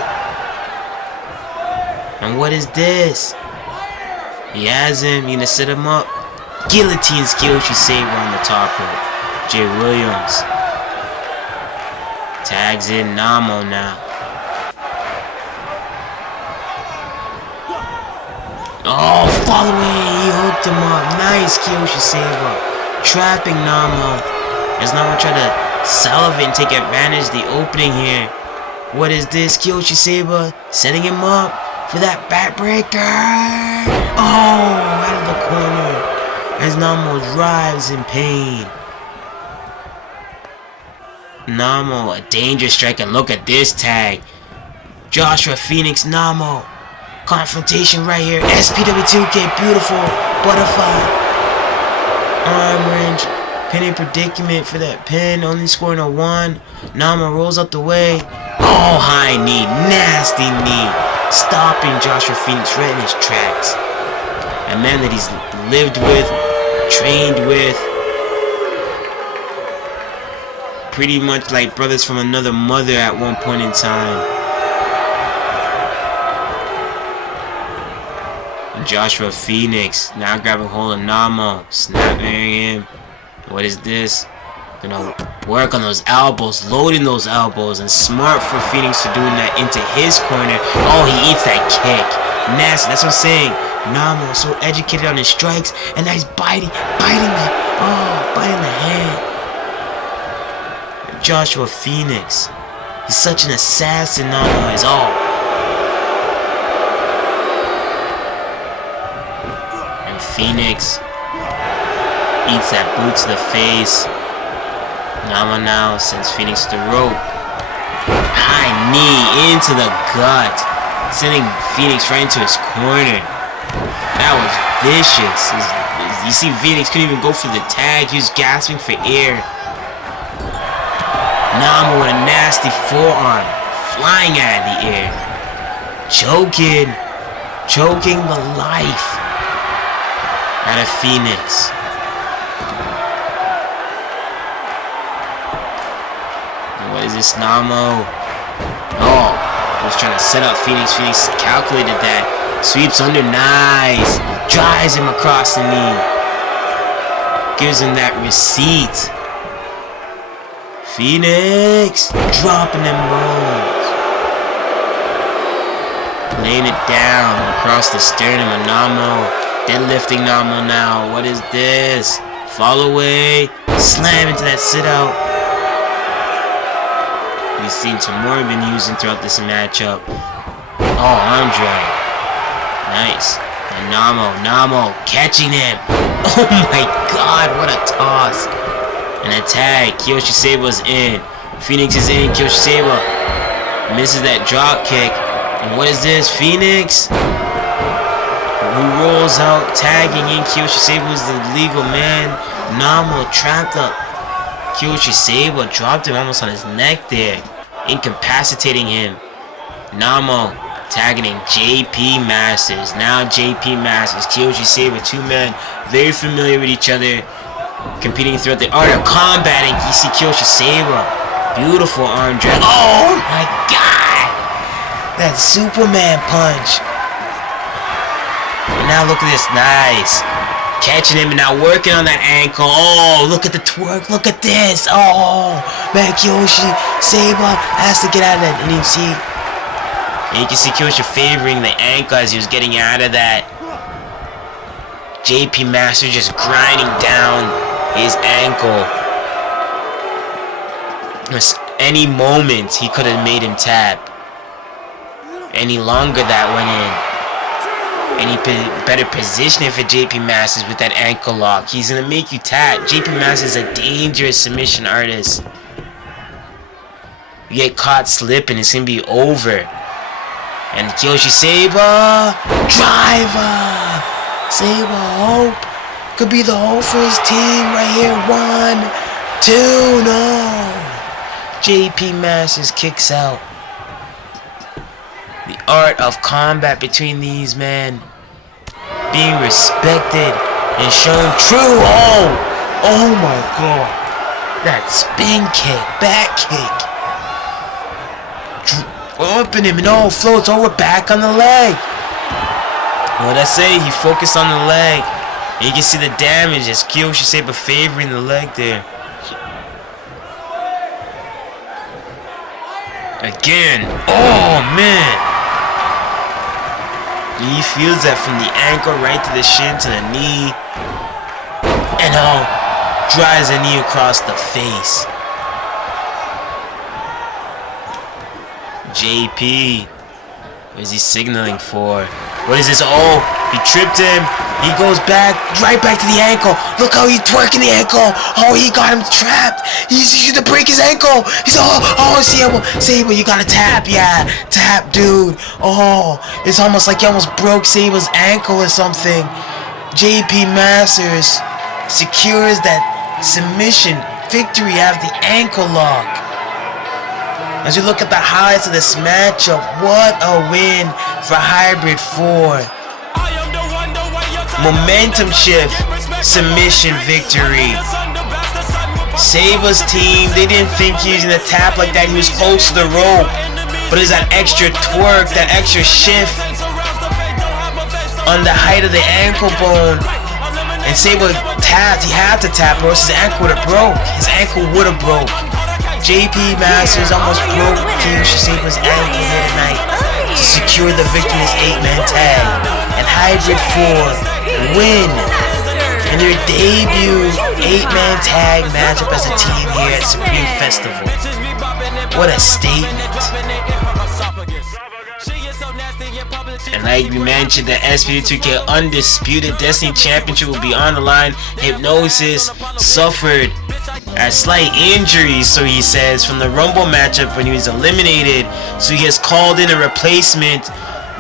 And what is this? He has him. You gonna set him up? Guillotines Kiyoshi Saiba on the top rope. Jay Williams tags in Nahmo now. Oh, following. He hooked him up. Nice Kiyoshi Saiba. Trapping Nahmo. As Nahmo try to salivate and take advantage of the opening here. What is this? Kiyoshi Saiba setting him up for that backbreaker. Oh, out of the corner as Nahmo writhes in pain. Nahmo, a dangerous strike, and look at this tag. Joshua Phoenix, Nahmo. Confrontation right here. SPW2K, beautiful. Butterfly. Arm wrench. Pinning predicament for that pin. Only scoring a 1. Nahmo rolls up the way. Oh, high knee. Nasty knee. Stopping Joshua Phoenix right in his tracks. A man that he's lived with, trained with. Pretty much like brothers from another mother at one point in time. Joshua Phoenix now grabbing hold of Nahmo, snapping him. What is this? Gonna work on those elbows, loading those elbows, and smart for Phoenix to doing that into his corner. Oh, he eats that kick. Nasty, that's what I'm saying. Nahmo is so educated on his strikes, and now he's biting the hand. Joshua Phoenix, he's such an assassin. Nahmo is all. Phoenix eats that boot to the face. Nahmo now sends Phoenix to the rope. High knee into the gut, sending Phoenix right into his corner. That was vicious. You see Phoenix couldn't even go for the tag. He was gasping for air. Nahmo with a nasty forearm, flying out of the air. Choking the life out of Phoenix. And what is this, Nahmo? Oh, he was trying to set up Phoenix. Phoenix calculated that. Sweeps under, nice. Drives him across the knee. Gives him that receipt. Phoenix dropping them bones. Laying it down across the sternum of Nahmo. Deadlifting Nahmo now. What is this? Fall away. Slam into that sit out. We've seen Tamura been using throughout this matchup. Oh, arm drag. Nice. And Nahmo catching him. Oh my god, what a toss. An attack. Kiyoshi Saiba's in. Phoenix is in. Kiyoshi Saiba misses that drop kick. And what is this? Phoenix, who rolls out, tagging in. Kiyoshi Saiba was the legal man. Nahmo trapped up Kiyoshi Saiba, dropped him almost on his neck there, incapacitating him. Nahmo tagging in JP Masters. Now JP Masters, Kiyoshi Saiba, two men very familiar with each other, competing throughout the art of combating. You see Kiyoshi Saiba, beautiful arm drag. Oh my god, that Superman punch. And now look at this, nice. Catching him and now working on that ankle. Oh, look at the twerk, look at this. Oh, man, Kiyoshi Saiba has to get out of that. And you can see Kiyoshi favoring the ankle as he was getting out of that. JP Master just grinding down his ankle. Any moment he could have made him tap. Any longer that went in. Any better positioning for JP Masters with that ankle lock. He's gonna make you tap. JP Masters is a dangerous submission artist. You get caught slipping, it's gonna be over. And Kiyoshi Saiba, driver. Saiba hope could be the hope for his team right here. 1, 2, no. JP Masters kicks out. The art of combat between these men being respected and shown true. Oh my god. That spin kick, back kick. Open him and all floats over back on the leg. What I say, he focused on the leg. And you can see the damage as Kiyoshi Saiba favoring the leg there. Again. Oh man. He feels that from the ankle right to the shin to the knee. And drives the knee across the face. JP What is he signaling for? What is this? Oh, he tripped him. He goes back, right back to the ankle. Look how he's twerking the ankle. Oh, he got him trapped. He's going to break his ankle. He's, Saiba, you got to tap. Yeah, tap, dude. Oh, it's almost like he almost broke Saiba's ankle or something. JP Masters secures that submission victory out of the ankle lock. As we look at the highlights of this matchup, what a win for Hybrid 4. Momentum shift, submission victory. Saiba's team, they didn't think he was going to tap like that. He was close to the rope. But there's that extra twerk, that extra shift on the height of the ankle bone. And Saiba tapped. He had to tap or else his ankle would have broke. His ankle would have broke. JP Masters almost broke Kiyoshi Saiba's ankle here tonight to secure the victory in this 8-man tag. And Hybrid 4 win in their debut 8-man tag matchup as a team here at Supreme Festival. What a statement. And like we mentioned, the SPW2K Undisputed Destiny Championship will be on the line. Hipnosys suffered a slight injury, so he says, from the Rumble matchup when he was eliminated. So he has called in a replacement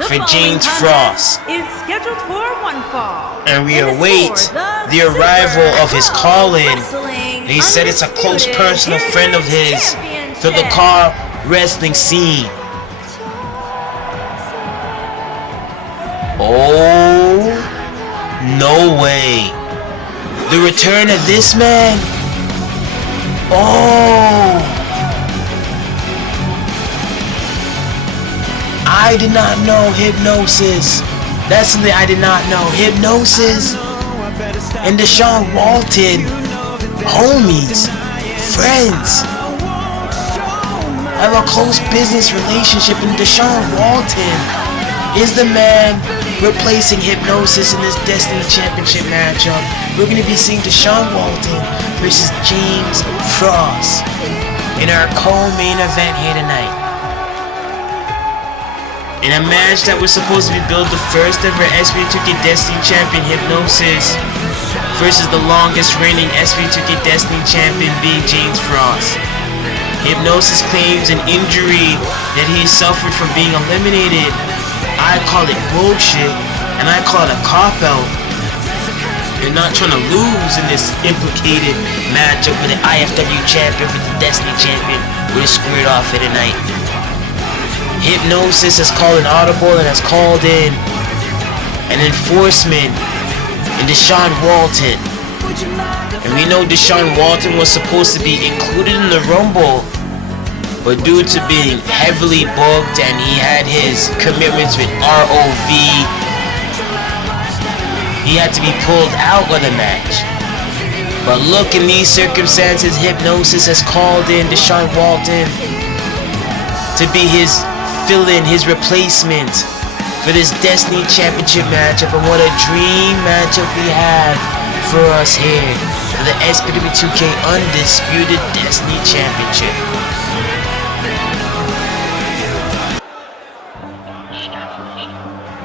for James Frost. Is scheduled for one fall. And we await the arrival of his call-in. He said it's a close personal friend of his for the car wrestling scene. Oh, no way. The return of this man? Oh. I did not know Hipnosys. That's something I did not know. Hipnosys and Dashon Walton, homies, friends. I have a close business relationship, and Dashon Walton is the man replacing Hipnosys in this Destiny Championship matchup. We're going to be seeing Dashon Walton versus James Frost in our co-main event here tonight. In a match that was supposed to be billed the first ever SPW2K Destiny Champion Hipnosys versus the longest reigning SPW2K Destiny Champion being James Frost. Hipnosys claims an injury that he suffered from being eliminated. I call it bullshit, and I call it a cop-out. You're not trying to lose in this implicated matchup with the IFW Champion with the Destiny Champion. We're squared off here tonight. Hipnosys has called an audible and has called in an enforcement in Dashon Walton. And we know Dashon Walton was supposed to be included in the Rumble, but due to being heavily booked and he had his commitments with ROV, he had to be pulled out of the match. But look, in these circumstances, Hipnosys has called in Dashon Walton to be his fill-in, his replacement for this Destiny Championship matchup. And what a dream matchup we have for us here for the SPW2K Undisputed Destiny Championship.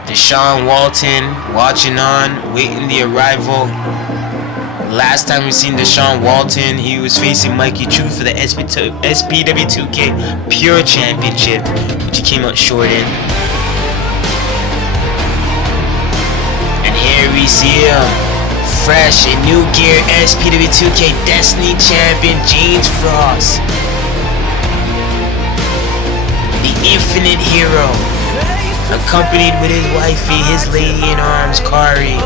Dashon Walton watching on, waiting the arrival. Last time we seen Dashon Walton, he was facing Mikey for the SPW2K Pure Championship, which he came out short in. And here we see him, fresh in new gear, SPW2K Destiny Champion James Frost, the Infinite Hero, accompanied with his wifey, his lady in arms, Korrie.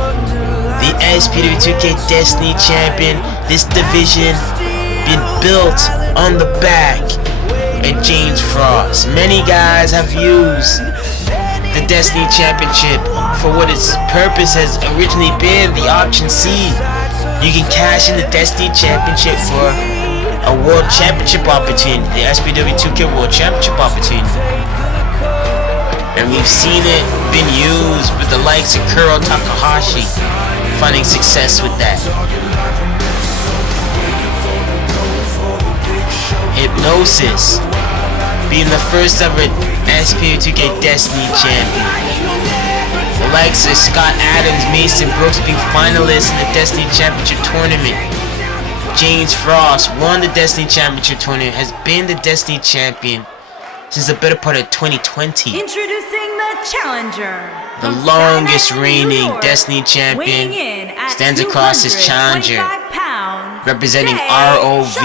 The SPW2K Destiny Champion, this division been built on the back of James Frost. Many guys have used the Destiny Championship for what its purpose has originally been, the option C. You can cash in the Destiny Championship for a World Championship opportunity, the SPW2K World Championship opportunity. And we've seen it been used with the likes of Takahashi finding success with that. Hipnosys being the first ever SPW2K Destiny Champion. The likes of Scott Adams, Mason Brooks being finalists in the Destiny Championship Tournament. James Frost won the Destiny Championship Tournament, has been the Destiny Champion since the better part of 2020. Introducing the challenger. The longest reigning Destiny Champion stands across his challenger, representing ROV.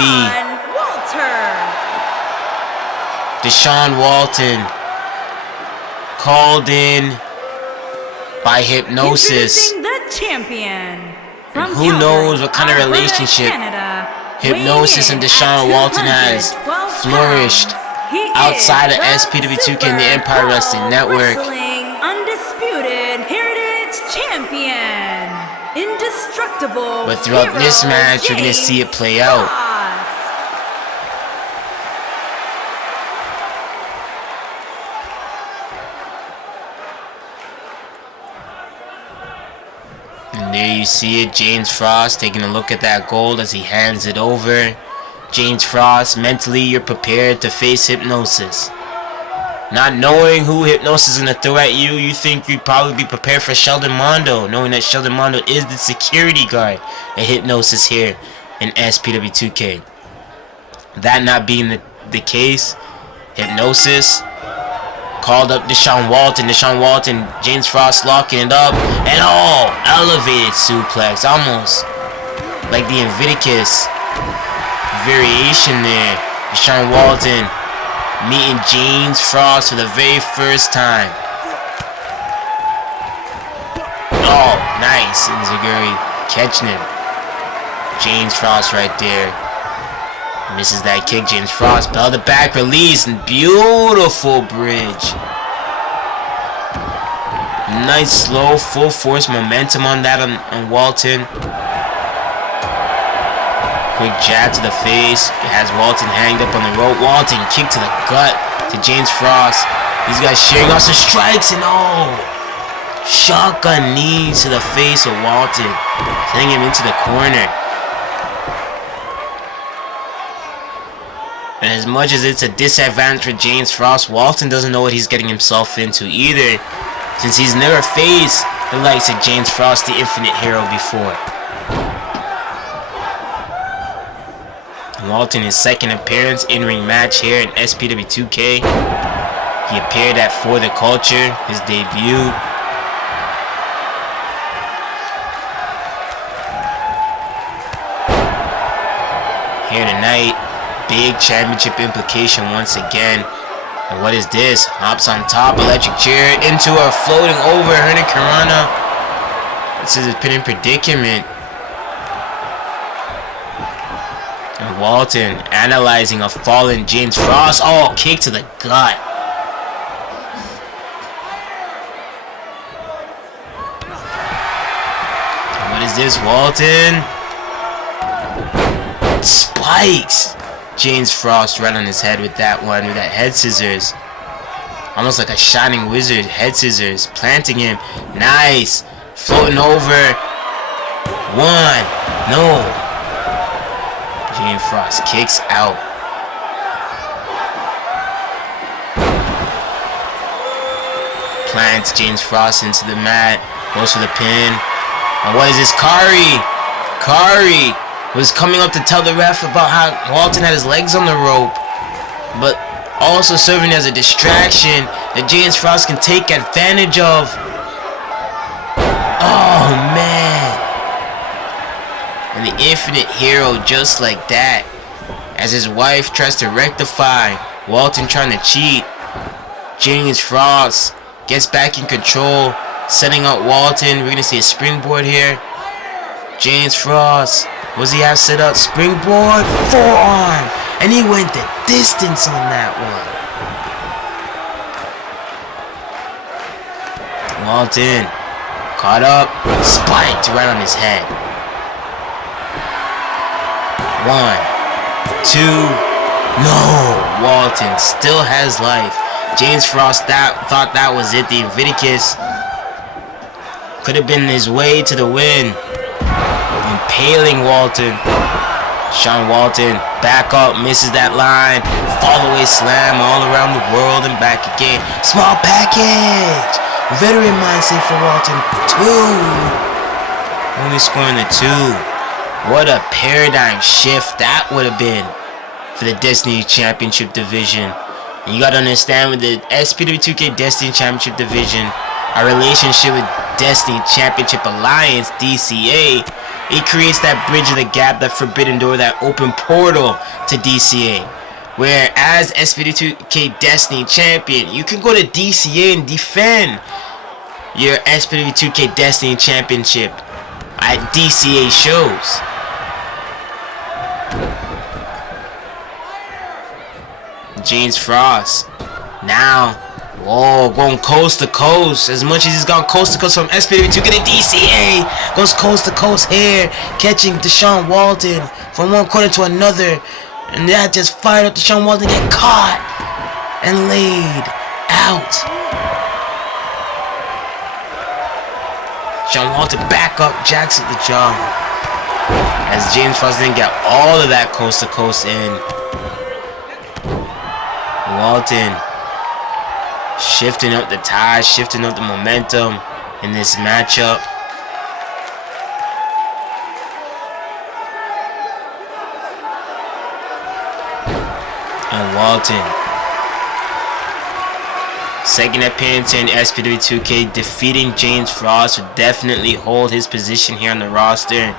Dashon Walton, called in by Hipnosys. The champion. And who knows what kind of relationship Hipnosys and Dashon Walton has flourished outside of SPW2K and the Empire Wrestling Network. Undisputed Heritage Champion. Indestructible. But throughout this match, you're going to see it play out. And there you see it, James Frost taking a look at that gold as he hands it over. James Frost, mentally you're prepared to face Hipnosys. Not knowing who Hipnosys is going to throw at you, you think you'd probably be prepared for Sheldon Mondo, knowing that Sheldon Mondo is the security guard at Hipnosys here in SPW2K. That not being the case, Hipnosys called up Dashon Walton. Dashon Walton, James Frost locking it up, and elevated suplex, almost like the Invictus variation there. Dashon Walton meeting James Frost for the very first time. Oh, nice, and Zaguri catching him. James Frost right there. Misses that kick. James Frost, bell the back release, and beautiful bridge. Nice slow full force momentum on that on Walton. Quick jab to the face. It has Walton hanged up on the rope. Walton kick to the gut to James Frost. These guys sharing off some strikes, and shotgun knees to the face of Walton, sending him into the corner. And as much as it's a disadvantage for James Frost, Walton doesn't know what he's getting himself into either, since he's never faced the likes of James Frost, the Infinite Hero, before. Walton, his second appearance in-ring match here in SPW2K. He appeared at For the Culture, his debut. Here tonight, big championship implication once again. And what is this? Hops on top, electric chair into a floating over Hurricanrana. This is a pinning predicament. And Walton analyzing a fallen James Frost. Oh, kick to the gut. And what is this, Walton? Spikes James Frost right on his head with that one, with that head scissors. Almost like a shining wizard, head scissors, planting him. Nice. Floating over. One. No. James Frost kicks out. Plants James Frost into the mat. Goes for the pin. And what is this? Korrie was coming up to tell the ref about how Walton had his legs on the rope, but also serving as a distraction that James Frost can take advantage of. Oh man. And the Infinite Hero, just like that, as his wife tries to rectify Walton trying to cheat, James Frost gets back in control, setting up Walton. We're gonna see a springboard here. James Frost, what does he have set up? Springboard, forearm, and he went the distance on that one. Walton caught up, spiked right on his head. 1, 2, no. Walton still has life. James Frost thought that was it. The Invictus could have been his way to the win. Impaling Walton. Dashon Walton, back up, misses that line. Fall away slam all around the world and back again. Small package. Veteran mindset for Walton. 2. Only scoring the 2. What a paradigm shift that would have been for the Destiny Championship division. And you gotta understand with the SPW2K Destiny Championship division, our relationship with Destiny Championship Alliance, DCA, it creates that bridge of the gap, that forbidden door, that open portal to DCA. Whereas SPW2K Destiny Champion, you can go to DCA and defend your SPW2K Destiny Championship at DCA shows. James Frost now, whoa, going coast to coast. As much as he's gone coast to coast from SPW2 to DCA, goes coast to coast here, catching Dashon Walton from one corner to another, and that just fired up. Dashon Walton get caught and laid out. Dashon Walton back up, jacks at the jaw, as James Frost didn't get all of that coast to coast in. Walton shifting up the tide, shifting up the momentum in this matchup. And Walton, second appearance in SPW2K, defeating James Frost, would definitely hold his position here on the roster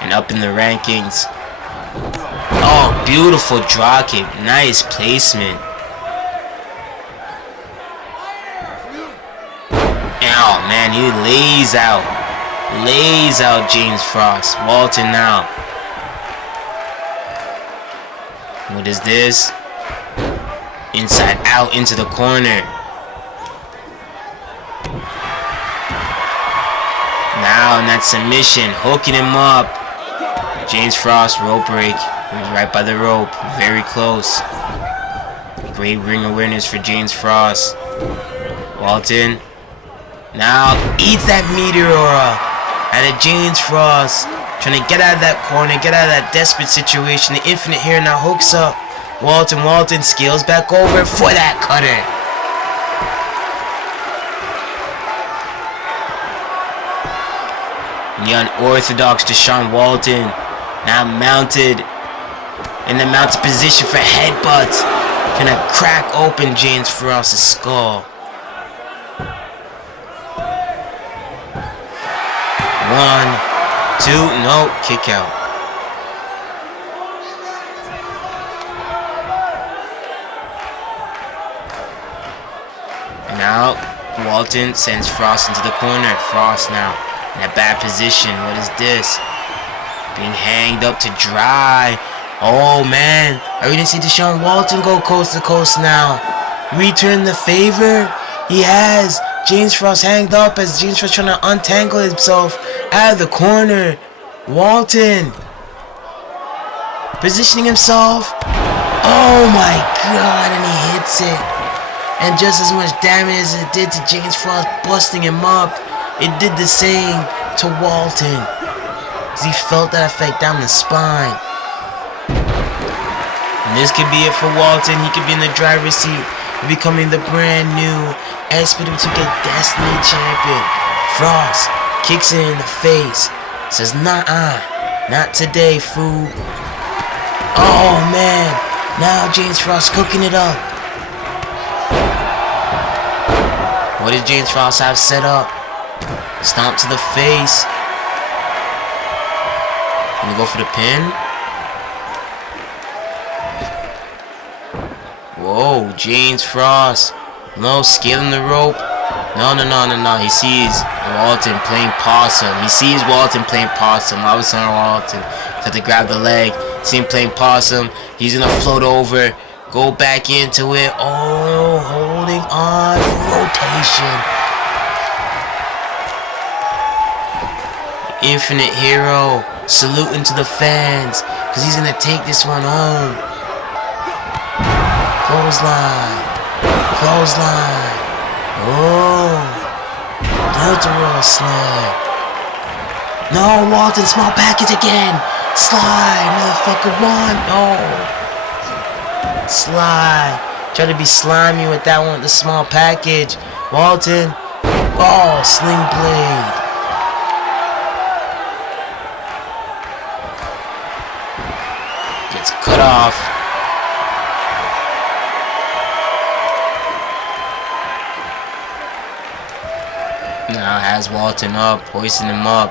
and up in the rankings. Oh, beautiful draw kick, nice placement. Oh man, he lays out James Frost. Walton now. What is this? Inside out into the corner. Now in that submission, hooking him up. James Frost, rope break. Right by the rope, very close. Great ring awareness for James Frost. Walton now eats that meteor out of James Frost, trying to get out of that corner, get out of that desperate situation. The infinite here now hooks up Walton. Walton scales back over for that cutter. The unorthodox Dashon Walton now mounted in the mounted position for headbutts, trying to crack open James Frost's skull. 1, 2, no, kick out. And now Walton sends Frost into the corner. Frost now in a bad position. What is this? Being hanged up to dry. Oh man, are we gonna see Dashon Walton go coast to coast now? Return the favor? He has. James Frost hanged up as James Frost trying to untangle himself out of the corner. Walton positioning himself. Oh my god, and he hits it. And just as much damage as it did to James Frost busting him up, it did the same to Walton, as he felt that effect down the spine. And this could be it for Walton. He could be in the driver's seat of becoming the brand new SPW2K Destiny Champion. Frost kicks it in the face. Says, nah, not today, fool. Oh man, now James Frost cooking it up. What did James Frost have set up? Stomp to the face. Gonna go for the pin. Whoa, James Frost. No, scaling the rope. No. He sees Walton playing possum. He sees Walton playing possum. I was on Walton. Had to grab the leg. See him playing possum. He's gonna float over. Go back into it. Oh, holding on for rotation. Infinite Hero saluting to the fans, because he's gonna take this one home. Clothesline. Oh, Delta Roll Slam. No, Walton, small package again. Slide, motherfucker, one. No. Slide. Try to be slimy with that one, the small package. Walton. Oh, sling blade. Gets cut off. Now has Walton up, hoisting him up.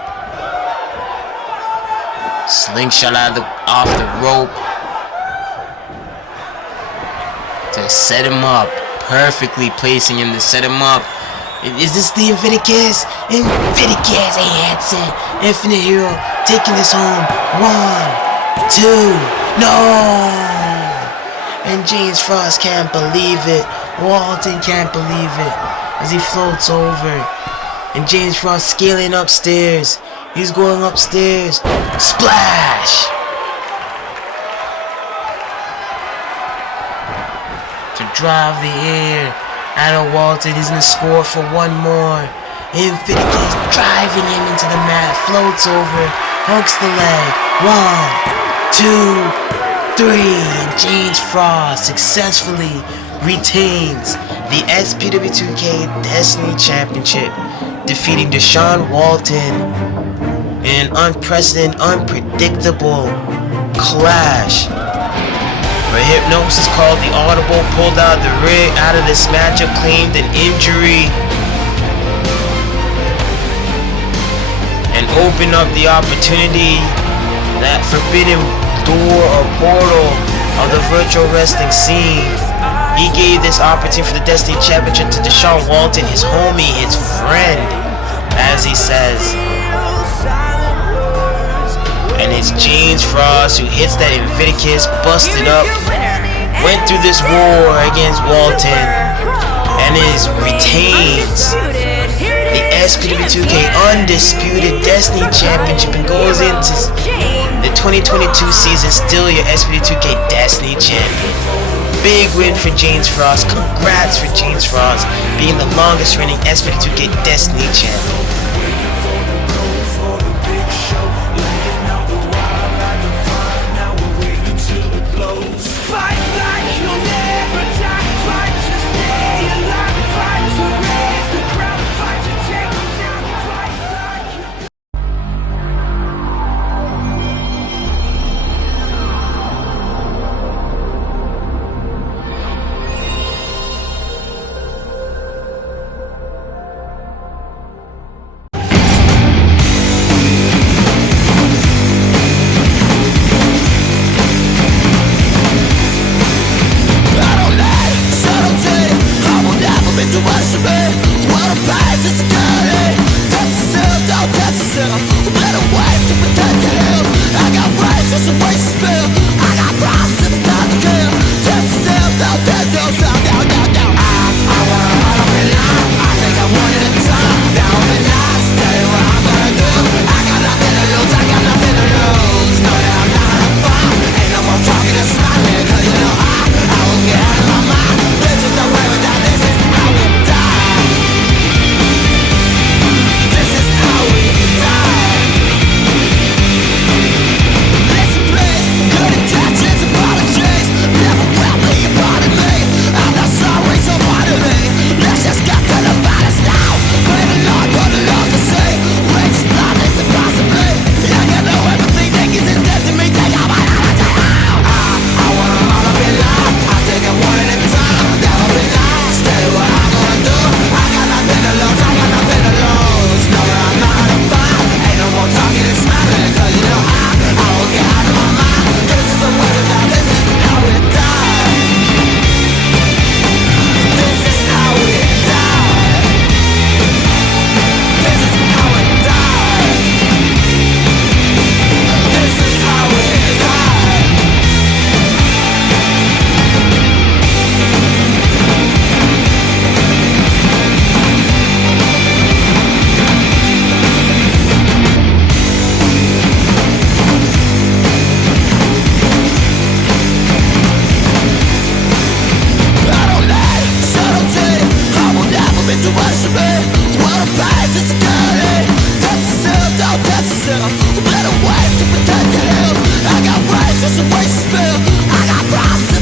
Slingshot off the rope to set him up. Perfectly placing him to set him up. Is this the Inviticus? Inviticus, he hits it. Infinite Hero taking this home. 1, 2, no! And James Frost can't believe it. Walton can't believe it as he floats over. And James Frost scaling upstairs. He's going upstairs. Splash! To drive the air out of Walton. He's gonna score for one more. Infinity driving him into the mat. Floats over. Hooks the leg. 1, 2, 3. And James Frost successfully retains the SPW2K Destiny Championship, defeating Dashon Walton in an unprecedented, unpredictable clash. Where Hipnosys called the audible, pulled out the rig out of this matchup, claimed an injury, and opened up the opportunity, that forbidden door or portal of the virtual wrestling scene. He gave this opportunity for the Destiny Championship to Dashon Walton, his homie, his friend, as he says. And it's James Frost who hits that Inviticus, busted up, went through this war against Walton, and retains the SPW2K Undisputed Destiny Championship and goes into the 2022 season still your SPW2K Destiny Champion. Big win for James Frost. Congrats for James Frost being the longest reigning SPW2K Destiny Champion. feel. I got problems to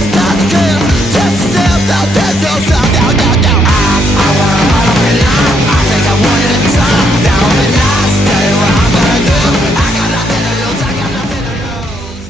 kill. Just still, though, there's no sound. Down. I wanna run up in line. I take it one at a time. Now I'm in line. Stay what I'm gonna do. I got nothing to lose. I got nothing to lose.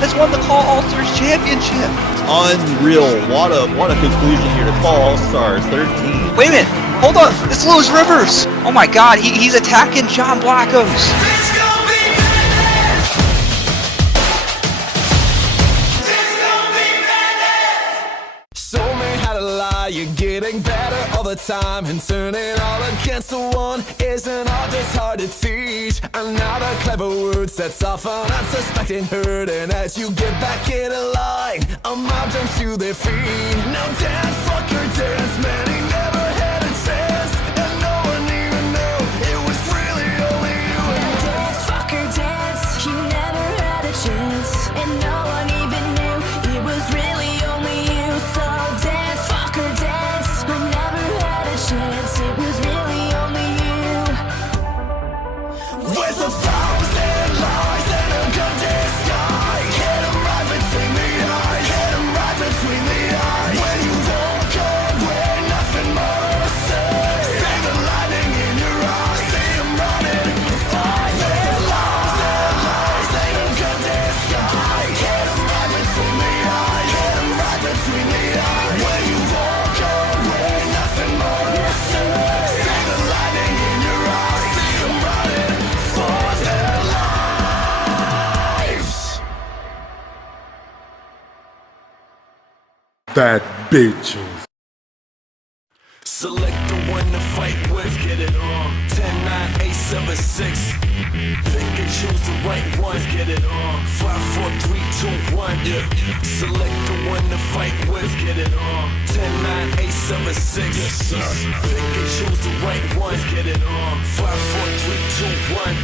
Has won the CAW All Stars Championship. Unreal. What a conclusion here to CAW All Stars 13. Wait a minute. Hold on. It's Lewis Rivers. Oh my god, he's attacking John Blackos. You're getting better all the time, and turning all against the one isn't all just hard to teach. Another clever word sets off an unsuspecting hurt, and as you get back in line, a mob jumps to their feet. Now dance, fuck your dance, man, he never had a chance, and no one even knew it was really only you. Dance, fuck your dance, you never had a chance, and no one even knew it was really only you. So dance, fuck her dance, I never had a chance, it was really only you. With 1,000 lies and a gun disguise, hit 'em right between the eyes, hit 'em right between the eyes. When you walk away, nothing more to say. See the lightning in your eyes, see 'em running, fighting. 1,000 lies and a gun disguise, hit 'em right between the eyes, hit 'em right between the eyes. When you walk away, nothing more to say. See the lightning in your eyes, see 'em running for their lives. Bad bitches. Select the one to fight with, get it on. 10, 9, 8, 7, 6. Pick and choose the right one, get it on. 5, 4, 3, 2, 1. Yeah. Select the one to fight with, get it on. 10, 9, 8, 7, 6. Yes, sir. Pick and choose the right one, get it on. 5, 4, 3, 2, 1.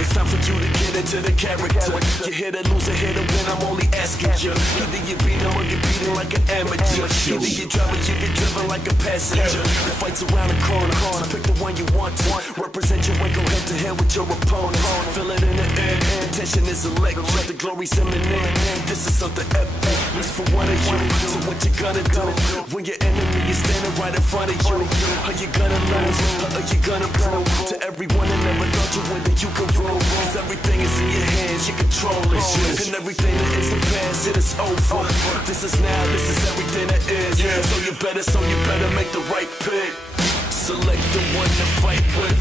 It's time for you to get into the character. You hit a loser, hit a win, I'm only asking you. Either you beat him or get beaten like an amateur. Either you drive or you get driven like a passenger. The fight's around the corner, so pick the one you want to. Represent your way, go head to head with your opponent. Feel it in the air, tension is electric. The glory's imminent, this is something epic. It's for one of you. So what you gonna do when your enemy is standing right in front of you? Are you gonna lose or are you gonna prove to everyone that never thought you win that you can rule? Cause everything is in your hands, you control it. And everything that is the past, it is over. This is now, this is everything that is. So you better make the right pick. Select the one to fight with.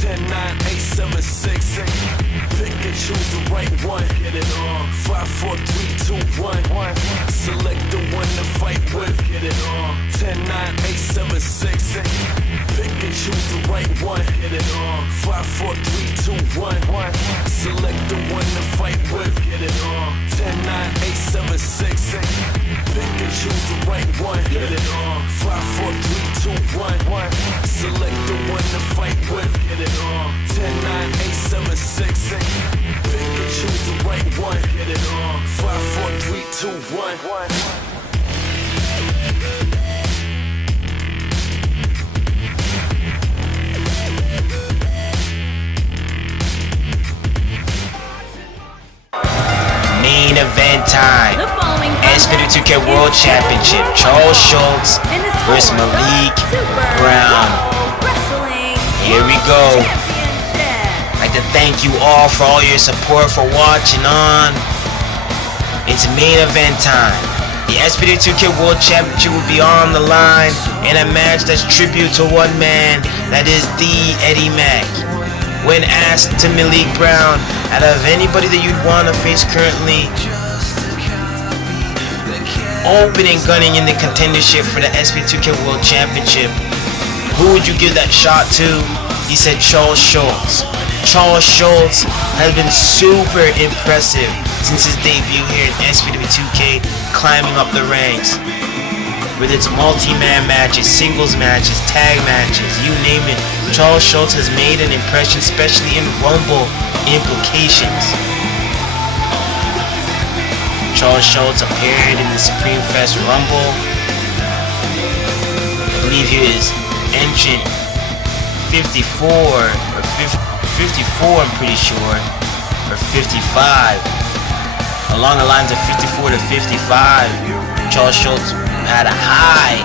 10, 9, 8, 7, 6. Pick and choose the right one. 5, 4, 3, 2, 1. Select the one to fight with. 10, 9, 8, 7, 6. Pick and choose the right one. 5, 4, 3, 2, 1. Select the one to fight with. 10, 9, 8, 7, 6. Pick and choose the right one. 5, 4, 3, 2, 1. Select the one to fight with. 10, 9, 8, 7, 6. Pick and choose the right one. 5, 4, 3, 2, 1. Main event time. SPW2K World Championship. Charles Schultz versus Malik Brown. Here we go. I'd like to thank you all for all your support for watching on. It's main event time. The SPW2K World Championship will be on the line in a match that's tribute to one man, that is the Eddie Mack. When asked to Malik Brown, out of anybody that you'd want to face currently, opening gunning in the contendership for the SPW2K World Championship, who would you give that shot to? He said Charles Schultz. Charles Schultz has been super impressive since his debut here in SPW2K, climbing up the ranks. With its multi-man matches, singles matches, tag matches, you name it, Charles Schultz has made an impression, especially in Rumble implications. Charles Schultz appeared in the Supreme Fest Rumble. I believe he was entrant 54 or 54, I'm pretty sure, or 55. Along the lines of 54 to 55, Charles Schultz had a high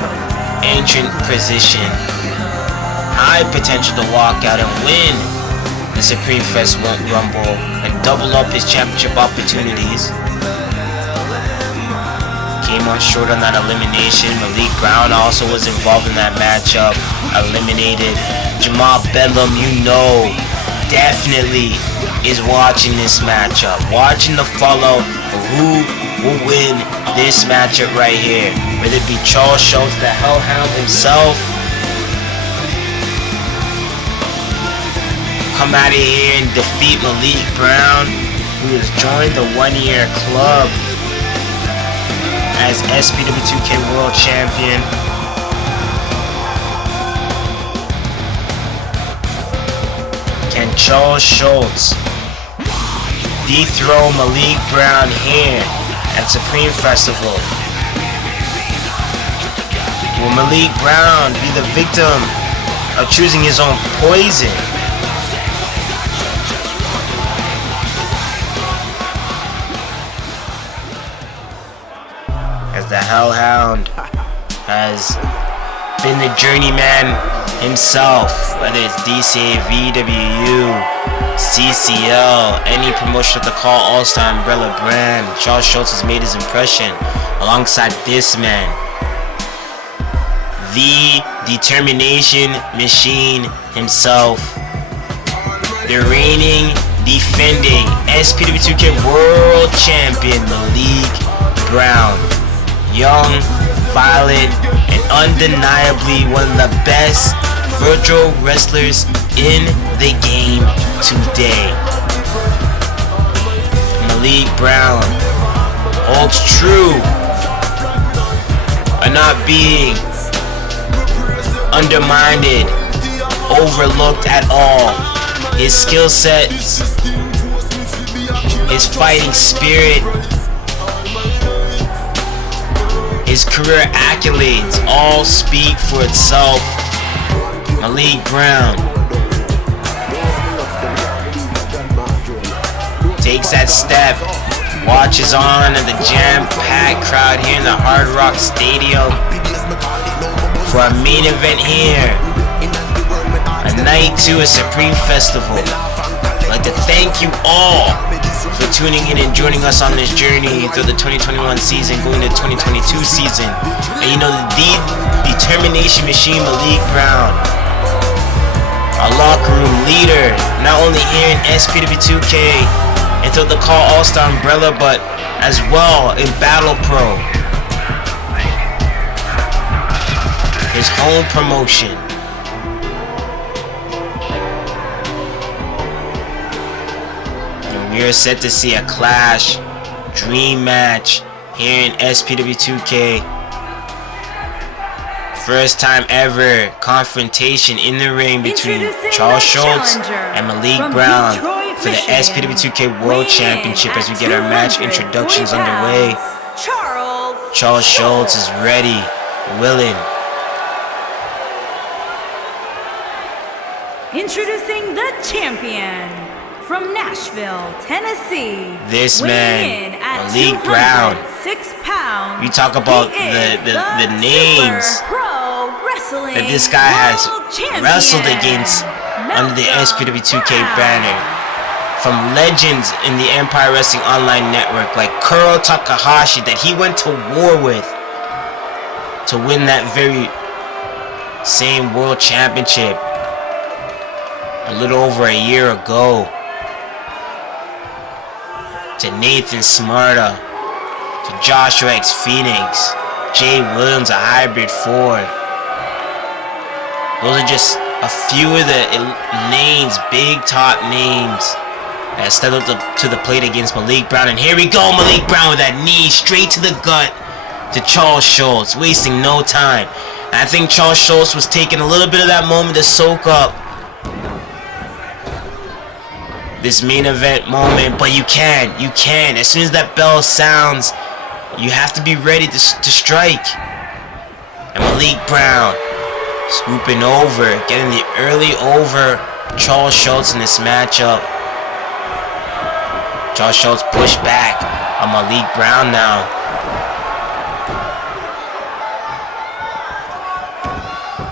entrant position, high potential to walk out and win the Supreme Fest Rumble and double up his championship opportunities. Came on short on that elimination. Malik Brown also was involved in that matchup, eliminated. Jamal Bedlam, you know, definitely is watching this matchup, watching the follow of who will win this matchup right here. Whether it be Charles Schultz, the Hellhound himself, come out of here and defeat Malik Brown, who has joined the one-year club as SPW2K World Champion. Can Charles Schultz dethrone Malik Brown here at Supreme Festival? Will Malik Brown be the victim of choosing his own poison? As the Hellhound has been the journeyman himself, whether it's DCA, VWU, CCL, any promotion of the CAW All Star umbrella brand, Charles Schultz has made his impression alongside this man, the determination machine himself, the reigning, defending SPW2K World Champion Malik Brown. Young, violent, and undeniably one of the best virtual wrestlers in the game today. Malik Brown holds true by not being undermined, overlooked at all. His skill sets, his fighting spirit, his career accolades all speak for itself. Malik Brown takes that step Watch is on at the jam-packed crowd here in the Hard Rock Stadium for our main event here. A night 2 of Supreme Festival. I'd like to thank you all for tuning in and joining us on this journey through the 2021 season, going to the 2022 season. And you know, the determination machine, Malik Brown, our locker room leader, not only here in SPW2K and through the CAW All Star umbrella, but as well in Battle Pro, his home promotion. And we are set to see a clash, dream match here in SPW2K. First time ever confrontation in the ring between Charles Schultz and Malik Brown for the SPW2K World Championship as we get our match introductions underway. Charles Schultz is ready, willing. Introducing the champion from Nashville, Tennessee. This man, Malik Brown. 6 pounds. You talk about the names that this guy has wrestled against under the SPW2K banner. From legends in the Empire Wrestling Online Network like Kuro Takahashi that he went to war with to win that very same World Championship a little over a year ago. To Nathan Smärta, to Joshua X Phoenix, Jay Williams, a hybrid Ford. Those are just a few of the names, big top names that stepped up to the plate against Malik Brown. And here we go, Malik Brown with that knee straight to the gut to Charles Schultz, wasting no time. And I think Charles Schultz was taking a little bit of that moment to soak up this main event moment, but you can. As soon as that bell sounds, you have to be ready to strike. And Malik Brown scooping over, getting the early over Charles Schultz in this matchup. Charles Schultz pushed back on Malik Brown now.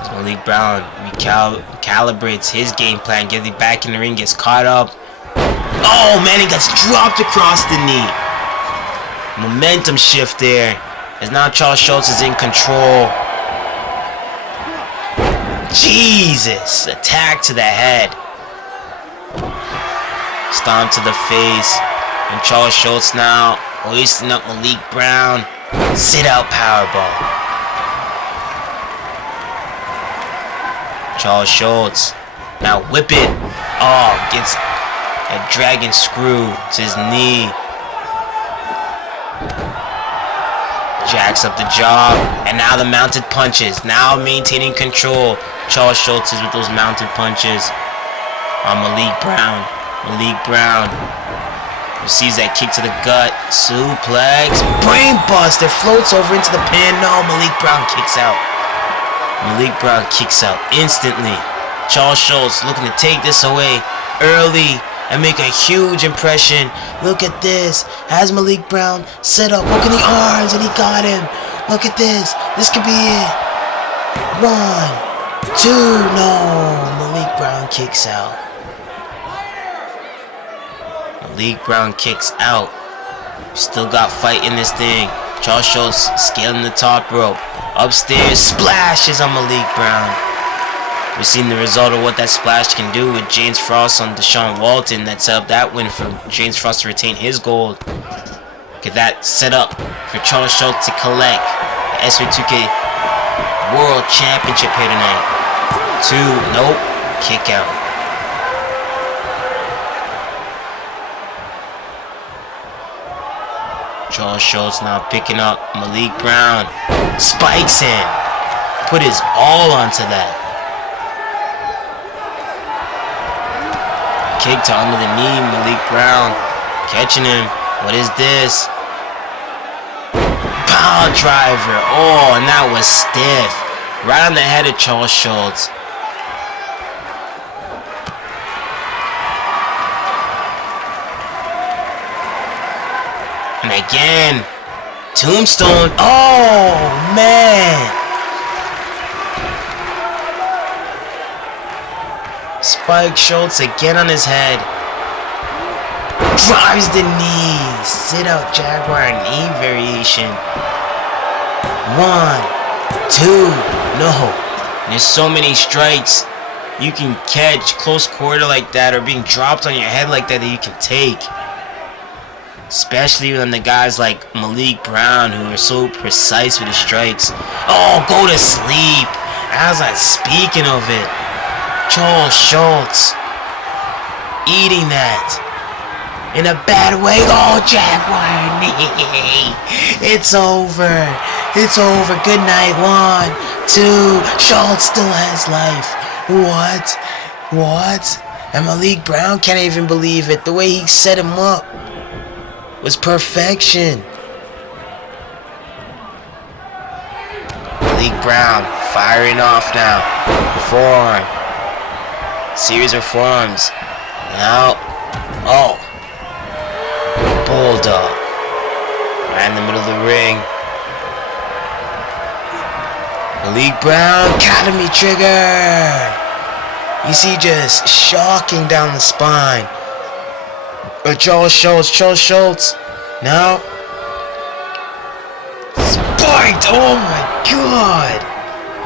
As Malik Brown recalibrates his game plan, gets it back in the ring, gets caught up. Oh man, he gets dropped across the knee. Momentum shift there, as now Charles Schultz is in control. Jesus, attack to the head. Stomp to the face. And Charles Schultz now hoisting up Malik Brown. Sit out powerbomb. Charles Schultz now whip it. Oh, gets a dragon screw to his knee. Jacks up the jaw. And now the mounted punches. Now maintaining control. Charles Schultz is with those mounted punches on Malik Brown. Malik Brown receives that kick to the gut. Suplex. Brainbuster. Floats over into the pin. No, Malik Brown kicks out. Malik Brown kicks out instantly. Charles Schultz looking to take this away early and make a huge impression. Look at this. Has Malik Brown set up. Look at the arms, and he got him. Look at this. This could be it. 1, 2. No. Malik Brown kicks out. Malik Brown kicks out. Still got fight in this thing. Charles Schultz scaling the top rope. Upstairs. Splashes on Malik Brown. We've seen the result of what that splash can do with James Frost on Dashon Walton. That set up that win for James Frost to retain his gold. Get that set up for Charles Schultz to collect the SPW2K World Championship here tonight. 2, nope, kick out. Charles Schultz now picking up Malik Brown. Spikes him. Put his all onto that. Kick to under the knee, Malik Brown catching him. What is this? Power driver. Oh, and that was stiff. Right on the head of Charles Schultz. again. Tombstone. Oh, man. Spike Schultz again on his head. Drives the knee. Sit out Jaguar knee variation. 1, 2. No. There's so many strikes you can catch close quarter like that, or being dropped on your head like that you can take. Especially when the guys like Malik Brown, who are so precise with the strikes. Oh, go to sleep. I was like, speaking of it, Charles Schultz eating that in a bad way. Oh, Jaguar knee. It's over. It's over. Good night. 1, 2. Schultz still has life. What? And Malik Brown can't even believe it. The way he set him up was perfection. Malik Brown firing off now. Forearm. Series of forearms. Now, oh. Bulldog. Right in the middle of the ring. Malik Brown, Academy trigger. You see, just shocking down the spine. But Charles Schultz. Now. Spiked. Oh my god.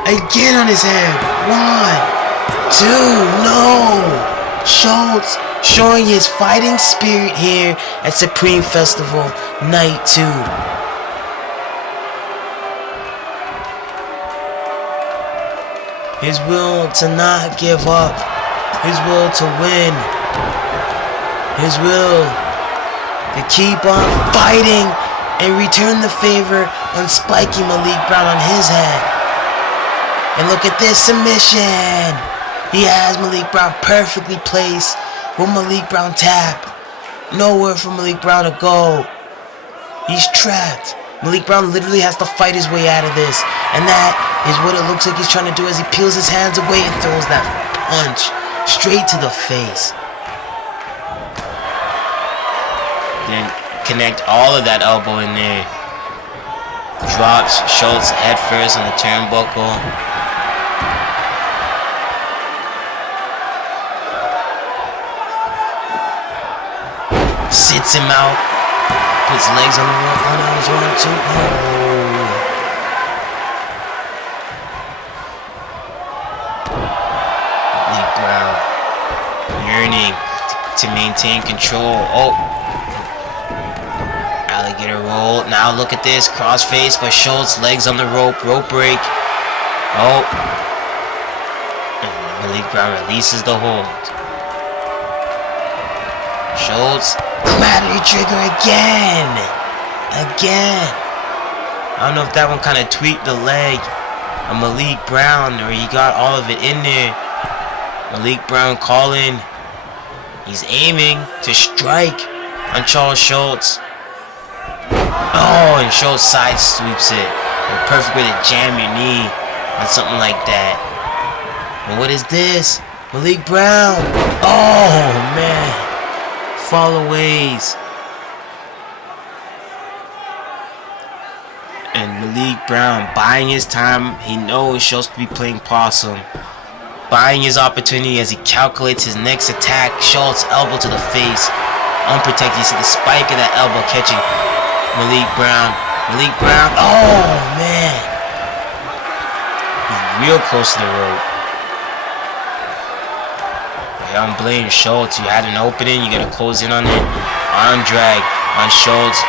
Again on his head. 1, 2. No. Schultz showing his fighting spirit here at Supreme Festival Night 2. His will to not give up. His will to win. His will to keep on fighting and return the favor on spiking Malik Brown on his head. And look at this submission. He has Malik Brown perfectly placed. Will Malik Brown tap? Nowhere for Malik Brown to go. He's trapped. Malik Brown literally has to fight his way out of this. And that is what it looks like he's trying to do as he peels his hands away and throws that punch straight to the face. Then connect all of that elbow in there. Drops Schultz head first on the turnbuckle. Sits him out. Puts legs on the rope. Oh no, it's 1, 2. Oh. Malik Brown yearning to maintain control. Oh. Alligator roll. Now look at this. Cross face by Schultz. Legs on the rope. Rope break. Oh. And Malik Brown releases the hold. Schultz. Battery trigger again. I don't know if that one kind of tweaked the leg of Malik Brown, or he got all of it in there. Malik Brown calling. He's aiming to strike on Charles Schultz. Oh, and Schultz side sweeps it. A perfect way to jam your knee on something like that. And what is this? Malik Brown. Oh, man. Followaways. And Malik Brown buying his time. He knows Schultz could be playing possum. Buying his opportunity as he calculates his next attack. Schultz elbow to the face. Unprotected. You see the spike of that elbow catching Malik Brown. Malik Brown. Oh, man. He's real close to the rope. I don't blame Schultz. You had an opening, you gotta close in on it. Arm drag on Schultz.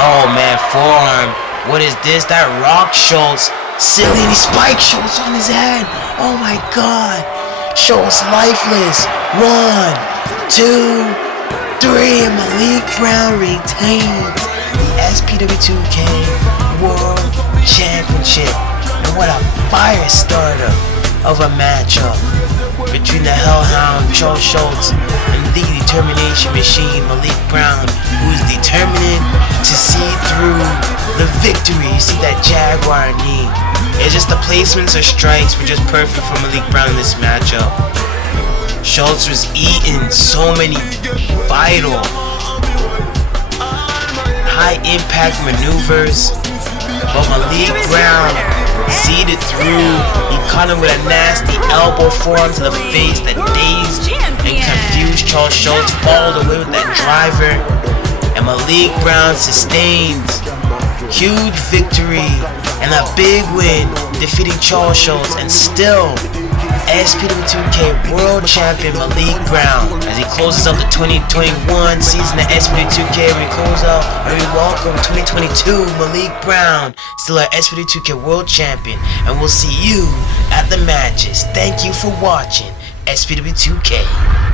Oh man, forearm. What is this? That rocked Schultz. Silly, and he spiked Schultz on his head. Oh my god. Schultz lifeless. 1, 2, 3. And Malik Brown retains the SPW2K World Championship. And what a fire starter of a matchup between the Hellhound Charles Schultz and the determination machine Malik Brown, who is determined to see through the victory. You see that Jaguar knee. It's just the placements of strikes were just perfect for Malik Brown in this matchup. Schultz was eating so many vital high impact maneuvers, but Malik Brown seeded through. He caught him with a nasty elbow forearm to the face that dazed and confused Charles Schultz, followed away with that driver, and Malik Brown sustains huge victory and a big win, defeating Charles Schultz and still SPW2K World Champion Malik Brown as he closes out the 2021 season of SPW2K. We welcome 2022 Malik Brown, still our SPW2K World Champion, and we'll see you at the matches. Thank you for watching SPW2K.